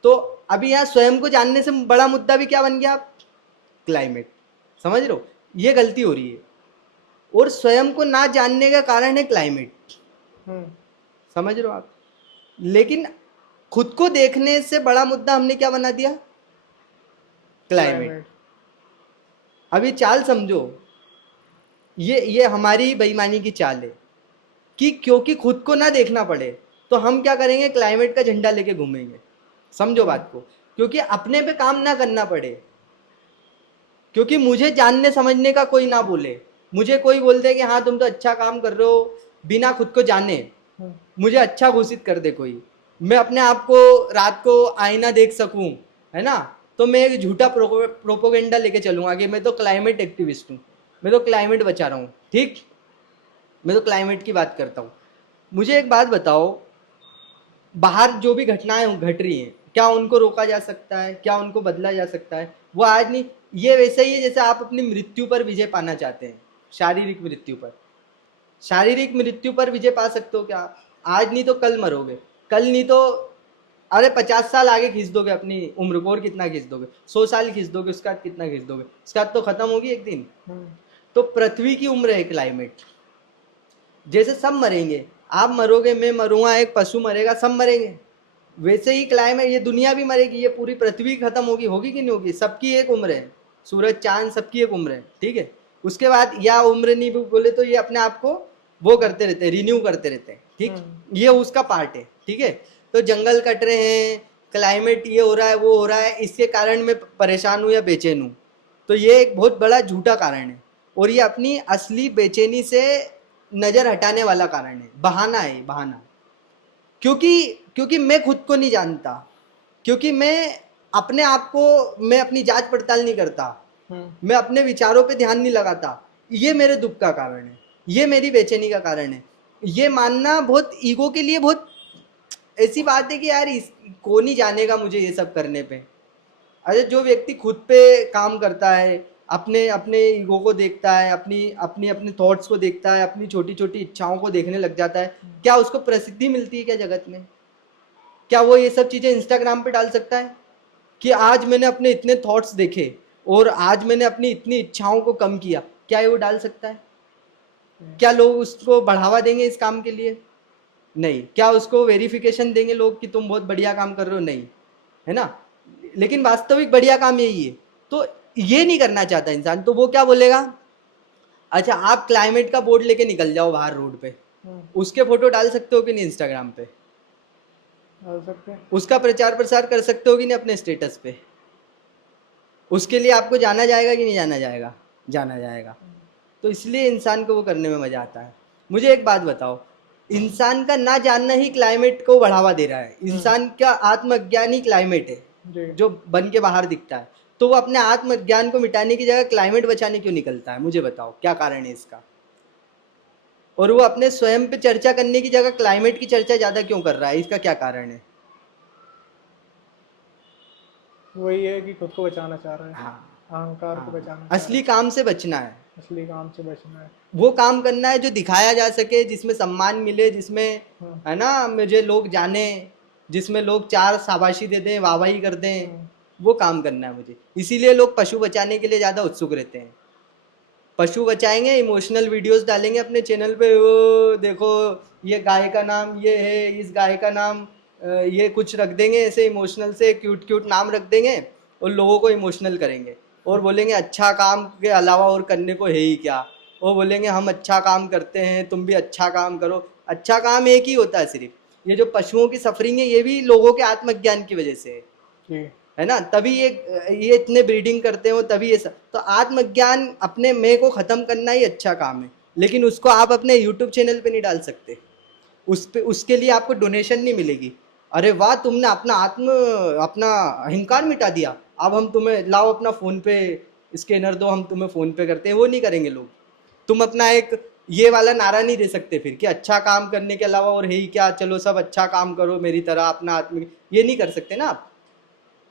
तो अभी यहाँ स्वयं को जानने से बड़ा मुद्दा भी क्या बन गया, क्लाइमेट। समझ रहे हो, ये गलती हो रही है। और स्वयं को ना जानने का कारण है क्लाइमेट, समझ रहे हो आप। लेकिन खुद को देखने से बड़ा मुद्दा हमने क्या बना दिया, क्लाइमेट। अभी चाल समझो, ये हमारी बेईमानी की चाल है कि क्योंकि खुद को ना देखना पड़े तो हम क्या करेंगे, क्लाइमेट का झंडा लेके घूमेंगे। समझो बात को, क्योंकि अपने पे काम ना करना पड़े, क्योंकि मुझे जानने समझने का कोई ना बोले, मुझे कोई बोल दे कि हाँ तुम तो अच्छा काम कर रहे हो, बिना खुद को जाने मुझे अच्छा घोषित कर दे कोई, मैं अपने आप को रात को आईना देख सकूं, है ना, तो मैं एक झूठा प्रोपोगेंडा लेके चलूंगा कि मैं तो क्लाइमेट एक्टिविस्ट हूँ, मैं तो क्लाइमेट बचा रहा हूँ। ठीक, मैं तो क्लाइमेट की बात करता हूँ। मुझे एक बात बताओ, बाहर जो भी घटनाएं घट रही हैं, क्या उनको रोका जा सकता है, क्या उनको बदला जा सकता है, वो आज नहीं। ये वैसे ही है जैसे आप अपनी मृत्यु पर विजय पाना चाहते हैं, शारीरिक मृत्यु पर। शारीरिक मृत्यु पर विजय पा सकते हो क्या, आज नहीं तो कल मरोगे, कल नहीं तो अरे 50 साल आगे खींच दोगे अपनी उम्र को, और कितना खींच दोगे, 100 साल खींच दोगे, उसके बाद कितना खींच दोगे, उसके बाद तो खत्म होगी एक दिन। तो पृथ्वी की उम्र है क्लाइमेट, जैसे सब मरेंगे, आप मरोगे, मैं मरूंगा, एक पशु मरेगा, सब मरेंगे, वैसे ही क्लाइमेट, ये दुनिया भी मरेगी, ये पूरी पृथ्वी खत्म होगी, होगी कि नहीं होगी, सबकी एक उम्र है, सूरज चांद सबकी एक उम्र है, ठीक है। उसके बाद या उम्र नहीं भी बोले तो ये अपने आप को वो करते रहते हैं, रिन्यू करते रहते हैं, ठीक, ये उसका पार्ट है, ठीक है। तो जंगल कट रहे हैं, क्लाइमेट ये हो रहा है वो हो रहा है, इसके कारण मैं परेशान हूँ या बेचैन हूँ, तो ये एक बहुत बड़ा झूठा कारण है, और ये अपनी असली बेचैनी से नजर हटाने वाला कारण है, बहाना है, बहाना। क्योंकि क्योंकि मैं खुद को नहीं जानता, क्योंकि मैं अपने आप को, मैं अपनी जांच पड़ताल नहीं करता, मैं अपने विचारों पे ध्यान नहीं लगाता, ये मेरे दुख का कारण है, ये मेरी बेचैनी का कारण है। ये मानना बहुत ईगो के लिए बहुत ऐसी बात है कि यार इस कौन ही जानेगा मुझे ये सब करने पे। अरे जो व्यक्ति खुद पे काम करता है, अपने अपने ईगो को देखता है, अपनी अपनी अपने थॉट्स को देखता है, अपनी छोटी छोटी इच्छाओं को देखने लग जाता है, क्या उसको प्रसिद्धि मिलती है क्या जगत में? क्या वो ये सब चीज़ें इंस्टाग्राम पे डाल सकता है कि आज मैंने अपने इतने थॉट्स देखे और आज मैंने अपनी इतनी इच्छाओं को कम किया? क्या ये वो डाल सकता है? क्या लोग उसको बढ़ावा देंगे इस काम के लिए? नहीं। क्या उसको वेरिफिकेशन देंगे लोग कि तुम बहुत बढ़िया काम कर रहे हो? नहीं, है ना। लेकिन वास्तविक बढ़िया काम यही है। तो ये नहीं करना चाहता इंसान, तो वो क्या बोलेगा, अच्छा आप क्लाइमेट का बोर्ड लेके निकल जाओ बाहर रोड पे, उसके फोटो डाल सकते हो कि नहीं इंस्टाग्राम पे? डाल सकते हैं। उसका प्रचार प्रसार कर सकते हो कि नहीं अपने स्टेटस पे? उसके लिए आपको जाना जाएगा कि नहीं जाना जाएगा? जाना जाएगा। तो इसलिए इंसान को वो करने में मजा आता है। मुझे एक बात बताओ, इंसान का ना जानना ही क्लाइमेट को बढ़ावा दे रहा है, इंसान का आत्मज्ञान ही क्लाइमेट है जो बन के बाहर दिखता है। तो वो अपने आत्मज्ञान को मिटाने की जगह क्लाइमेट बचाने क्यों निकलता है? मुझे बताओ क्या कारण है इसका। और वो अपने स्वयं पे चर्चा करने की जगह क्लाइमेट की चर्चा ज्यादा क्यों कर रहा है? इसका क्या कारण है? वही है कि खुद को बचाना चाह रहा है, हाँ, अहंकार को हाँ, बचाना चाह असली काम से बचना है, रहा है, असली काम से बचना है। वो काम करना है जो दिखाया जा सके, जिसमें सम्मान मिले, जिसमें, है ना, मुझे लोग जाने, जिसमें लोग चार शाबाशी दे दें, वाहवाही कर दें, वो काम करना है मुझे। इसीलिए लोग पशु बचाने के लिए ज़्यादा उत्सुक रहते हैं। पशु बचाएंगे, इमोशनल वीडियोस डालेंगे अपने चैनल पे, वो देखो ये गाय का नाम ये है, इस गाय का नाम ये कुछ रख देंगे, ऐसे इमोशनल से क्यूट क्यूट नाम रख देंगे और लोगों को इमोशनल करेंगे, और बोलेंगे अच्छा काम के अलावा और करने को है ही क्या। वो बोलेंगे हम अच्छा काम करते हैं, तुम भी अच्छा काम करो। अच्छा काम एक ही होता है सिर्फ। ये जो पशुओं की सफरिंग है ये भी लोगों के आत्मज्ञान की वजह से है ना, तभी ये इतने ब्रीडिंग करते हो, तभी ये सब। तो आत्मज्ञान, अपने मैं को खत्म करना ही अच्छा काम है, लेकिन उसको आप अपने यूट्यूब चैनल पे नहीं डाल सकते। उस पे उसके लिए आपको डोनेशन नहीं मिलेगी। अरे वाह, तुमने अपना अहंकार मिटा दिया, अब हम तुम्हें लाओ अपना फ़ोन पे स्कैनर दो, हम तुम्हें फ़ोन पे करते हैं। वो नहीं करेंगे लोग। तुम अपना एक ये वाला नारा नहीं दे सकते फिर कि अच्छा काम करने के अलावा और है ही क्या, चलो सब अच्छा काम करो मेरी तरह, अपना आत्म, ये नहीं कर सकते ना आप।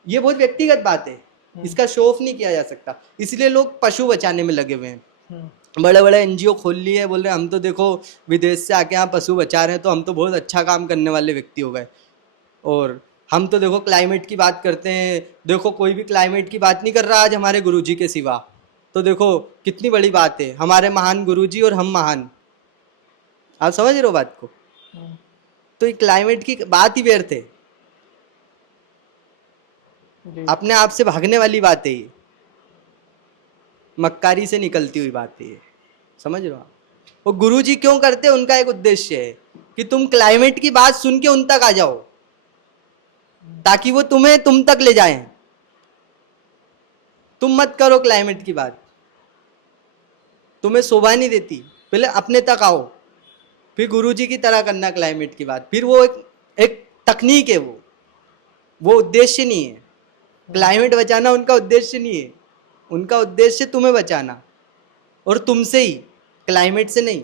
ये बहुत व्यक्तिगत बात है। इसका शो ऑफ नहीं किया जा सकता, इसलिए लोग पशु बचाने में लगे हुए हैं। हम्म, बड़े बड़े एनजीओ खोल लिए, बोल रहे हैं हम तो देखो विदेश से आके यहाँ पशु बचा रहे हैं, तो हम तो बहुत अच्छा काम करने वाले व्यक्ति हो गए। और हम तो देखो क्लाइमेट की बात करते हैं, देखो कोई भी क्लाइमेट की बात नहीं कर रहा आज हमारे गुरुजी के सिवा। तो देखो कितनी बड़ी बात है, हमारे महान गुरुजी और हम महान। आप समझ रहे हो बात को? हम्म, तो ये क्लाइमेट की बात ही व्यर्थ है, जी अपने आप से भागने वाली बात है ये, मक्कारी से निकलती हुई बात है ये। समझ रहे हो आप? वो गुरुजी क्यों करते हैं, उनका एक उद्देश्य है कि तुम क्लाइमेट की बात सुन के उन तक आ जाओ, ताकि वो तुम्हें तुम तक ले जाएं। तुम मत करो क्लाइमेट की बात, तुम्हें शोभा नहीं देती, पहले अपने तक आओ, फिर गुरुजी की तरह करना क्लाइमेट की बात। फिर वो एक तकनीक है, वो उद्देश्य नहीं है। क्लाइमेट बचाना उनका उद्देश्य नहीं है, उनका उद्देश्य तुम्हें बचाना, और तुमसे ही, क्लाइमेट से नहीं,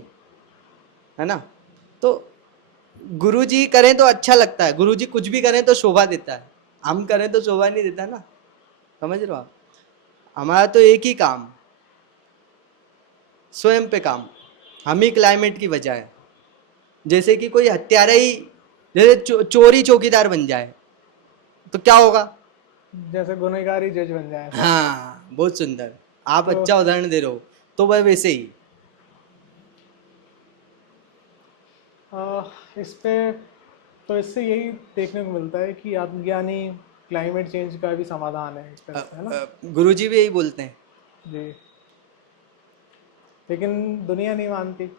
है ना? तो गुरुजी करें तो अच्छा लगता है, गुरुजी कुछ भी करें तो शोभा देता है, हम करें तो शोभा नहीं देता ना। समझ रहे हो आप? हमारा तो एक ही काम, स्वयं पे काम, हम ही क्लाइमेट की वजह है। जैसे कि कोई हत्यारा ही, जैसे चोरी चौकीदार बन जाए तो क्या होगा? जैसे गुनहगारी जज बन जाए। हाँ, बहुत सुंदर, आप तो अच्छा उदाहरण दे रहे हो। तो वह वैसे ही इस पे तो इससे यही देखने को मिलता है कि आत्मज्ञानी क्लाइमेट चेंज का भी समाधान है एक तरह से, है ना? गुरुजी भी यही बोलते हैं। जी, लेकिन दुनिया नहीं मानती।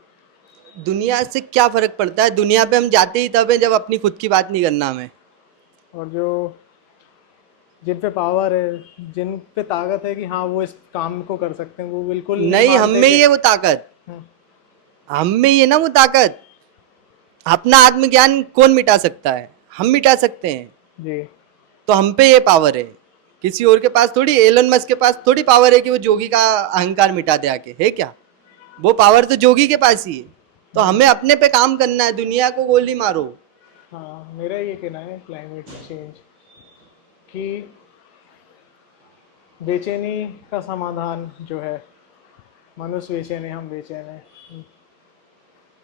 दुनिया से क्या फर्क पड़ता है, दुनिया पे हम जाते ही तब है जब अपनी खुद की बात नहीं करना हमें। और जो जिन पे पावर है, जिन पे ताकत है कि हाँ वो इस काम को कर सकते हैं, वो बिल्कुल नहीं नहीं, हम मानते में कि ही है वो ताकत, हम्म, हम में ही है ना वो ताकत। अपना आत्मज्ञान कौन मिटा सकता है? हम मिटा सकते हैं। जी तो हम पे ये पावर है, किसी और के पास थोड़ी, एलन मस्क के पास थोड़ी पावर है कि वो जोगी का अहंकार मिटा दे आके, है क्या? वो पावर तो जोगी के पास ही है। तो हमें अपने पे काम करना है, दुनिया को गोली मारो। हाँ, मेरा ये कहना है क्लाइमेट चेंज कि बेचैनी का समाधान जो है, मनुष्य बेचैन है, हम बेचैन हैं,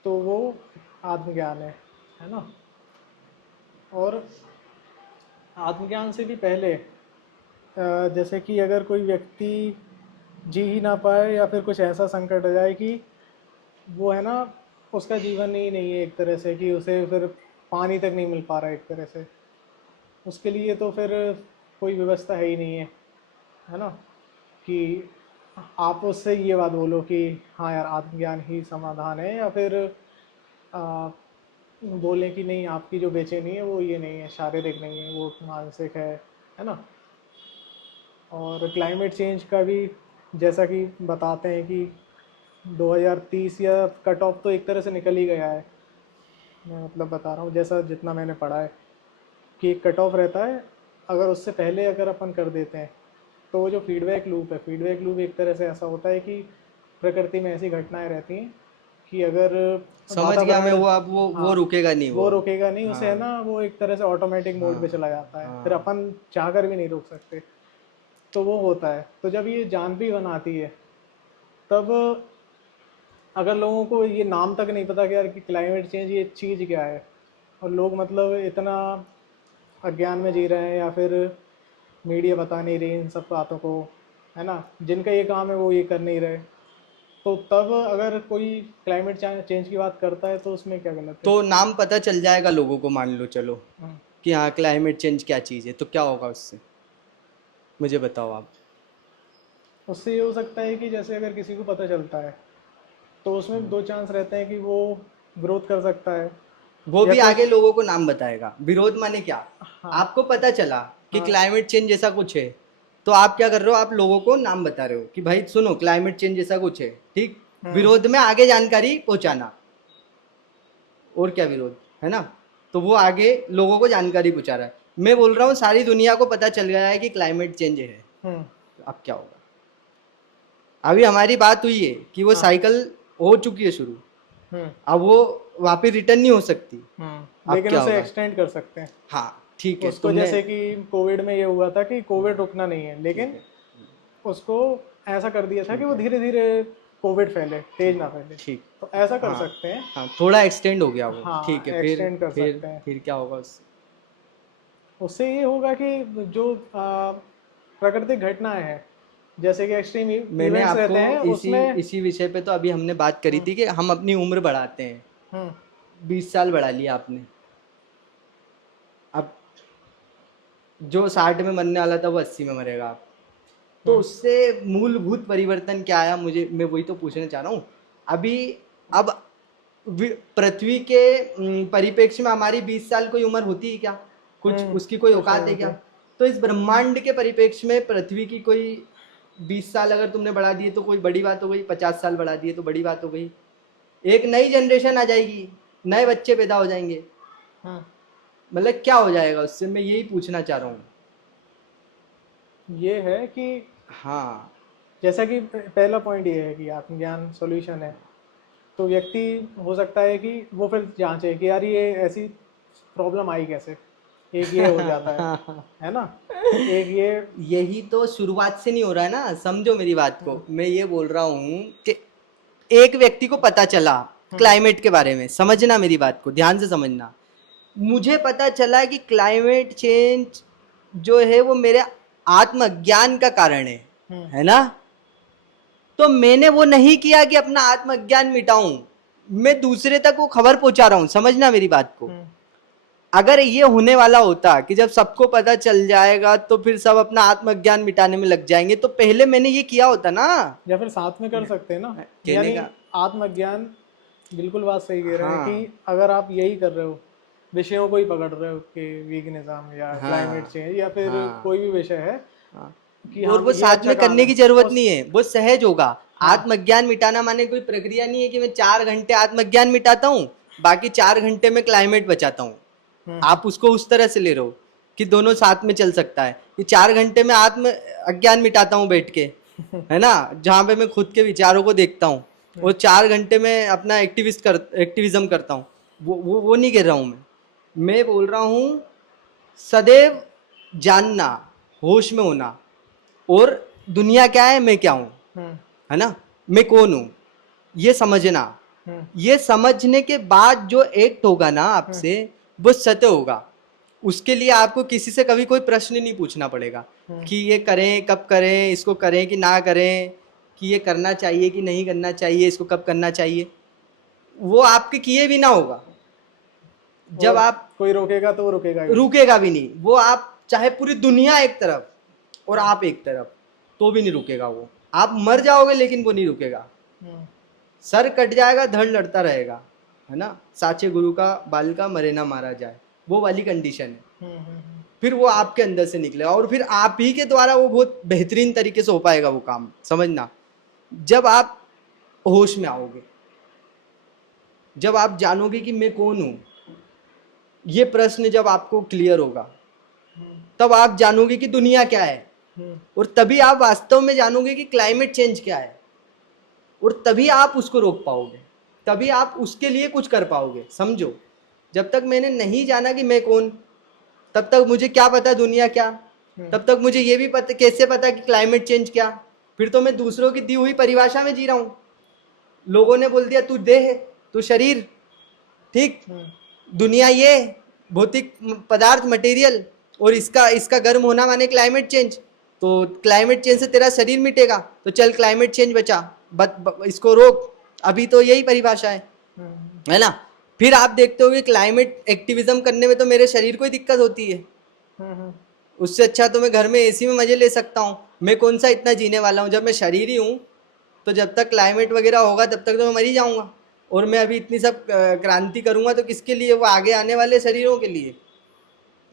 तो वो आत्मज्ञान है ना? और आत्मज्ञान से भी पहले जैसे कि अगर कोई व्यक्ति जी ही ना पाए या फिर कुछ ऐसा संकट आ जाए कि वो है ना, उसका जीवन ही नहीं है एक तरह से, कि उसे फिर पानी तक नहीं मिल पा रहा है एक तरह से, उसके लिए तो फिर कोई व्यवस्था है ही नहीं है ना? कि आप उससे ये बात बोलो कि हाँ यार आत्मज्ञान ही समाधान है, या फिर आ, बोलें कि नहीं आपकी जो बेचैनी है वो ये नहीं है, शारीरिक नहीं है, वो मानसिक है ना? और क्लाइमेट चेंज का भी जैसा कि बताते हैं कि 2030 या कट ऑफ तो एक तरह से निकल ही गया है। मैं मतलब बता रहा हूँ जैसा जितना मैंने पढ़ा है कि एक कट ऑफ रहता है, अगर उससे पहले अगर अपन कर देते हैं तो वो जो फीडबैक लूप है, फीडबैक लूप एक तरह से ऐसा होता है कि प्रकृति में ऐसी घटनाएं रहती हैं कि अगर समझ गया मैं, वो अब हाँ, वो रुकेगा नहीं, वो रुकेगा नहीं, उसे है हाँ, ना, वो एक तरह से ऑटोमेटिक मोड पे हाँ, चला जाता है, फिर हाँ। अपन चाहकर भी नहीं रोक सकते। तो वो होता है, तो जब ये जान भी बनाती है तब अगर लोगों को ये नाम तक नहीं पता कि यार कि क्लाइमेट चेंज ये चीज़ क्या है, और लोग मतलब इतना अज्ञान में जी रहे हैं, या फिर मीडिया बता नहीं रही इन सब बातों को, है ना, जिनका ये काम है वो ये कर नहीं रहे, तो तब अगर कोई क्लाइमेट चेंज की बात करता है तो उसमें क्या गलत है? तो नाम पता चल जाएगा लोगों को, मान लो चलो हम्म, कि हाँ क्लाइमेट चेंज क्या चीज़ है, तो क्या होगा उससे, मुझे बताओ आप। उससे ये हो सकता है कि जैसे अगर किसी को पता चलता है तो उसमें दो चांस रहते हैं कि वो ग्रोथ कर सकता है, वो या भी कुछ। आगे लोगों को नाम बताएगा। विरोध माने क्या? हाँ आपको पता चला कि हाँ क्लाइमेट चेंज जैसा कुछ है, तो आप क्या कर रहे हो, आप लोगों को नाम बता रहे हो कि भाई सुनो क्लाइमेट चेंज जैसा कुछ है, ठीक। हम्म, विरोध में आगे जानकारी पहुंचाना, और क्या विरोध, है ना? तो वो आगे लोगों को जानकारी पहुंचा रहा है। मैं बोल रहा हूँ सारी दुनिया को पता चल गया है कि क्लाइमेट चेंज है, हम्म, तो अब क्या होगा? अभी हमारी बात हुई है कि वो हाँ, साइकिल हो चुकी है शुरू, हम्म, अब वो वापस रिटर्न नहीं हो सकती। अब लेकिन क्या उसे होगा? एक्सटेंड कर सकते हैं। हाँ ठीक है उसको तुमने जैसे कि कोविड में ये हुआ था कि कोविड रुकना नहीं है, लेकिन उसको ऐसा कर दिया था कि वो धीरे धीरे कोविड फैले, तेज ना फैले। ठीक तो ऐसा कर हाँ सकते हैं। हाँ थोड़ा एक्सटेंड हो गया वो, हाँ, ठीक है एक्सटेंड कर फिर सकते हैं। फिर क्या होगा उससे? उससे ये होगा कि जो प्राकृतिक घटनाएं हैं, जैसे कि एक्सट्रीम मैंने इवेंट्स आपको रहते हैं इसी उसमें। इसी विषय पे तो अभी हमने बात करी हम्म, थी कि हम अपनी उम्र बढ़ाते हैं, हम्म, 20 साल बढ़ा लिया आपने, अब जो 60 में मरने वाला था वो 80 में मरेगा आप। तो हम्म, उससे मूलभूत परिवर्तन क्या आया, मुझे मैं वही तो पूछना चाह रहा हूँ अभी। अब पृथ्वी के परिप्रेक्ष्य में हमारी 20 साल कोई उम्र होती है क्या? कुछ उसकी कोई कुछ नहीं औकात है होती। क्या? तो इस ब्रह्मांड के परिप्रेक्ष्य में पृथ्वी की कोई 20 साल अगर तुमने बढ़ा दिए तो कोई बड़ी बात हो गई, 50 साल बढ़ा दिए तो बड़ी बात हो गई। एक नई जनरेशन आ जाएगी, नए बच्चे पैदा हो जाएंगे, हम्म, मतलब क्या हो जाएगा उससे, मैं यही पूछना चाह रहा हूँ। ये है कि हाँ जैसा कि पहला पॉइंट ये है कि आत्मज्ञान सॉल्यूशन है। तो व्यक्ति हो सकता है कि वो फिर जांचे कि यार ये ऐसी प्रॉब्लम आई कैसे। एक ये हो जाता है ना। एक ये। यही तो शुरुआत से नहीं हो रहा है ना, समझो मेरी बात को। हम्म, मैं ये बोल रहा हूँ कि एक व्यक्ति को पता चला हम्म, क्लाइमेट के बारे में, समझना मेरी बात को ध्यान से समझना। मुझे पता चला कि क्लाइमेट चेंज जो है वो मेरे आत्मज्ञान का कारण हम्म, है ना? तो मैंने वो नहीं किया कि अपना आत्मज्ञान मिटाऊं, मैं दूसरे तक वो खबर पहुंचा रहा हूं, समझना मेरी बात को। हम्म। अगर ये होने वाला होता कि जब सबको पता चल जाएगा तो फिर सब अपना आत्मज्ञान मिटाने में लग जाएंगे, तो पहले मैंने ये किया होता ना। या फिर साथ में कर सकते हैं ना। कहने यानी का आत्मज्ञान, बिल्कुल बात सही कह रहे हैं कि हाँ अगर आप यही कर रहे हो, विषयों को ही पकड़ रहे हो कि वीगनिज्म या क्लाइमेट हाँ चेंज या फिर हाँ कोई भी विषय है हाँ, कि और हाँ वो ये साथ अच्छा में काम करने है की जरूरत उस। नहीं है, वो सहज होगा। हाँ। आत्मज्ञान मिटाना माने कोई प्रक्रिया नहीं है कि मैं 4 घंटे आत्मज्ञान मिटाता हूँ, बाकी 4 घंटे में क्लाइमेट बचाता हूँ। हम्म, आप उसको उस तरह से ले रहे हो कि दोनों साथ में चल सकता है, कि 4 घंटे में आत्म अज्ञान मिटाता हूँ बैठ के, है ना, जहाँ पे मैं खुद के विचारों को देखता हूँ, और 4 घंटे में अपना एक्टिविज्म करता हूँ। वो नहीं कह रहा हूँ मैं बोल रहा हूँ सदैव जानना, होश में होना, और दुनिया क्या है, मैं क्या हूँ, हम्म, है ना, मैं कौन हूँ, ये समझना। हम्म, ये समझने के बाद जो एक्ट होगा ना हम्म, आपसे, वो सत्य होगा। उसके लिए आपको किसी से कभी कोई प्रश्न नहीं पूछना पड़ेगा हम्म, कि ये करें कब करें, इसको करें कि ना करें, कि ये करना चाहिए कि नहीं करना चाहिए, इसको कब करना चाहिए। वो आपके किए भी ना होगा। जब और आप कोई रोकेगा तो वो रुकेगा ही नहीं। रुकेगा भी नहीं, वो आप चाहे पूरी दुनिया एक तरफ और आप एक तरफ, तो भी नहीं रुकेगा वो। आप मर जाओगे लेकिन वो नहीं रुकेगा। हम्म, सर कट जाएगा, धड़ लड़ता रहेगा, है ना, साचे गुरु का बाल का मरे ना मारा जाए, वो वाली कंडीशन है। हम्म, फिर वो आपके अंदर से निकलेगा और फिर आप ही के द्वारा वो बहुत बेहतरीन तरीके से हो पाएगा वो काम, समझना। जब आप होश में आओगे, जब आप जानोगे कि मैं कौन हूं, ये प्रश्न जब आपको क्लियर होगा, तब आप जानोगे कि दुनिया क्या है, हम्म, और तभी आप वास्तव में जानोगे कि क्लाइमेट चेंज क्या है, और तभी आप उसको रोक पाओगे, तभी आप उसके लिए कुछ कर पाओगे। समझो, जब तक मैंने नहीं जाना कि मैं कौन, तब तक मुझे क्या पता दुनिया क्या, हम्म, तब तक मुझे ये भी पता कैसे पता कि क्लाइमेट चेंज क्या। फिर तो मैं दूसरों की दी हुई परिभाषा में जी रहा हूँ। लोगों ने बोल दिया तू देह है, तू शरीर, ठीक, हम्म, दुनिया ये भौतिक पदार्थ मटेरियल, और इसका इसका गर्म होना माने क्लाइमेट चेंज। तो क्लाइमेट चेंज से तेरा शरीर मिटेगा, तो चल क्लाइमेट चेंज बचा, इसको रोक। अभी तो यही परिभाषा हम्म, है ना। फिर आप देखते हो कि क्लाइमेट एक्टिविज्म करने में तो मेरे शरीर को ही दिक्कत होती है, हम्म, उससे अच्छा तो मैं घर में एसी में मजे ले सकता हूँ। मैं कौन सा इतना जीने वाला हूँ, जब मैं शरीर ही हूँ, तो जब तक क्लाइमेट वगैरह होगा तब तक तो मैं मर ही जाऊंगा। और मैं अभी इतनी सब क्रांति करूंगा तो किसके लिए, वो आगे आने वाले शरीरों के लिए।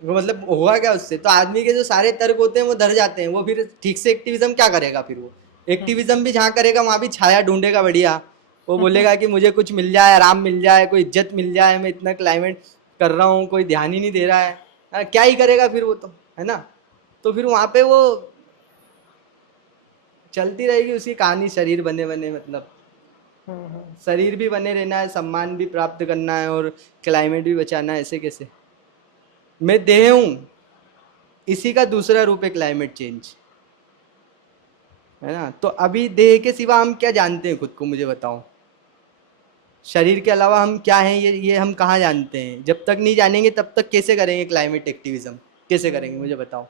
वो मतलब होगा क्या उससे, तो आदमी के जो सारे तर्क होते हैं वो धर जाते हैं। वो फिर ठीक से एक्टिविज्म क्या करेगा, फिर वो एक्टिविज्म भी जहाँ करेगा वहाँ भी छाया ढूंढेगा बढ़िया। वो बोलेगा कि मुझे कुछ मिल जाए, आराम मिल जाए, कोई इज्जत मिल जाए, मैं इतना क्लाइमेट कर रहा हूँ, कोई ध्यान ही नहीं दे रहा है। क्या ही करेगा फिर वो तो, है ना। तो फिर वहाँ पे वो चलती रहेगी उसकी कहानी, शरीर बने बने, मतलब हम्म। शरीर भी बने रहना है, सम्मान भी प्राप्त करना है, और क्लाइमेट भी बचाना है, ऐसे कैसे? मैं देह हूँ, इसी का दूसरा रूप है क्लाइमेट चेंज, है ना। तो अभी देह के सिवा हम क्या जानते हैं खुद को, मुझे बताओ। शरीर के अलावा हम क्या हैं, ये हम कहाँ जानते हैं। जब तक नहीं जानेंगे तब तक कैसे करेंगे क्लाइमेट एक्टिविज्म, कैसे करेंगे मुझे बताओ।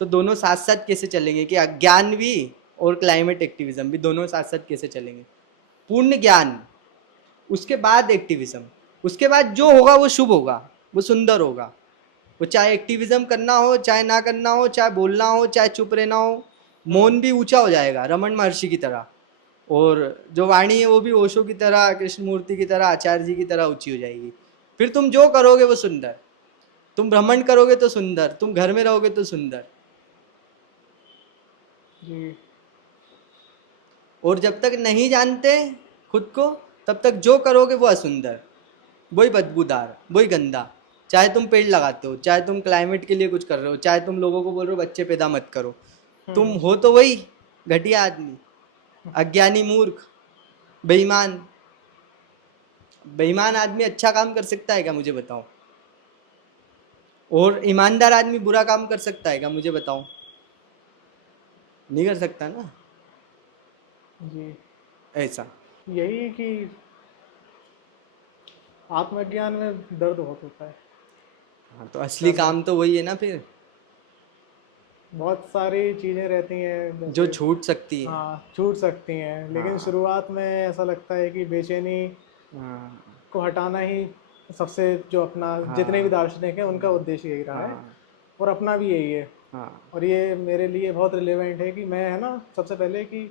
तो दोनों साथ साथ कैसे चलेंगे कि ज्ञान भी और क्लाइमेट एक्टिविज्म भी दोनों साथ साथ कैसे चलेंगे। पूर्ण ज्ञान, उसके बाद एक्टिविज्म, उसके बाद जो होगा वो शुभ होगा, वो सुंदर होगा। वो चाहे एक्टिविज्म करना हो, चाहे ना करना हो, चाहे बोलना हो, चाहे चुप रहना हो। मौन भी ऊंचा हो जाएगा रमन महर्षि की तरह, और जो वाणी है वो भी ओशो की तरह, कृष्णमूर्ति की तरह, आचार्य जी की तरह ऊंची हो जाएगी। फिर तुम जो करोगे वो सुंदर, तुम भ्रमण करोगे तो सुंदर, तुम घर में रहोगे तो सुंदर। जी। और जब तक नहीं जानते खुद को, तब तक जो करोगे वो असुंदर, वही बदबूदार, वही गंदा। चाहे तुम पेड़ लगाते हो, चाहे तुम क्लाइमेट के लिए कुछ कर रहे हो, चाहे तुम लोगों को बोल रहे हो बच्चे पैदा मत करो, तुम हो तो वही घटिया आदमी, अज्ञानी, मूर्ख, बेईमान। बेईमान आदमी अच्छा काम कर सकता है क्या, मुझे बताओ। और ईमानदार आदमी बुरा काम कर सकता है क्या, मुझे बताओ। नहीं कर सकता ना। जी। ऐसा। यही कि आत्मज्ञान में दर्द बहुत होता है। हाँ, तो असली काम तो वही है ना फिर, बहुत सारी चीज़ें रहती हैं जो जैसे, छूट सकती है। हाँ, छूट सकती हैं, लेकिन हाँ। शुरुआत में ऐसा लगता है कि बेचैनी हाँ। को हटाना ही सबसे, जो अपना जितने भी हाँ। दार्शनिक हैं उनका उद्देश्य यही रहा है, हाँ। और अपना भी यही है। हाँ। और ये मेरे लिए बहुत रिलेवेंट है कि मैं, है ना, सबसे पहले कि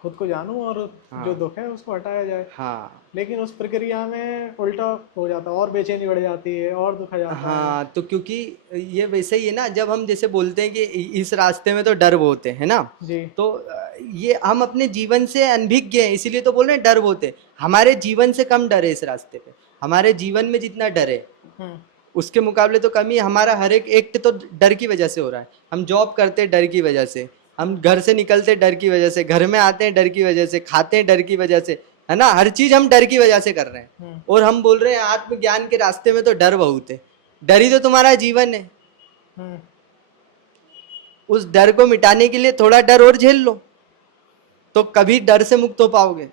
खुद को जानूं और जो हाँ। दुख है उसको हटाया जाए। हाँ। लेकिन उस प्रक्रिया में उल्टा हो जाता है, और बेचैनी बढ़ जाती है और दुख आ जाता है। हाँ, तो क्योंकि ये वैसे ही है ना, जब हम जैसे बोलते हैं कि इस रास्ते में तो डर बहुत है ना। जी। तो ये हम अपने जीवन से अनभिज्ञ हैं, इसीलिए तो बोल रहे हैं डर बहुत है। हमारे जीवन से कम डर है इस रास्ते पे। हमारे जीवन में जितना डर है हम्म। उसके मुकाबले तो कम ही। हमारा हर एक एक्ट तो डर की वजह से हो रहा है। हम जॉब करते हैं डर की वजह से, हम घर से निकलते डर की वजह से, घर में आते हैं डर की वजह से, खाते हैं डर की वजह से, है ना। हर चीज हम डर की वजह से कर रहे हैं। हम्म। और हम बोल रहे हैं आत्मज्ञान के रास्ते में तो डर बहुत है। डर ही तो तुम्हारा जीवन है। हम्म। उस डर को मिटाने के लिए थोड़ा डर और झेल लो, तो कभी डर से मुक्त हो पाओगे।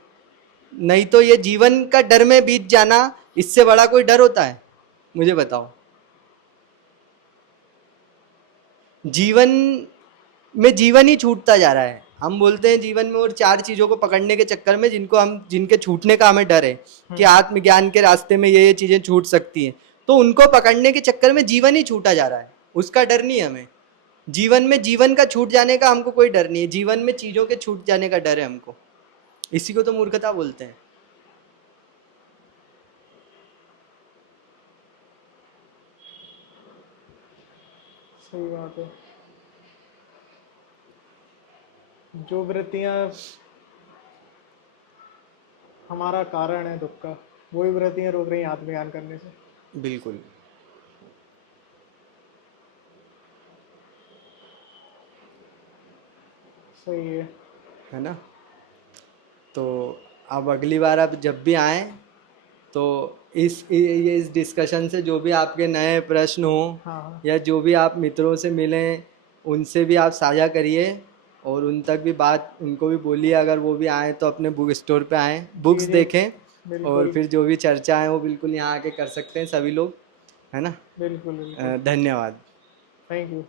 नहीं तो ये जीवन का डर में बीत जाना, इससे बड़ा कोई डर होता है, मुझे बताओ। जीवन में जीवन ही छूटता जा रहा है। हम बोलते हैं जीवन में और चार चीजों को पकड़ने के चक्कर में, जिनको हम, जिनके छूटने का हमें डर है कि आत्मज्ञान के रास्ते में ये चीजें छूट सकती हैं, तो उनको पकड़ने के चक्कर में जीवन ही छूटा जा रहा है। उसका डर नहीं है हमें। जीवन में जीवन का छूट जाने का हमको कोई डर नहीं है, जीवन में चीजों के छूट जाने का डर है हमको। इसी को तो मूर्खता बोलते हैं। सही बात है। जो वृत्तियां हमारा कारण है दुख का, वही वृत्तियां रोक रही हैं आत्मज्ञान करने से। बिल्कुल। सही है ना। तो अब अगली बार आप जब भी आए, तो इस डिस्कशन से जो भी आपके नए प्रश्न हो, हाँ, हाँ। या जो भी आप मित्रों से मिलें उनसे भी आप साझा करिए, और उन तक भी बात, उनको भी बोलिए अगर वो भी आए तो अपने बुक स्टोर पे आएँ, बुक्स जी, जी। देखें। और बिल्कुल, फिर जो भी चर्चा है वो बिल्कुल यहाँ आके कर सकते हैं सभी लोग, है ना। बिल्कुल, बिल्कुल। धन्यवाद। Thank you.